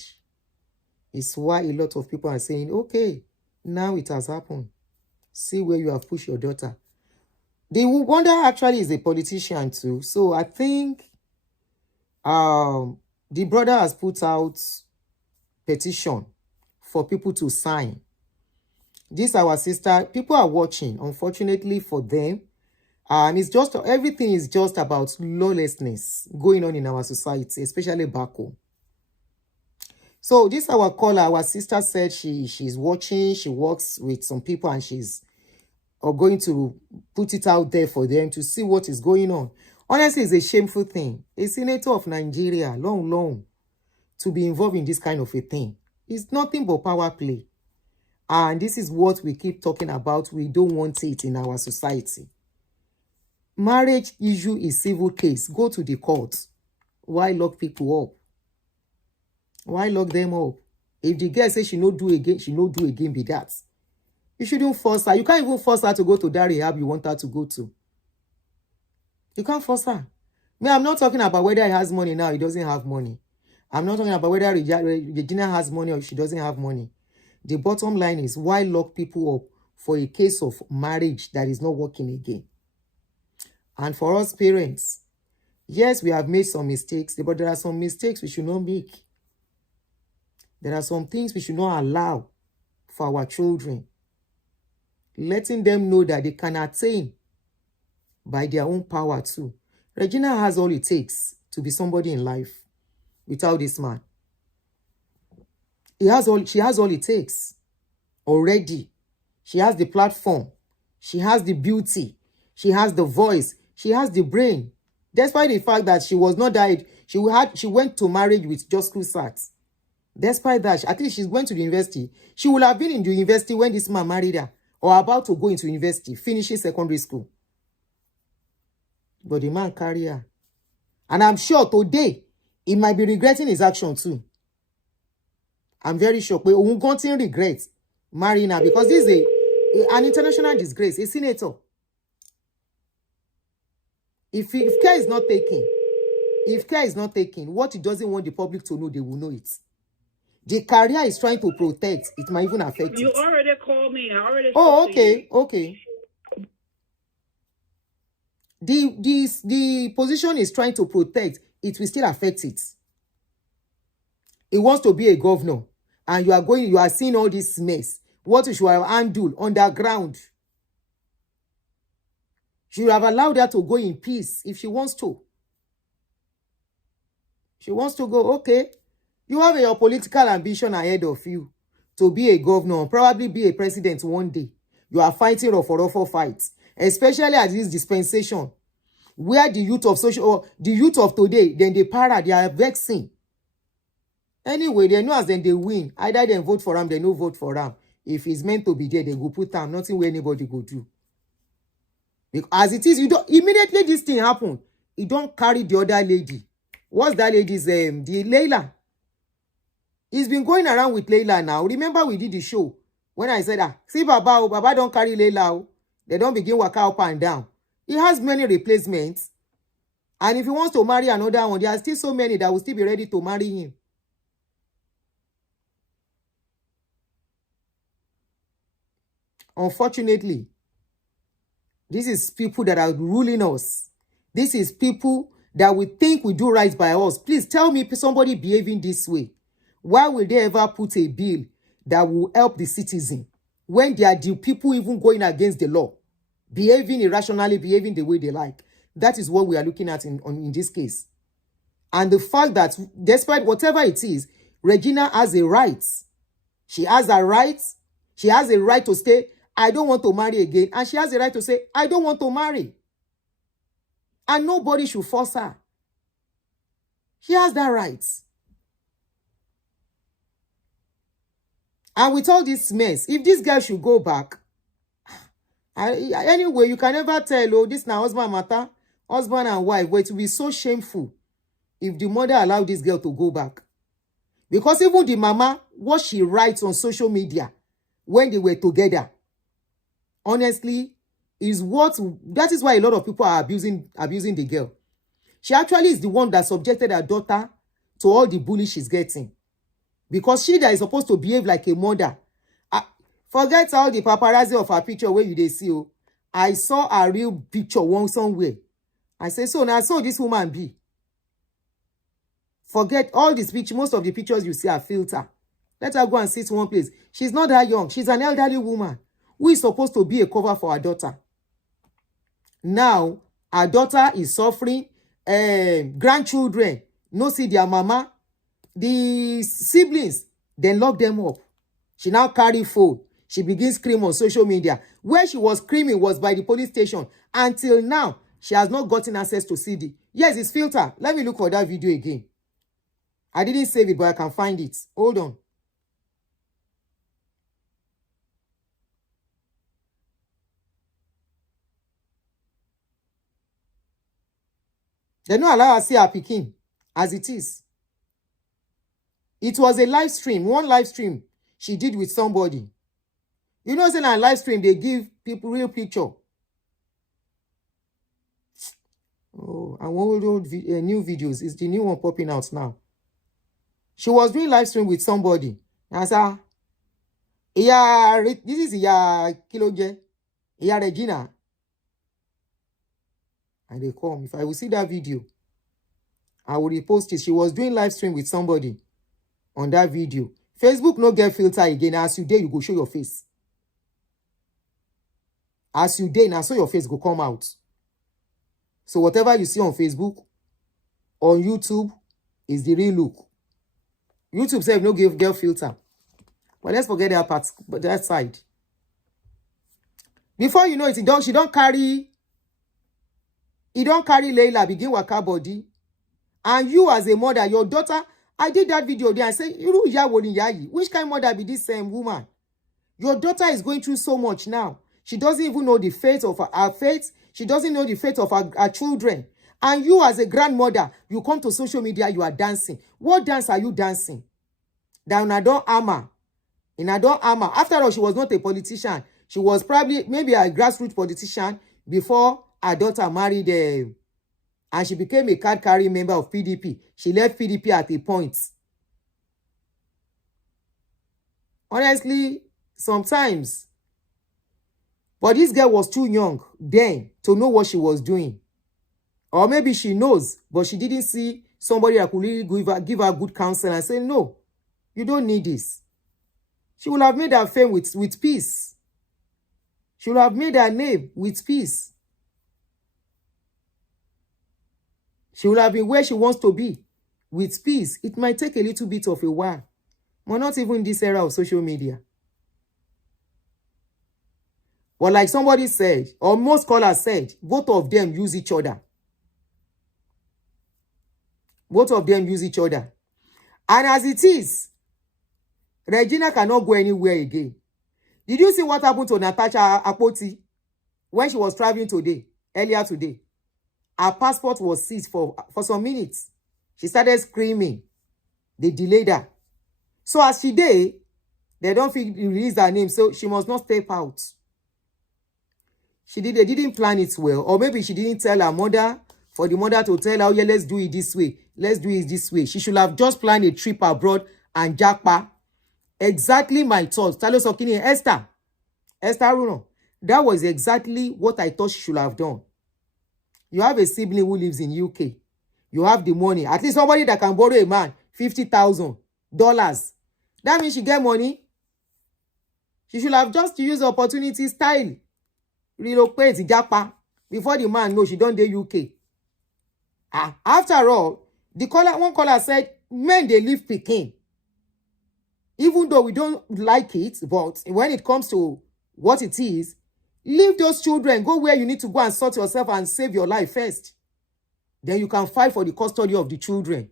is why a lot of people are saying, okay, now it has happened. See where you have pushed your daughter. The wonder actually is a politician too. So I think the brother has put out petition for people to sign. This our sister, people are watching. Unfortunately for them, it's just, everything is just about lawlessness going on in our society, especially back home. So this our caller, our sister said she's watching, she works with some people, and she's going to put it out there for them to see what is going on. Honestly, it's a shameful thing. A senator of Nigeria, long, to be involved in this kind of a thing. It's nothing but power play. And this is what we keep talking about. We don't want it in our society. Marriage issue is civil case. Go to the court. Why lock people up? Why lock them up? If the girl says she no do again, she no do again be that. You shouldn't force her. You can't even force her to go to that rehab you want her to go to. You can't force her. Me, I'm not talking about whether he has money now, he doesn't have money. I'm not talking about whether Regina has money or she doesn't have money. The bottom line is, why lock people up for a case of marriage that is not working again? And for us parents, yes, we have made some mistakes, but there are some mistakes we should not make. There are some things we should not allow for our children. Letting them know that they can attain by their own power too. Regina has all it takes to be somebody in life without this man. She has all it takes already. She has the platform. She has the beauty. She has the voice. She has the brain. Despite the fact that she was not died, she went to marriage with just school certs. Despite that, I think she's going to the university. She would have been in the university when this man married her, or about to go into university, finishing secondary school. But the man carried her. And I'm sure today, he might be regretting his action too. I'm very sure. But we won't regret marrying her, because this is an international disgrace, a senator. If care is not taken, what he doesn't want the public to know, they will know it. The career is trying to protect. It might even affect You it. already called me. I already. Oh, okay. The position is trying to protect. It will still affect it. He wants to be a governor, and you are seeing all this mess. What you should have handled underground. She would have allowed her to go in peace if she wants to. She wants to go, okay. You have your political ambition ahead of you to be a governor, probably be a president one day. You are fighting for fights, especially at this dispensation, where the youth of today, then they are vexing. Anyway, they know as then they win. Either they vote for him, they no vote for him. If he's meant to be there, they go put down. Nothing where anybody go do. Because as it is, you don't immediately this thing happen. he don't carry the other lady. What's that lady's name? The Layla. He's been going around with Layla now. Remember we did the show when I said, see Baba don't carry Layla. They don't begin work up and down. He has many replacements. And if he wants to marry another one, there are still so many that will still be ready to marry him. Unfortunately, this is people that are ruling us. This is people that we think we do right by us. Please tell me somebody behaving this way. Why will they ever put a bill that will help the citizen when they are the people even going against the law, behaving irrationally, behaving the way they like? That is what we are looking at in this case. And the fact that despite whatever it is, Regina has a right. She has a right. She has a right to say, I don't want to marry again. And she has a right to say, I don't want to marry. And nobody should force her. She has that right. And with all this mess, if this girl should go back, anyway, you can never tell, oh, this now husband matter, husband and wife, but it will be so shameful if the mother allowed this girl to go back. Because even the mama, what she writes on social media when they were together, honestly, that is why a lot of people are abusing the girl. She actually is the one that subjected her daughter to all the bullying she's getting. Because she that is supposed to behave like a mother. Forget all the paparazzi of her picture where you see. Oh, I saw a real picture somewhere. I say, so now so this woman be. Forget all this picture. Most of the pictures you see are filter. Let her go and sit one place. She's not that young. She's an elderly woman who is supposed to be a cover for her daughter. Now, her daughter is suffering. Grandchildren no see their mama. The siblings, then lock them up. She now carry phone. She begins screaming on social media. Where she was screaming was by the police station. Until now, she has not gotten access to CD. Yes, it's filter. Let me look for that video again. I didn't save it, but I can find it. Hold on. They don't allow her to see her picking as it is. It was a live stream, one live stream she did with somebody. You know, in a live stream, they give people real picture. Oh, I want new videos. It's the new one popping out now. She was doing live stream with somebody. And I said, yeah, this is Kiloge, Regina. And they come. If I will see that video, I will repost it. She was doing live stream with somebody on that video. Facebook no get filter again. As you dare, you go show your face. As you dare, now so your face go come out. So whatever you see on Facebook, on YouTube, is the real look. YouTube said no give girl filter. But let's forget that part, but that side. Before you know it, she don't carry Layla, begin waka body. And you as a mother, your daughter, I did that video there. I said, which kind of mother be this same woman? Your daughter is going through so much now. She doesn't even know the fate of her fate. She doesn't know the fate of her children. And you as a grandmother, you come to social media, you are dancing. What dance are you dancing? That in Adon Ama. In Adon Ama. After all, she was not a politician. She was probably maybe a grassroots politician before her daughter married and she became a card-carrying member of PDP. She left PDP at a point. Honestly, sometimes. But this girl was too young then to know what she was doing. Or maybe she knows, but she didn't see somebody that could really give her good counsel and say, no, you don't need this. She would have made her fame with peace. She would have made her name with peace. She will have been where she wants to be with peace. It might take a little bit of a while. But not even in this era of social media. But like somebody said, or most scholars said, both of them use each other. Both of them use each other. And as it is, Regina cannot go anywhere again. Did you see what happened to Natasha Akpoti when she was traveling earlier today? Her passport was seized for some minutes. She started screaming. They delayed her. So as she did, they don't release her name, so she must not step out. They didn't plan it well. Or maybe she didn't tell her mother, for the mother to tell her, oh yeah, let's do it this way. Let's do it this way. She should have just planned a trip abroad and jackpot. Exactly my thoughts. Talo Sokini, Esther Runo. That was exactly what I thought she should have done. You have a sibling who lives in UK. You have the money. At least somebody that can borrow a man $50,000. That means she get money. She should have just used the opportunity style. Relocate Japa before the man knows she don't do UK. After all, one caller said, men, they live Peking. Even though we don't like it, but when it comes to what it is, leave those children. Go where you need to go and sort yourself and save your life first. Then you can fight for the custody of the children.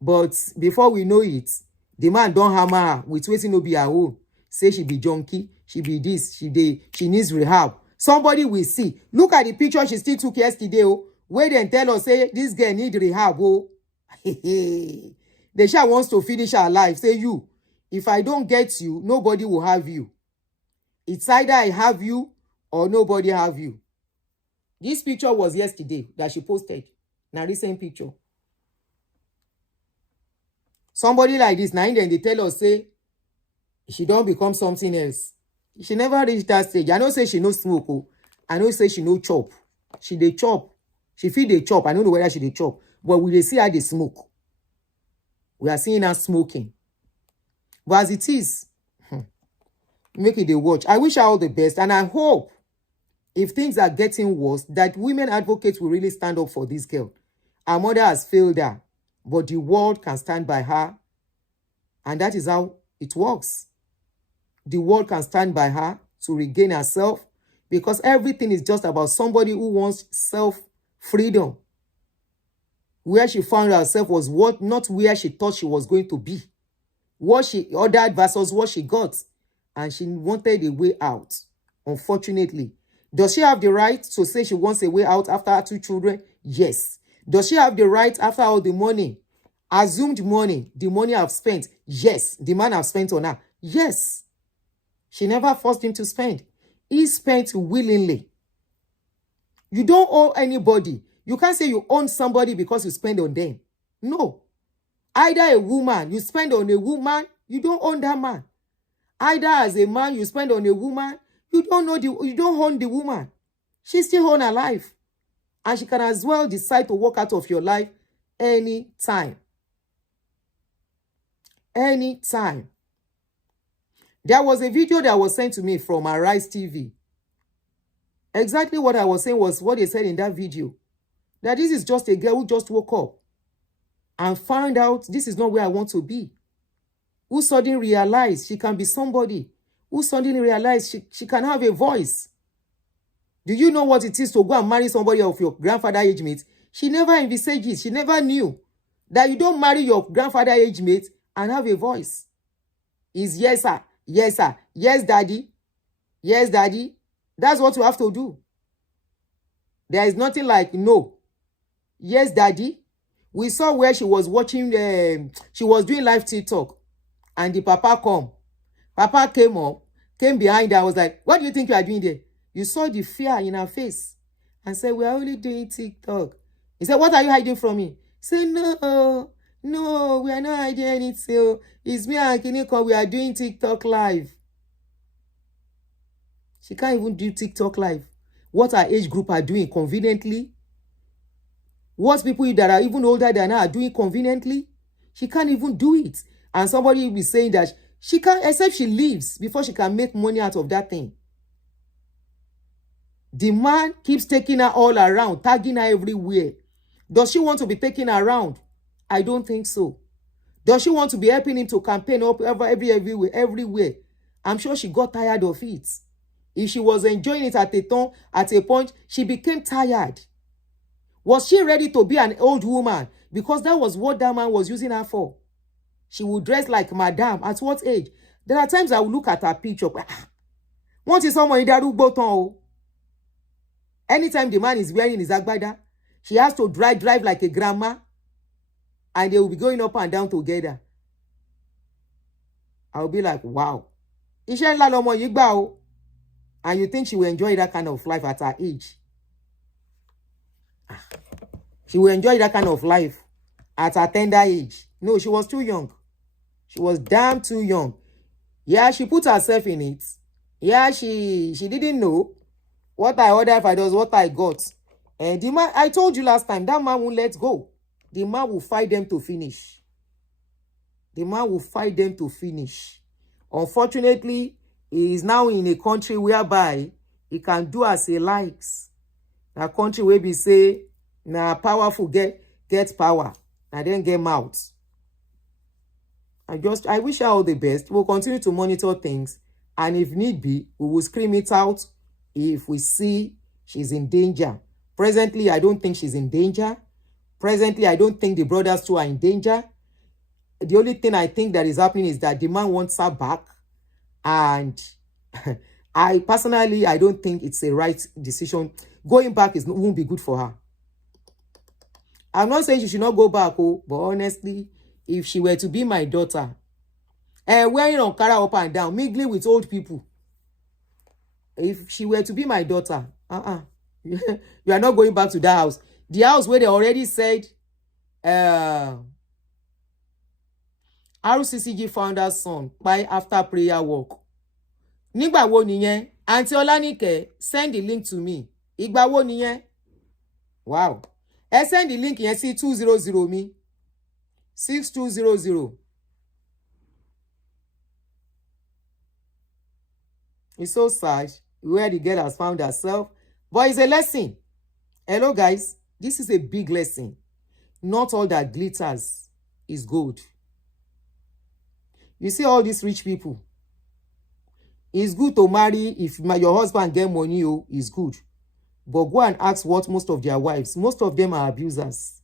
But before we know it, the man don't hammer her with waiting to be her own. Say she be junkie, she be this, she needs rehab. Somebody will see. Look at the picture she still took yesterday. Oh, where they tell us, say, this girl need rehab. Oh, the child wants to finish her life. Say, you, if I don't get you, nobody will have you. It's either I have you or nobody have you. This picture was yesterday that she posted. Now, recent picture. Somebody like this, now then they tell us, say, she don't become something else. She never reached that stage. I don't say she no smoke. Oh. I don't say she no chop. She dey chop. She feel dey chop. I don't know whether she dey chop. But we dey see her dey smoke. We are seeing her smoking. But as it is, make it a watch. I wish her all the best. And I hope, if things are getting worse, that women advocates will really stand up for this girl. Her mother has failed her. But the world can stand by her. And that is how it works. The world can stand by her to regain herself, because everything is just about somebody who wants self-freedom. Where she found herself was not where she thought she was going to be. What she ordered versus what she got. And she wanted a way out, unfortunately. Does she have the right to say she wants a way out after her 2 children? Yes. Does she have the right after all the money, assumed money, the money I've spent? Yes. The man I've spent on her? Yes. She never forced him to spend. He spent willingly. You don't owe anybody. You can't say you own somebody because you spend on them. No. Either a woman, you spend on a woman, you don't own that man. Either as a man, you spend on a woman, you don't own the woman. She still owns her life. And she can as well decide to walk out of your life anytime. Anytime. There was a video that was sent to me from ANALYSE TV. Exactly what I was saying was what they said in that video. That this is just a girl who just woke up and found out this is not where I want to be. Who suddenly realized she can be somebody. Who suddenly realized she can have a voice. Do you know what it is to go and marry somebody of your grandfather age mate? She never envisaged it. She never knew that you don't marry your grandfather age mate and have a voice. Is yes, sir. Yes, sir. Yes, daddy. Yes, daddy. That's what you have to do. There is nothing like no. Yes, daddy. We saw where she was watching, she was doing live TikTok. And the papa come. Papa came up, came behind her. I was like, what do you think you are doing there? You saw the fear in her face. And said, we are only doing TikTok. He said, what are you hiding from me? Say, no, we are not hiding anything. It's me and Kiniko, we are doing TikTok live. She can't even do TikTok live. What her age group are doing conveniently. What people that are even older than her are doing conveniently. She can't even do it. And somebody will be saying that she can't, except she leaves before she can make money out of that thing. The man keeps taking her all around, tagging her everywhere. Does she want to be taken around? I don't think so. Does she want to be helping him to campaign up everywhere? I'm sure she got tired of it. If she was enjoying it at a point, she became tired. Was she ready to be an old woman? Because that was what that man was using her for. She would dress like madam. At what age? There are times I will look at her picture. What is someone in that button? Anytime the man is wearing his agbada, she has to drive like a grandma, and they will be going up and down together. I'll be like, wow. Iṣẹ́ ńlá lọmọ yìí gbà o. And you think she will enjoy that kind of life at her age? She will enjoy that kind of life at her tender age. No, she was too young. She was damn too young. Yeah, she put herself in it. Yeah, she didn't know. What I ordered for was what I got. And the man, I told you last time, that man won't let go. The man will fight them to finish. The man will fight them to finish. Unfortunately, he is now in a country whereby he can do as he likes. A country where we say, na powerful get power, and then get mouth. I wish her all the best. We'll continue to monitor things, and if need be, we will scream it out if we see she's in danger. Presently, I don't think she's in danger. Presently, I don't think the brothers too are in danger. The only thing I think that is happening is that the man wants her back, and I personally, I don't think it's a right decision. Going back won't be good for her. I'm not saying she should not go back, but honestly, if she were to be my daughter, wearing Ankara up and down, mingling with old people, if she were to be my daughter, you are not going back to that house. The house where they already said, RCCG founder's son, by after prayer walk. Nígbà wo nìyẹn? Auntie Olanike, send the link to me. Ìgbà wo nìyẹn? Wow. Send the link yẹn sí 200 me. 6200. It's so sad where the girl has found herself. But it's a lesson. Hello, guys. This is a big lesson. Not all that glitters is gold. You see all these rich people. It's good to marry if your husband get money, it's good. But go and ask what most of their wives, most of them are abusers.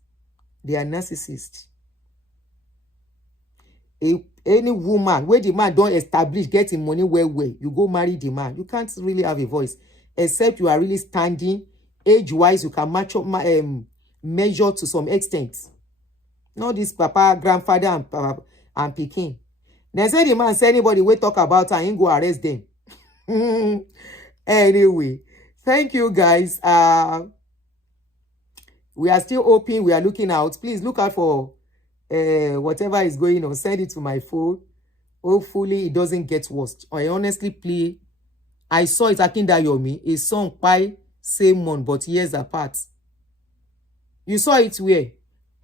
They are narcissists. Any woman, where the man don't establish getting money well, you go marry the man. You can't really have a voice. Except you are really standing, age-wise, you can match up, measure to some extent. Not this papa, grandfather, and Peking. Then say the man say anybody will talk about her and go arrest them. Anyway, thank you guys. We are still open. We are looking out. Please look out for whatever is going on. Send it to my phone. Hopefully it doesn't get worse. I honestly play. I saw it Akindayomi, a song by same month but years apart. You saw it where?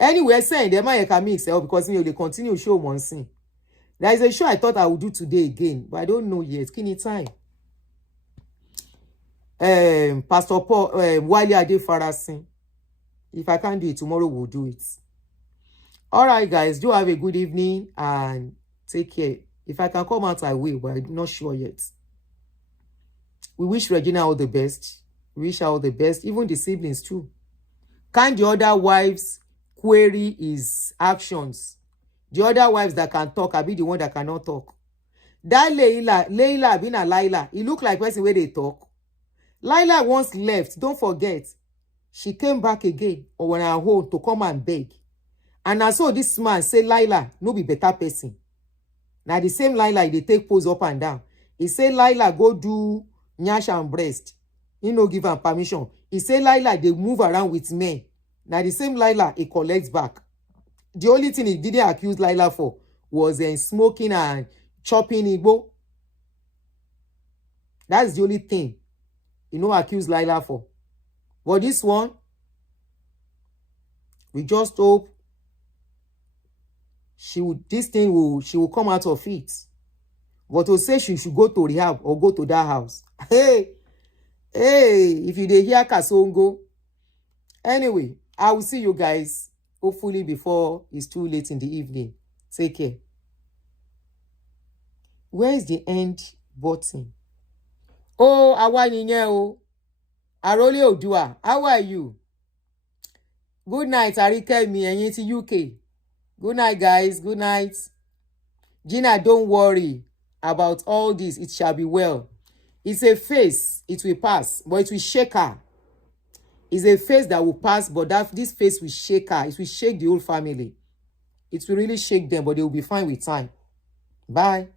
Anyway, saying they might can mix because they continue show one scene. There is a show I thought I would do today again, but I don't know yet. Any time. Pastor Paul, Wale Ade Farasin. If I can't do it tomorrow, we'll do it. All right, guys. Do have a good evening and take care. If I can come out, I will, but I'm not sure yet. We wish Regina all the best. We wish her all the best. Even the siblings too. Can the other wives query his actions? The other wives that can talk, I be the one that cannot talk. That Leila, being a Laila, it look like person where they talk. Laila once left, don't forget. She came back again or when her home to come and beg. And I saw this man say, Laila, no be better person. Now the same Laila, they take pose up and down. He say, Laila, go do nyash and breast. He no give her permission. He say, Laila, they move around with men. Now the same Laila, he collects back. The only thing he didn't accuse Laila for was smoking and chopping Igbo. That's the only thing he no accuse Laila for. But this one, we just hope she will come out of it. But to say she should go to rehab or go to that house. Hey, if you dey hear Kasongo. Anyway, I will see you guys hopefully before it's too late in the evening. Take care. Where is the end button? Oh, Awa Arole Odua, how are you? Good night, Arikemi, and to UK. Good night, guys. Good night. Gina, don't worry about all this. It shall be well. It's a phase. It will pass, but it will shake her. It's a phase that will pass, but this phase will shake her. It will shake the whole family. It will really shake them, but they will be fine with time. Bye.